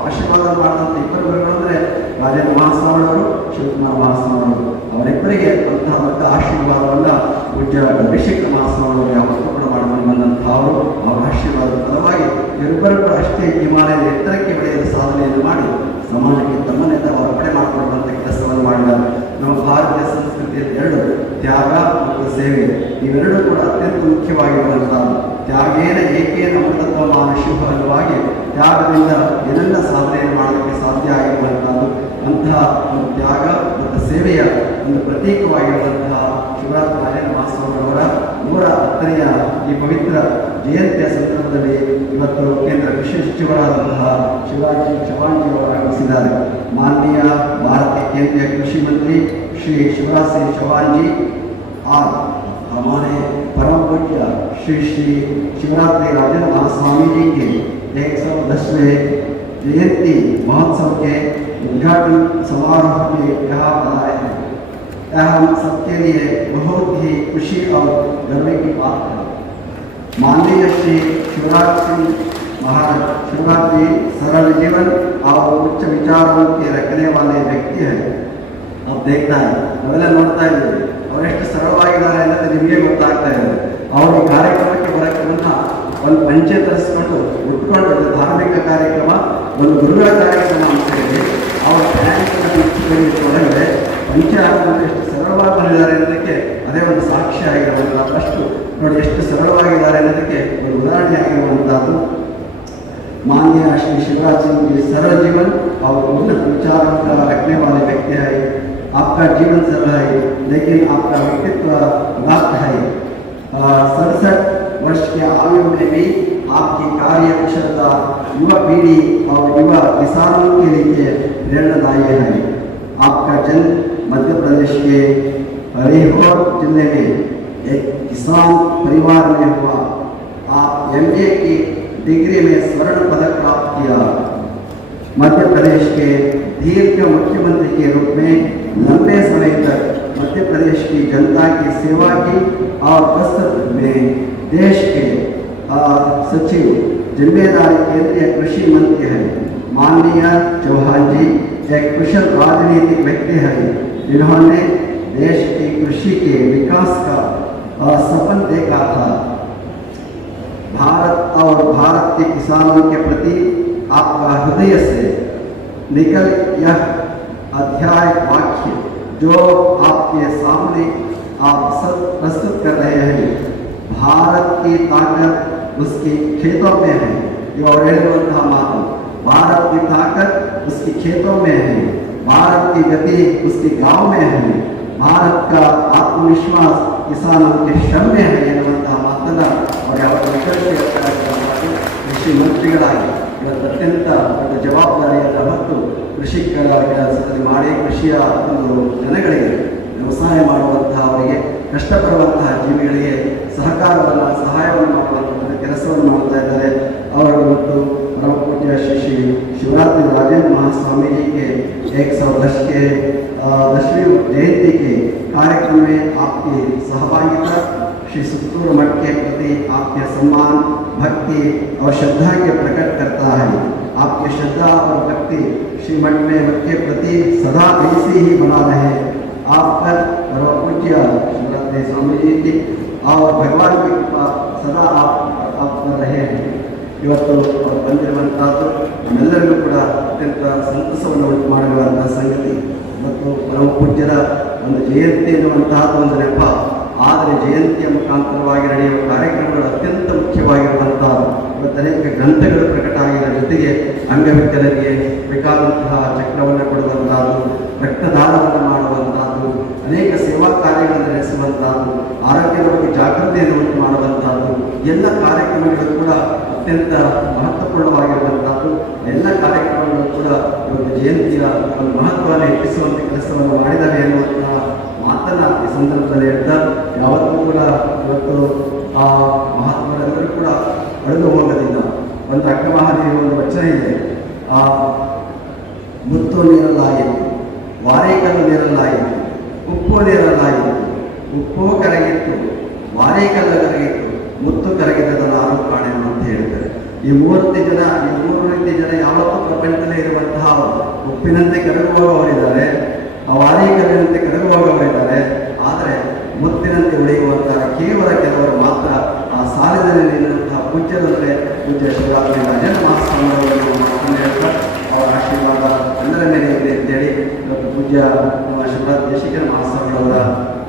ಆಶೀರ್ವಾದ ಮಾಡಿದಂಥ ಇಬ್ಬರು ಗುರುಗಳು ಅಂದರೆ ರಾಜೇಂದ್ರ ಮಹಾಸ್ವಾಮಿಗಳವರು, ಶಿವಕುಮಾರ್ ಮಹಾಸ್ವಾಮಿಗಳು. ಅವರಿಬ್ಬರಿಗೆ ಅಂತಹ ದೊಡ್ಡ ಆಶೀರ್ವಾದವನ್ನು ಪೂಜ್ಯ ಅಭಿಷೇಕ ಮಹಾಸ್ವಾಮಿಗಳು ಯಾವತ್ತೂ ಕೂಡ ಮಾಡಿಕೊಂಡು ಬಂದಂಥವರು. ಅವರ ಆಶೀರ್ವಾದದ ಫಲವಾಗಿ ಇವರಿಬ್ಬರು ಕೂಡ ಅಷ್ಟೇ ಹಿಮಾಲಯದ ಎತ್ತರಕ್ಕೆ ಬೆಳೆಯಲು ಸಾಧನೆಯನ್ನು ಮಾಡಿ ಸಮಾಜಕ್ಕೆ ತಮ್ಮನ್ನೇ ತಾವು ಅರ್ಪಣೆ ಮಾಡಿಕೊಳ್ಳುವಂಥ ಕೆಲಸವನ್ನು ಮಾಡಿದ್ದಾರೆ. ನಮ್ಮ ಭಾರತೀಯ ಸಂಸ್ಕೃತಿಯಲ್ಲಿ ಎರಡು, ತ್ಯಾಗ ಮತ್ತು ಸೇವೆ, ಇವೆರಡೂ ಕೂಡ ಅತ್ಯಂತ ಮುಖ್ಯವಾಗಿರುವಂಥದ್ದು. ತ್ಯಾಗೇನ ಏಕೇನ ಅಮೃತತ್ವ ಮಾನುಷ್ಯ ಫಲವಾಗಿ ತ್ಯಾಗದಿಂದ ಏನೆಲ್ಲ ಸಾಧನೆಯನ್ನು ಮಾಡಲಿಕ್ಕೆ ಸಾಧ್ಯ ಆಗಿರುವಂಥದ್ದು. ಅಂತಹ ಒಂದು ತ್ಯಾಗ ಮತ್ತು ಸೇವೆಯ ಒಂದು ಪ್ರತೀಕವಾಗಿರುವಂತಹ ಶಿವರಾತ್ರಿ ರಾಜೇಂದ್ರ ಮಹಾಸ್ವಾಮಿಗಳವರ 110ನೆಯ ಈ ಪವಿತ್ರ ಜಯಂತಿಯ ಸಂದರ್ಭದಲ್ಲಿ ಇವತ್ತು ಕೇಂದ್ರ ಕೃಷಿ ಸಚಿವರಾದಂತಹ ಶಿವರಾಜ್ ಚೌಹಾಣ್ಜಿಯವರು ಆಗಮಿಸಿದ್ದಾರೆ. ಮಾನನೀಯ ಭಾರತೀಯ केंद्रीय कृषि मंत्री श्री शिवराज सिंह चौहान जी और हमारे परम पूज्य श्री श्री शिवरात्रि राजेंद्र महास्वामी जी के 110वें जयंती महोत्सव के उद्घाटन समारोह में यहाँ पधारे हैं। यह हम सबके लिए बहुत ही खुशी और गर्व की बात है। माननीय श्री शिवराज सिंह महाराज शिवराज जी सरल जीवन और उच्च विचारों के रखने वाले व्यक्ति हैं। अब देखता है ನಾವೆಲ್ಲ ನೋಡ್ತಾ ಇದ್ದೀವಿ ಅವ್ರು ಎಷ್ಟು ಸರಳವಾಗಿದ್ದಾರೆ ಅನ್ನೋದು ನಿಮಗೆ ಗೊತ್ತಾಗ್ತಾ ಇದೆ. ಅವರು ಈ ಕಾರ್ಯಕ್ರಮಕ್ಕೆ ಬರೋಕ್ಕೆ ಮುನ್ನ ಒಂದು ಪಂಚೆ ತರಿಸ್ಕೊಂಡು ಉಟ್ಕೊಂಡು ಧಾರ್ಮಿಕ ಕಾರ್ಯಕ್ರಮ, ಒಂದು ಗುರುಗಳ ಕಾರ್ಯಕ್ರಮ ಅಂತ ಹೇಳಿ ಅವರ ಒಳಗಡೆ ಪಂಚೆ ಹಾಕುವಂತೆ ಎಷ್ಟು ಸರಳವಾಗಿ ಬಂದಿದ್ದಾರೆ ಅನ್ನೋದಕ್ಕೆ ಅದೇ ಒಂದು ಸಾಕ್ಷಿ ಆಗಿರುವಂಥದ್ದು. ಅಷ್ಟು ನೋಡಿ ಎಷ್ಟು ಸರಳವಾಗಿದ್ದಾರೆ ಅನ್ನೋದಕ್ಕೆ ಒಂದು ಉದಾಹರಣೆ ಆಗಿರುವಂಥದ್ದು. माननीय श्री शिवराज सिंह जी सरल जीवन और उन्नत विचारों का रखने वाले व्यक्ति है। आपका जीवन सरल है लेकिन आपका व्यक्तित्व उदात्त है। 67 वर्ष के आयु में भी आपकी कार्य कुशलता युवा पीढ़ी और युवा किसानों के लिए प्रेरणादायी है। आपका जन्म मध्य प्रदेश के हरिहर जिले में एक किसान परिवार में हुआ। आप MA की डिग्री में स्वर्ण पदक प्राप्त किया। मध्य प्रदेश के दीर्घ मुख्यमंत्री के रूप में लंबे समय तक मध्य प्रदेश की जनता की सेवा की और प्रस्तुत में देश के सचिव जिम्मेदारी केंद्रीय कृषि मंत्री हैं माननीय चौहान जी एक कुशल राजनीतिक व्यक्ति हैं जिन्होंने देश की कृषि के विकास का सपन देखा था। भारत और भारत के किसानों के प्रति आपका हृदय से निकल यह अध्याय वाक्य जो आपके सामने आप सब प्रस्तुत कर रहे हैं, भारत की ताकत उसके खेतों में है। भारत की ताकत उसके खेतों में है, भारत की गति उसके गांव में है, भारत का आत्मविश्वास किसानों के श्रम में है ಎನ್ನುವಂತಹ ಮಾತನ್ನ ಕೃಷಿ ಮಂತ್ರಿಗಳಾಗಿ ಇವತ್ತು ಅತ್ಯಂತ ದೊಡ್ಡ ಜವಾಬ್ದಾರಿಯನ್ನು ಹೊತ್ತು ಕೃಷಿಕರ ಕೆಲಸದಲ್ಲಿ ಮಾಡಿ ಕೃಷಿಯ ಒಂದು ಜನಗಳಿಗೆ ವ್ಯವಸಾಯ ಮಾಡುವಂತಹ ಅವರಿಗೆ ಕಷ್ಟಪಡುವಂತಹ ಜೀವಿಗಳಿಗೆ ಸಹಾಯವನ್ನು ಮಾಡುವಂತಹ ಕೆಲಸವನ್ನು ಮಾಡ್ತಾ ಇದ್ದಾರೆ। ಅವರು ಇವತ್ತು परम पूज्य श्री शिवरात्रि राजेंद्र महास्वामी जी के 110वीं जयंती के कार्यक्रम में आपकी सहभागिता श्री सुत्तूर मठ के प्रति आपके सम्मान भक्ति और श्रद्धा के प्रकट करता है। आपकी श्रद्धा और भक्ति श्री मठ के प्रति सदा ऐसी ही बना रहे। आप पर परम पूज्य शिवरात्रि स्वामी जी की और भगवान की कृपा सदा आप पर रहे हैं। ಇವತ್ತು ಅವರು ಬಂದಿರುವಂತಹದ್ದು ನಮ್ಮೆಲ್ಲರಿಗೂ ಕೂಡ ಅತ್ಯಂತ ಸಂತಸವನ್ನು ಉಂಟು ಮಾಡಿರುವಂತಹ ಸಂಗತಿ ಮತ್ತು ಪರಮ ಪೂಜ್ಯರ ಒಂದು ಜಯಂತಿ ಎನ್ನುವಂತಹದ್ದು ಒಂದು ನೆಪ, ಆದರೆ ಜಯಂತಿಯ ಮುಖಾಂತರವಾಗಿ ನಡೆಯುವ ಕಾರ್ಯಕ್ರಮಗಳು ಅತ್ಯಂತ ಮುಖ್ಯವಾಗಿರುವಂತಹದ್ದು। ಇವತ್ತು ಅನೇಕ ಗ್ರಂಥಗಳು ಪ್ರಕಟ ಆಗಿದ ಜೊತೆಗೆ ಅಂಗವಿಕಲರಿಗೆ ಬೇಕಾದಂತಹ ಚಕ್ರವನ್ನು ಕೊಡುವಂತಹದ್ದು, ರಕ್ತದಾನವನ್ನು ಮಾಡುವಂತಹದ್ದು, ಅನೇಕ ಸೇವಾ ಕಾರ್ಯಗಳನ್ನು ನಡೆಸುವಂತಹದ್ದು, ಆರೋಗ್ಯದ ಬಗ್ಗೆ ಜಾಗೃತಿಯನ್ನು ಉಂಟು ಮಾಡುವಂತಹದ್ದು ಎಲ್ಲ ಕಾರ್ಯಕ್ರಮಗಳು ಕೂಡ ಅತ್ಯಂತ ಮಹತ್ವಪೂರ್ಣವಾಗಿರುವಂತಹದ್ದು। ಎಲ್ಲ ಕಾರ್ಯಕ್ರಮಗಳು ಕೂಡ ಇವತ್ತು ಜಯಂತಿಯ ಒಂದು ಮಹತ್ವವನ್ನು ಹೆಚ್ಚಿಸುವಂಥ ಕೆಲಸವನ್ನು ಮಾಡಿದ್ದಾರೆ ಎನ್ನುವಂತಹ ಮಾತನ್ನ ಈ ಸಂದರ್ಭದಲ್ಲಿ ಹೇಳ್ತಾ, ಯಾವತ್ತೂ ಕೂಡ ಇವತ್ತು ಆ ಮಹಾತ್ಮರೆಲ್ಲರೂ ಕೂಡ ಅಳೆದು ಹೋಗೋದಿಲ್ಲ। ಒಂದು ಅಕ್ಕಮಹಾದೇವಿ ಒಂದು ವಚನ ಇದೆ, ಆ ಮುತ್ತು ನೀರಲಾಯಿತು, ವಾರೇಕಲ್ಲು ನೀರಲಾಯಿತು, ಉಪ್ಪು ನೀರಲಾಯಿತು, ಉಪ್ಪು ಕರಗಿತ್ತು, ವಾರೇಕಲ್ಲು ಕರಗಿತ್ತು, ಮುತ್ತು ಕರಗಿದ್ದದನ್ನು ಆರು ಕಾಣೆನು ಅಂತ ಹೇಳ್ತಾರೆ। ಈ ಮೂರು ರೀತಿ ಜನ ಯಾವತ್ತೂ ಪ್ರಪಂಚದಲ್ಲೇ ಇರುವಂತಹ ಉಪ್ಪಿನಂತೆ ಕರಗುವವರಿದ್ದಾರೆ, ವಾರೇಕಲ್ಲಿನಂತೆ ಕರಗುವವರಿದ್ದಾರೆ, ಆದರೆ ಮುತ್ತಿನಂತೆ ಉಳಿಯುವಂತಹ ಕೇವಲ ಕೆಲವರು ಮಾತ್ರ ಆ ಸಾಲಿನಲ್ಲಿ ನಿಲ್ಲುವಂತಹ ಪೂಜ್ಯರಂತೆ ಪೂಜ್ಯ ಶಿವರಾತ್ರಿ ರಾಜೇಂದ್ರ ಮಹಾಸ್ವಾಮಿಗಳನ್ನು ಹೇಳ್ತಾ ಅವರ ಆಶೀರ್ವಾದ ಎಲ್ಲರ ಮೇಲೆ ಇದೆ ಅಂತೇಳಿ ಇವತ್ತು ಪೂಜ್ಯ ಶಿವರಾತ್ರಿ ದೇಶಿಕರ ಮಹಾಸ್ವಾಮಿಗಳವರ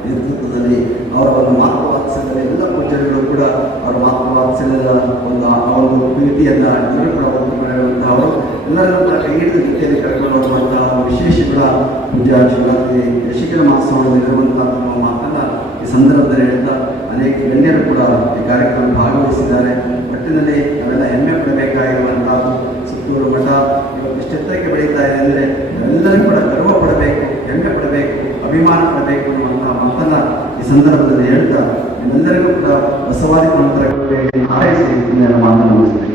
ನೇತೃತ್ವದಲ್ಲಿ ಅವರ ಒಂದು ಮಾತೃವಾತ್ಸಲ್ಯದಲ್ಲಿ ಎಲ್ಲ ಪೂಜ್ಯರುಗಳು ಕೂಡ ಅವರ ಮಾತೃವಾತ್ಸಲ್ಯದ ಒಂದು ಪ್ರೀತಿಯನ್ನು ಎಲ್ಲರೂ ಕೂಡ ಒಂದು ಮಾಡಿರುವಂತಹ ಎಲ್ಲರನ್ನೂ ಕೂಡ ಕೈ ಹಿಡಿದು ಜೊತೆಯಲ್ಲಿ ಕರ್ಕೊಂಡು ಹೋಗುವಂತಹ ವಿಶೇಷ ಕೂಡ ಪೂಜ್ಯ ಶಿವರಾತ್ರಿ ದೇಶಿಕರ ಮಹಾಸ್ವಾಮಿಗಳಿರುವಂತಹ ನಮ್ಮ ಮಾತನ್ನು ಈ ಸಂದರ್ಭದಲ್ಲಿ ಹೇಳ್ತಾ ಅನೇಕ ಗಣ್ಯರು ಕೂಡ ಈ ಕಾರ್ಯಕ್ರಮ ಭಾಗವಹಿಸಿದ್ದಾರೆ। ಒಟ್ಟಿನಲ್ಲಿ ನಾವೆಲ್ಲ ಹೆಮ್ಮೆ ಪಡಬೇಕಾಗಿರುವಂತಹ ಸುತ್ತೂರು ಮಠ ಇವತ್ತು ಇಷ್ಟೆತ್ತರಕ್ಕೆ ಬೆಳೀತಾ ಇದೆ ಅಂದರೆ ಎಲ್ಲರೂ ಕೂಡ ಗರ್ವ ಪಡಬೇಕು, ಹೆಮ್ಮೆ ಪಡಬೇಕು, ಅಭಿಮಾನ ಪಡಬೇಕು ಅನ್ನುವಂತಹ ಮಾತನ್ನ ಈ ಸಂದರ್ಭದಲ್ಲಿ ಹೇಳ್ತಾ ನಿಮ್ಮೆಲ್ಲರಿಗೂ ಕೂಡ ಬಸವಾದಿ ನಂತರ ಹಾರೈಸಿ ಮಾತನ್ನು ಮುಗಿಸ್ತೇನೆ।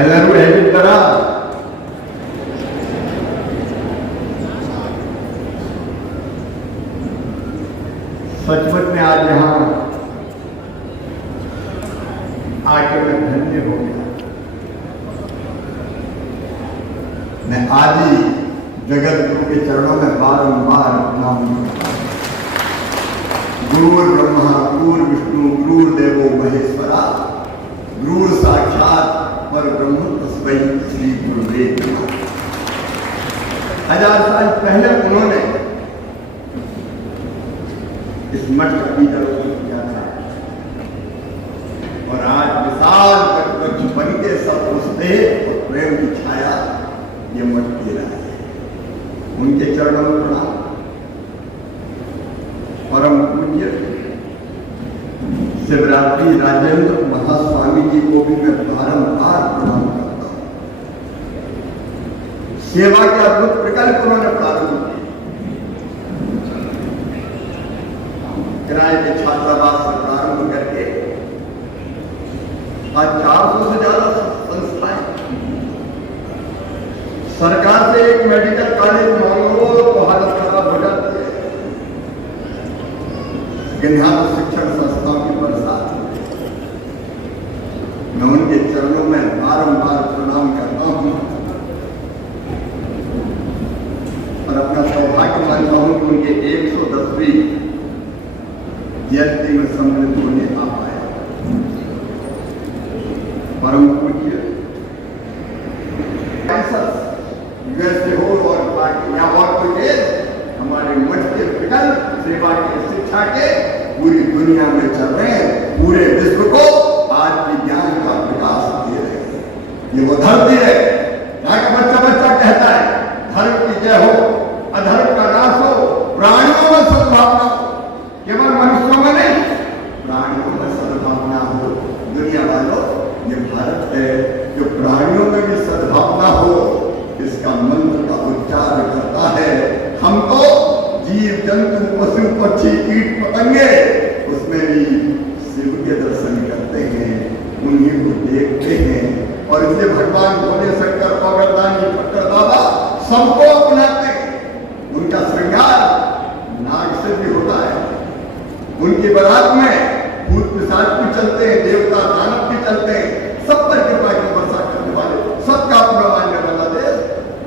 ಎಲ್ಲರೂ ಹೇಳಿದ್ದಾರ सचमुच में आज यहाँ आके मैं धन्य हो गया। मैं आज ही जगत गुरु के चरणों में बारंबार नाम गुरु ब्रह्मा गुरु विष्णु गुरु देवो महेश्वरा गुरु साक्षात पर ब्रह्म तस्मै श्री गुरुदेव। शिवरात्रि राजेंद्र महास्वामी जी को भी मैं बारंबार प्रणाम करता हूँ। सेवा के अद्भुत विकल्प उन्होंने प्रारंभ किए। किराए के छात्रावास से प्रारंभ करके आज 400 से ज्यादा संस्थाएं, सरकार से एक मेडिकल कॉलेज मांगो तो हालत खराब हो जाती है। गिनहार शिक्षण संस्थाओं की बरसात होती है। मैं उनके चरणों में बारंबार प्रणाम करता हूं और अपना सौभाग्य मानता हूं कि उनके 110वीं जयंती में सम्मिलित होने आ पाया। परम पूज्य यूएसए हो और बाकी या और कोई देश हमारे मठ के विकल्प सेवा के शिक्षा के पूरी दुनिया में चल रहे हैं, पूरे विश्व को आज विज्ञान का विकास दे रहे हैं। ये वो धरती है जहाँ का बच्चा बच्चा कहता है धर्म की जय हो, अधर्म का नाश हो, प्राणियों में सद्भावना हो। केवल मनुष्यों में नहीं, प्राणियों में सद्भावना हो। दुनिया वालों, ये भारत है जो प्राणियों में भी सद्भावना हो, इसका मंत्र का उच्चार करता है। हम तो जीव जंतु पशु पक्षी कीट पतंगे उसमें भी शिव के दर्शन करते हैं, उन्हीं को देखते हैं और इसलिए भगवान भोले शंकर पौगरदानी पट्टर बाबा सबको अपनाते हैं। उनका श्रृंगार नाग से भी होता है। उनकी बारात में भूत पिशाच भी चलते हैं, देवता दानव भी चलते हैं। सब पर कृपा की वर्षा करने वाले, सबका अपना मानने वाला देश।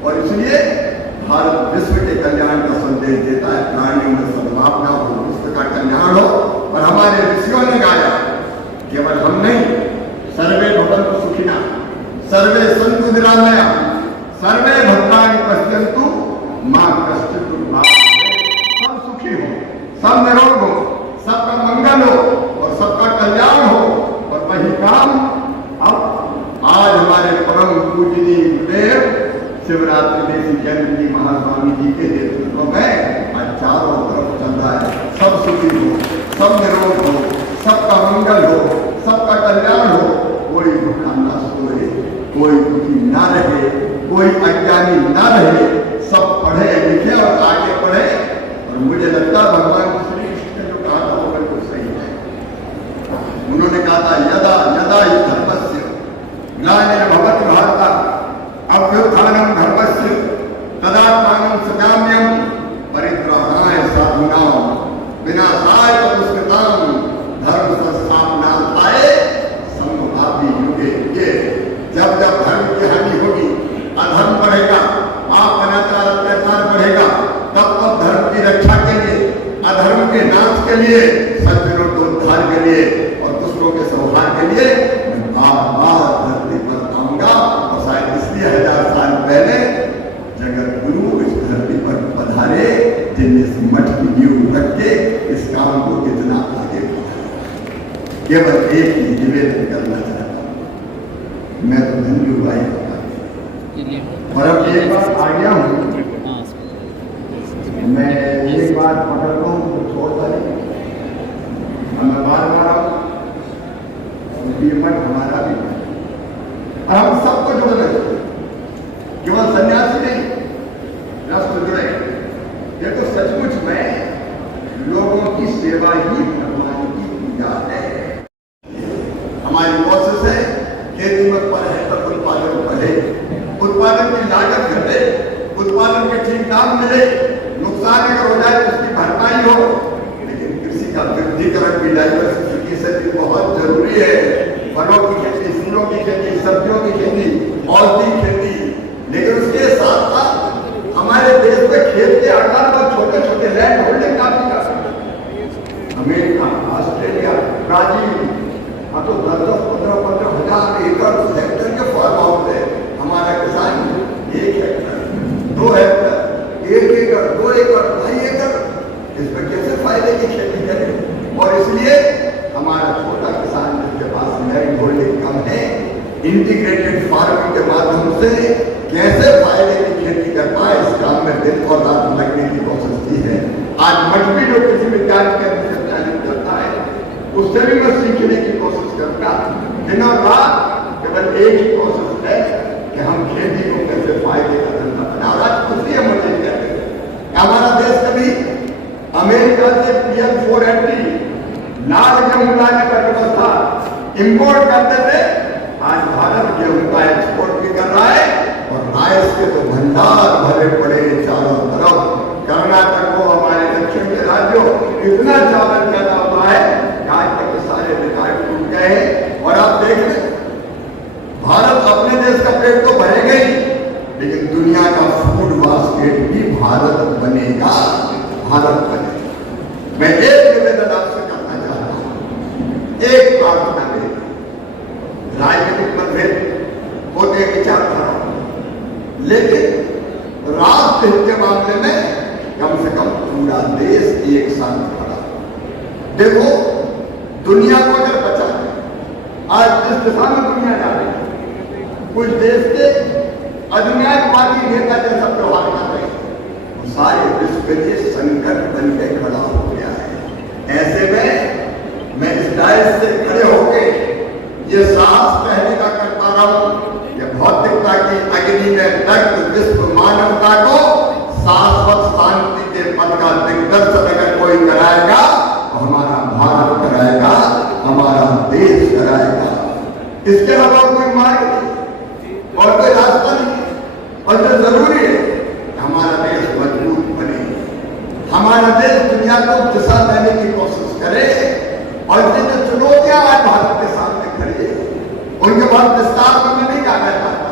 और इसलिए भारत विश्व के कल्याण का संदेश देता है। प्राणियों में सद्भावना हो, विश्व का कल्याण हो। और हमारे ऋषियों ने गाया, केवल हम नहीं, सर्वे भवन्तु सुखिनः, सर्वे सन्तु निरामया, सर्वे भद्राणि पश्यन्तु मा कश्चित् दुर्भाग्यः। सब सुखी हो, सब निरोग हो, सबका मंगल हो और सबका कल्याण हो। और वही काम अब आज हमारे परम पूजनीय गुरुदेव शिवरात्रि देशी जयंती जी महास्वामी जी के नेतृत्व में आज चारों तरफ चल रहा है। सब सुखी हो, सब निरोग हो, सबका मंगल हो, सबका कल्याण हो। कोई भूखा ना सोए, कोई दुखी ना रहे, कोई अज्ञानी ना रहे। सब पढ़े लिखे और आगे बढ़े। और मुझे लगता है भगवान श्री कृष्ण ने जो कहा था वो बिल्कुल सही है। उन्होंने कहा था यदा यदा हि धर्मस्य ग्लानिर्भवति भारत अभ्युत्थानं धर्मस्य तदात्मानं सकाम्यं परित्राणाय साधूनां विनाशाय तदुष्कृतां धर्म संस्थापनार्थाय संभवामि युगे युगे। जब जब धर्म की हानि होगी, अधर्म बढ़ेगा, पाप अनाचार अत्याचार बढ़ेगा, तब तब धर्म की रक्षा के लिए, अधर्म के नाश के लिए, सज्जनों के उद्धार के लिए और दूसरों के सौभाग्य के लिए मैं बार बार धरती पर आऊंगा। और शायद इसलिए 1000 साल पहले जगत गुरु इस धरती पर पधारे, जिनने इस मठ की नींव रख के इस काम को इतना आगे बढ़ाया। केवल एक ही निवेदन करना चाहता हूँ, मैं तो धन्य हुआ ही और अब एक बार आ गया हूँ, मैं एक बार पकड़ता हूँ तो छोड़ता नहीं। मैं बार बार आऊँ, मठ हमारा भी है और हम सबको जोड़ रहे हैं। केवल सन्यासी नहीं, राष्ट्र जुड़े। देखो सचमुच में लोगों की सेवा ही भगवान की पूजा है। हमारी कोशिश है खेती में पर है पर उत्पादन बढ़े, उत्पादन की लागत घटे, उत्पादन के ठीक दाम मिले, नुकसान अगर हो जाए तो उसकी भरपाई हो। लेकिन कृषि का वृद्धिकरण भी, डाइवर्सिफिकेशन भी बहुत जरूरी है। फलों की खेती, फूलों की खेती, सब्जियों की खेती, औषधि की खेती। लेकिन उसके साथ साथ हमारे देश में खेत के आकार पर छोटे छोटे लैंड होल्डिंग काफी कर अमेरिका, ऑस्ट्रेलिया, ब्राजील, हाँ तो 10-15 हजार एकड़ हेक्टर के फॉर्म हाउस है। हमारा किसान 1 हेक्टर, 2 हेक्टर, 1 एकड़, 2 एकड़, 2.5 एकड़, इसमें कैसे फायदे की खेती करें। और इसलिए हमारा छोटा किसान जिसके पास लैंड होल्डिंग कम है, इंटीग्रेटेड फार्मिंग के माध्यम से कैसे फायदे की खेती कर पाए, इस काम में दिन और रात लगने की कोशिश की है। आज मठ भी जो कृषि विज्ञान केंद्र संचालित करता है, उससे भी मैं सीखने की कोशिश करूंगा। दिन और रात केवल एक ही कोशिश है कि हम खेती को कैसे फायदे का धंधा बनाए। और आज खुशी है मुझे कहते हैं हमारा देश कभी अमेरिका से PM 480 लाल गेहूं लाने का व्यवस्था इंपोर्ट करते थे, आज भारत गेहूं का एक्सपोर्ट भी कर रहा है और राइस के तो भंडार भरे पड़े चारों तरफ। कर्नाटक को हमारे दक्षिण के राज्यों इतना चावल पैदा हुआ है कि आज तक सारे रिकॉर्ड टूट गए हैं। और आप देख रहे भारत अपने देश का पेट तो भरेगा ही, लेकिन दुनिया का फूड बास्केट भी भारत बनेगा, भारत बनेगा। मैं एक निवेदन आपसे करना चाहता हूं, एक प्रार्थना में राजनीतिक मतभेद होते विचारधारा, लेकिन राष्ट्र हित के मामले में कम से कम पूरा देश एक साथ खड़ा। देखो दुनिया को अगर बचाना, आज जिस दिशा में दुनिया जा रही है, कुछ देश के अधिनायकवादी नेता जैसा व्यवहार कर रहे हैं, सारे विश्व के लिए संकट बन के खड़ा हो गया है। ऐसे में मैं इस डायस से खड़े होकर ये साहस कहने का करता रहूं कि भौतिकता की अग्नि में दग्ध विश्व मानवता को शाश्वत शांति के पद का दिग्दर्शन अगर कोई कराएगा तो हमारा भारत कराएगा, हमारा देश कराएगा। इसके अलावा कोई मार्ग नहीं और कोई रास्ता नहीं। और जो जरूरी है हमारा देश मजबूत बने, हमारा देश दुनिया को दिशा देने की कोशिश करे। और ये जो चुनौतियां आज भारत के सामने खड़ी है उनके बाद विस्तार में मैं नहीं जाना चाहता,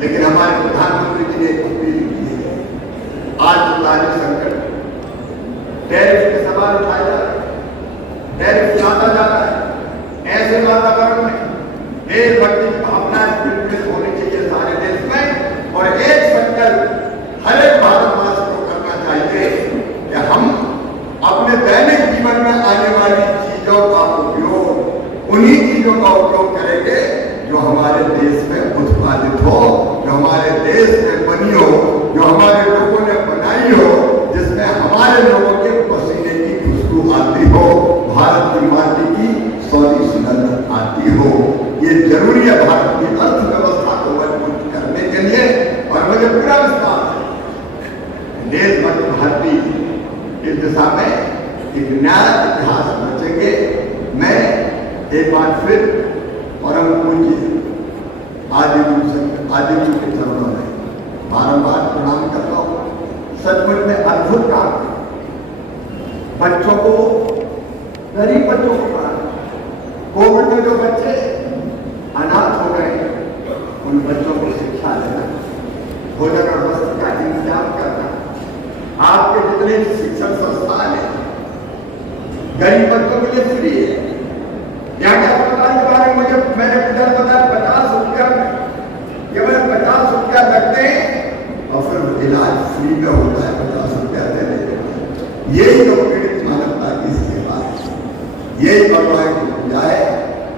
लेकिन हमारे प्रधानमंत्री जी ने एक अपील की है। आज तारीख संकट टैरिफ के सवाल उठाए जा रहे, टैरिफ लाता जा रहा है। ऐसे वातावरण में देशभक्ति की भावना विकसित होनी चाहिए सारे देश में। और एक संकल्प हर एक भारतवासी को करना चाहिए कि हम अपने दैनिक जीवन में आने वाली चीजों का उपयोग उन्हीं चीजों का उपयोग करेंगे जो हमारे देश में उत्पादित हो, जो हमारे देश में बनी हो, जो हमारे लोगों ने बनाई हो, जिसमें हमारे लोगों के पसीने की खुशबू आती हो, भारत की माटी की सौंधी सुगंध आती हो। ये जरूरी है भारत की अर्थव्यवस्था को मजबूत करने के लिए। और मुझे पूरा विश्वास है देशभक्त भारतीय इस दिशा में एक नया इतिहास रचेंगे। मैं एक बार फिर परम पूज्य आदित्य के चरणों में बारंबार प्रणाम करता हूँ। सचमुच में अद्भुत काम है। बच्चों को, गरीब बच्चों को पढ़ाना, कोविड में जो बच्चे अनाथ हो गए उन बच्चों को शिक्षा देना, भोजन और वस्त्र का इंतजाम करना। आपके जितने शिक्षण संस्थान है गरीब बच्चों के लिए फ्री है। यहाँ के अस्पताल के बारे में मैंने बताया 50 रुपया में, केवल 50 रुपया लगते हैं और फिर इलाज फ्री में होता है 50 रुपया देने के बाद। यही तो पीड़ित मानवता की सेवा है, यही भगवान की पूजा है।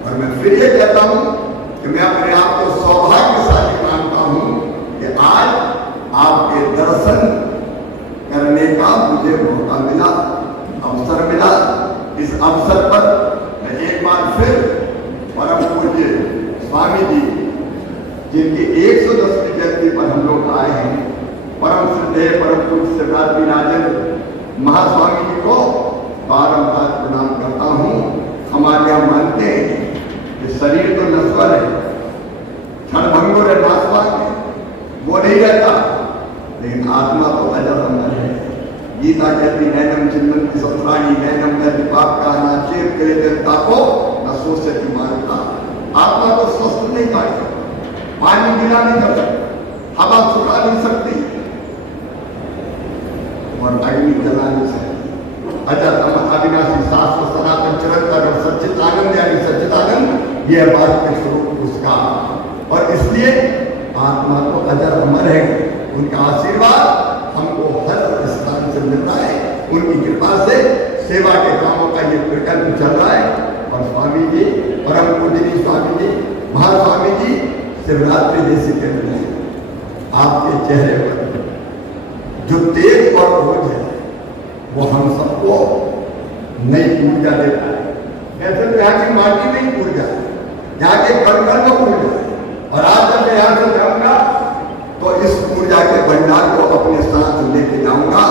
और मैं फिर ये कहता हूँ कि मैं अपने आप को सौभाग्यशाली मानता हूँ कि आज आपके दर्शन करने का मुझे मौका मिला, अवसर मिला। इस अवसर पर मैं एक बार फिर परम पूज्य स्वामी जी जिनकी 110वीं जयंती पर हम लोग आए हैं, परम श्रद्धेय परम पूज्य शिवरात्रि राजेंद्र महास्वामी जी को बारंबार प्रणाम करता हूँ। हमारे यहाँ मानते हैं कि शरीर तो नश्वर है, क्षणभंगुर है, नाशवान है, वो नहीं रहता, लेकिन आत्मा तो अजर अमर है। गीता कहती नैनम चिन्मंती सत्राणी नैनम कहती पाप का ना चेत करे देवता को न सोचे की मानता। आत्मा को स्वस्थ नहीं पाएगा, पानी गिरा नहीं कर सकती, हवा सुखा नहीं सकती और अग्नि जला नहीं सकती। अजर अमर अविनाशी शाश्वत सनातन चिरंतन और सच्चित आनंद यानी सच्चिदानंद, यह बात के स्वरूप उसका। और इसलिए आत्मा तो अजर अमर है। उनका आशीर्वाद हमको हर स्थान से मिल रहा है। उनकी कृपा से सेवा के कामों का ये प्रकल्प चल रहा है। और स्वामी जी, परम पूजनीय स्वामी जी, महास्वामी जी शिवरात्रि जैसी कहते हैं, आपके चेहरे पर जो तेज और ओज है वो हम सबको नई ऊर्जा देता है। जाके बनकर को पूजा। और आज जब मैं यहाँ से जाऊंगा तो इस ऊर्जा के भंडार को अपने साथ लेके जाऊंगा।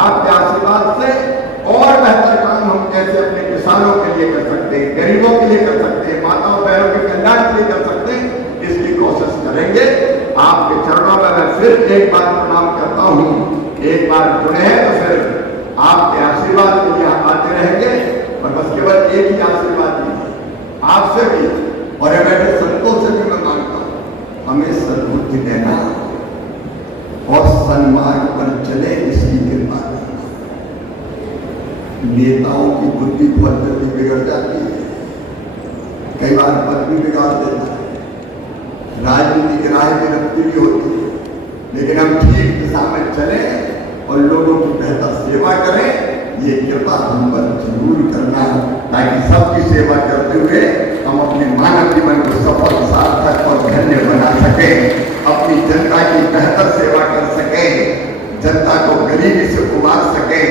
आपके आशीर्वाद से और बेहतर काम हम कैसे अपने किसानों के लिए कर सकते हैं, गरीबों के लिए कर सकते हैं, माताओं बहनों के कल्याण के लिए कर सकते हैं, इसकी कोशिश करेंगे। आपके चरणों में मैं फिर एक बार प्रणाम करता हूँ। एक बार जुड़े हैं तो फिर आपके आशीर्वाद के लिए हम आते रहेंगे। और बस केवल एक ही आशीर्वाद दीजिए आपसे भी और मेरे संतों से भी मैं मांगता हूँ, हमें सद्बुद्धि देना और सन्मार्ग पर चले, इसकी कृपा करना। नेताओं की बुद्धि बहुत जल्दी बिगड़ जाती है, कई बार पद भी बिगाड़ देता है, राजनीति की राह में रखती भी होती है। लेकिन हम ठीक दिशा में चले और लोगों की बेहतर सेवा करें, ये कृपा हम पर जरूर करना, ताकि सबकी सेवा करते हुए हम अपने मानव जीवन को सफल, सार्थक और धन्य बना सके, अपनी जनता की बेहतर सेवा कर सके, जनता को गरीबी से उबार सके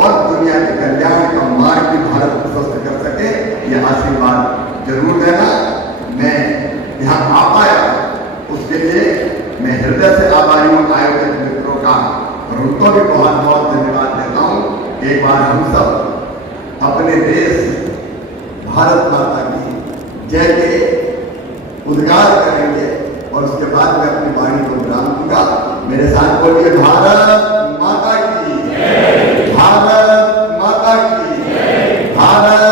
और दुनिया के कल्याण का मार्ग भी भारत प्रशस्त कर सके। ये आशीर्वाद जरूर देना। मैं यहाँ आ पाया उसके लिए मैं हृदय से आभारी हूँ आयोजक मित्रों का, और उनको भी बहुत बहुत धन्यवाद देता हूँ। एक बार हम सब अपने देश भारत माता की जय के उद्गार करेंगे और उसके बाद मैं अपनी वाणी को विराम दूंगा। मेरे साथ बोलिए, भारत माता की, भारत माता की, भारत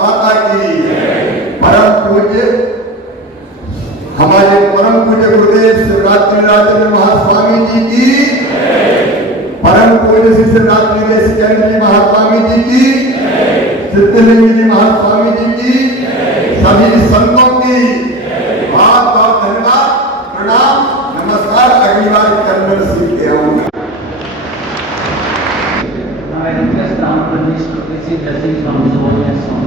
माता की। परम पूज्य हमारे परम पूज्य गुरुदेव शिवरात्रि राजेंद्र महास्वामी जी की, परम पूज्य श्री शिवरात्रि जी महास्वामी जी की, सिद्धलिंग जी महास्वामी जी की, सभी संतों की बहुत बहुत धन्यवाद, प्रणाम, नमस्कार। अगली बार कन्नड़ सीख के आऊंगा। I request the Honorable Minister to receive the seat from His Holiness Swami.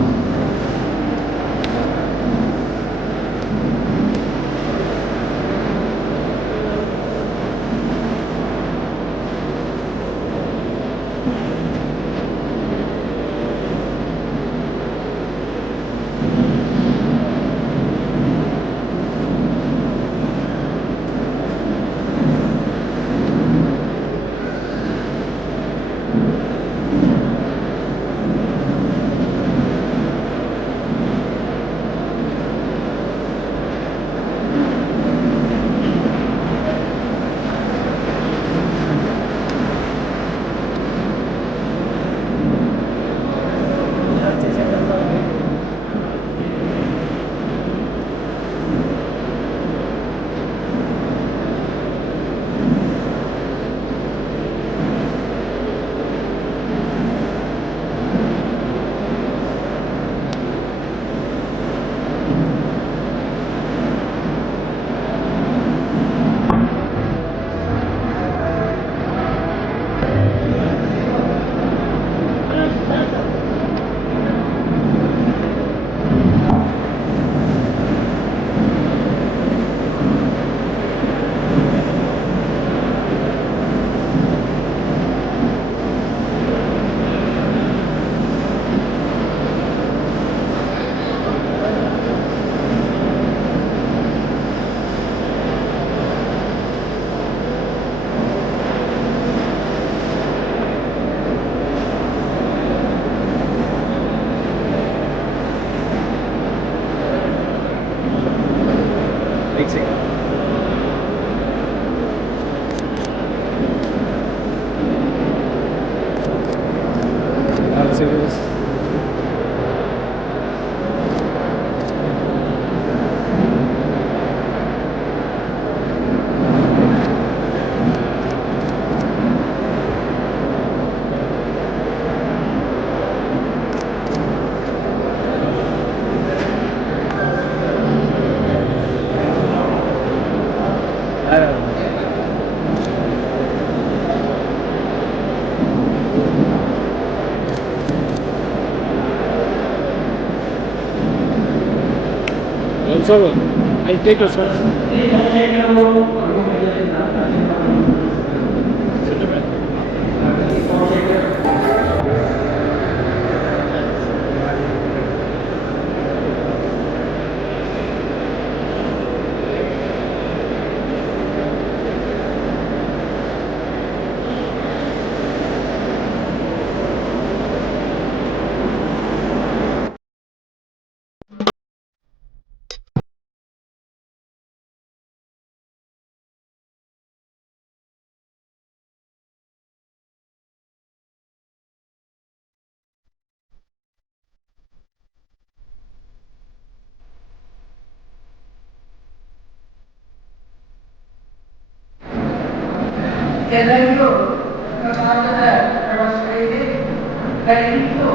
Sir, I take it, sir. ಎಲ್ಲರಿಗೂ ಪ್ರಸಾದದ ವ್ಯವಸ್ಥೆ ಇದೆ. ದಯವಿಟ್ಟು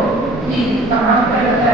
ಈ ಸಮಾರಂಭದ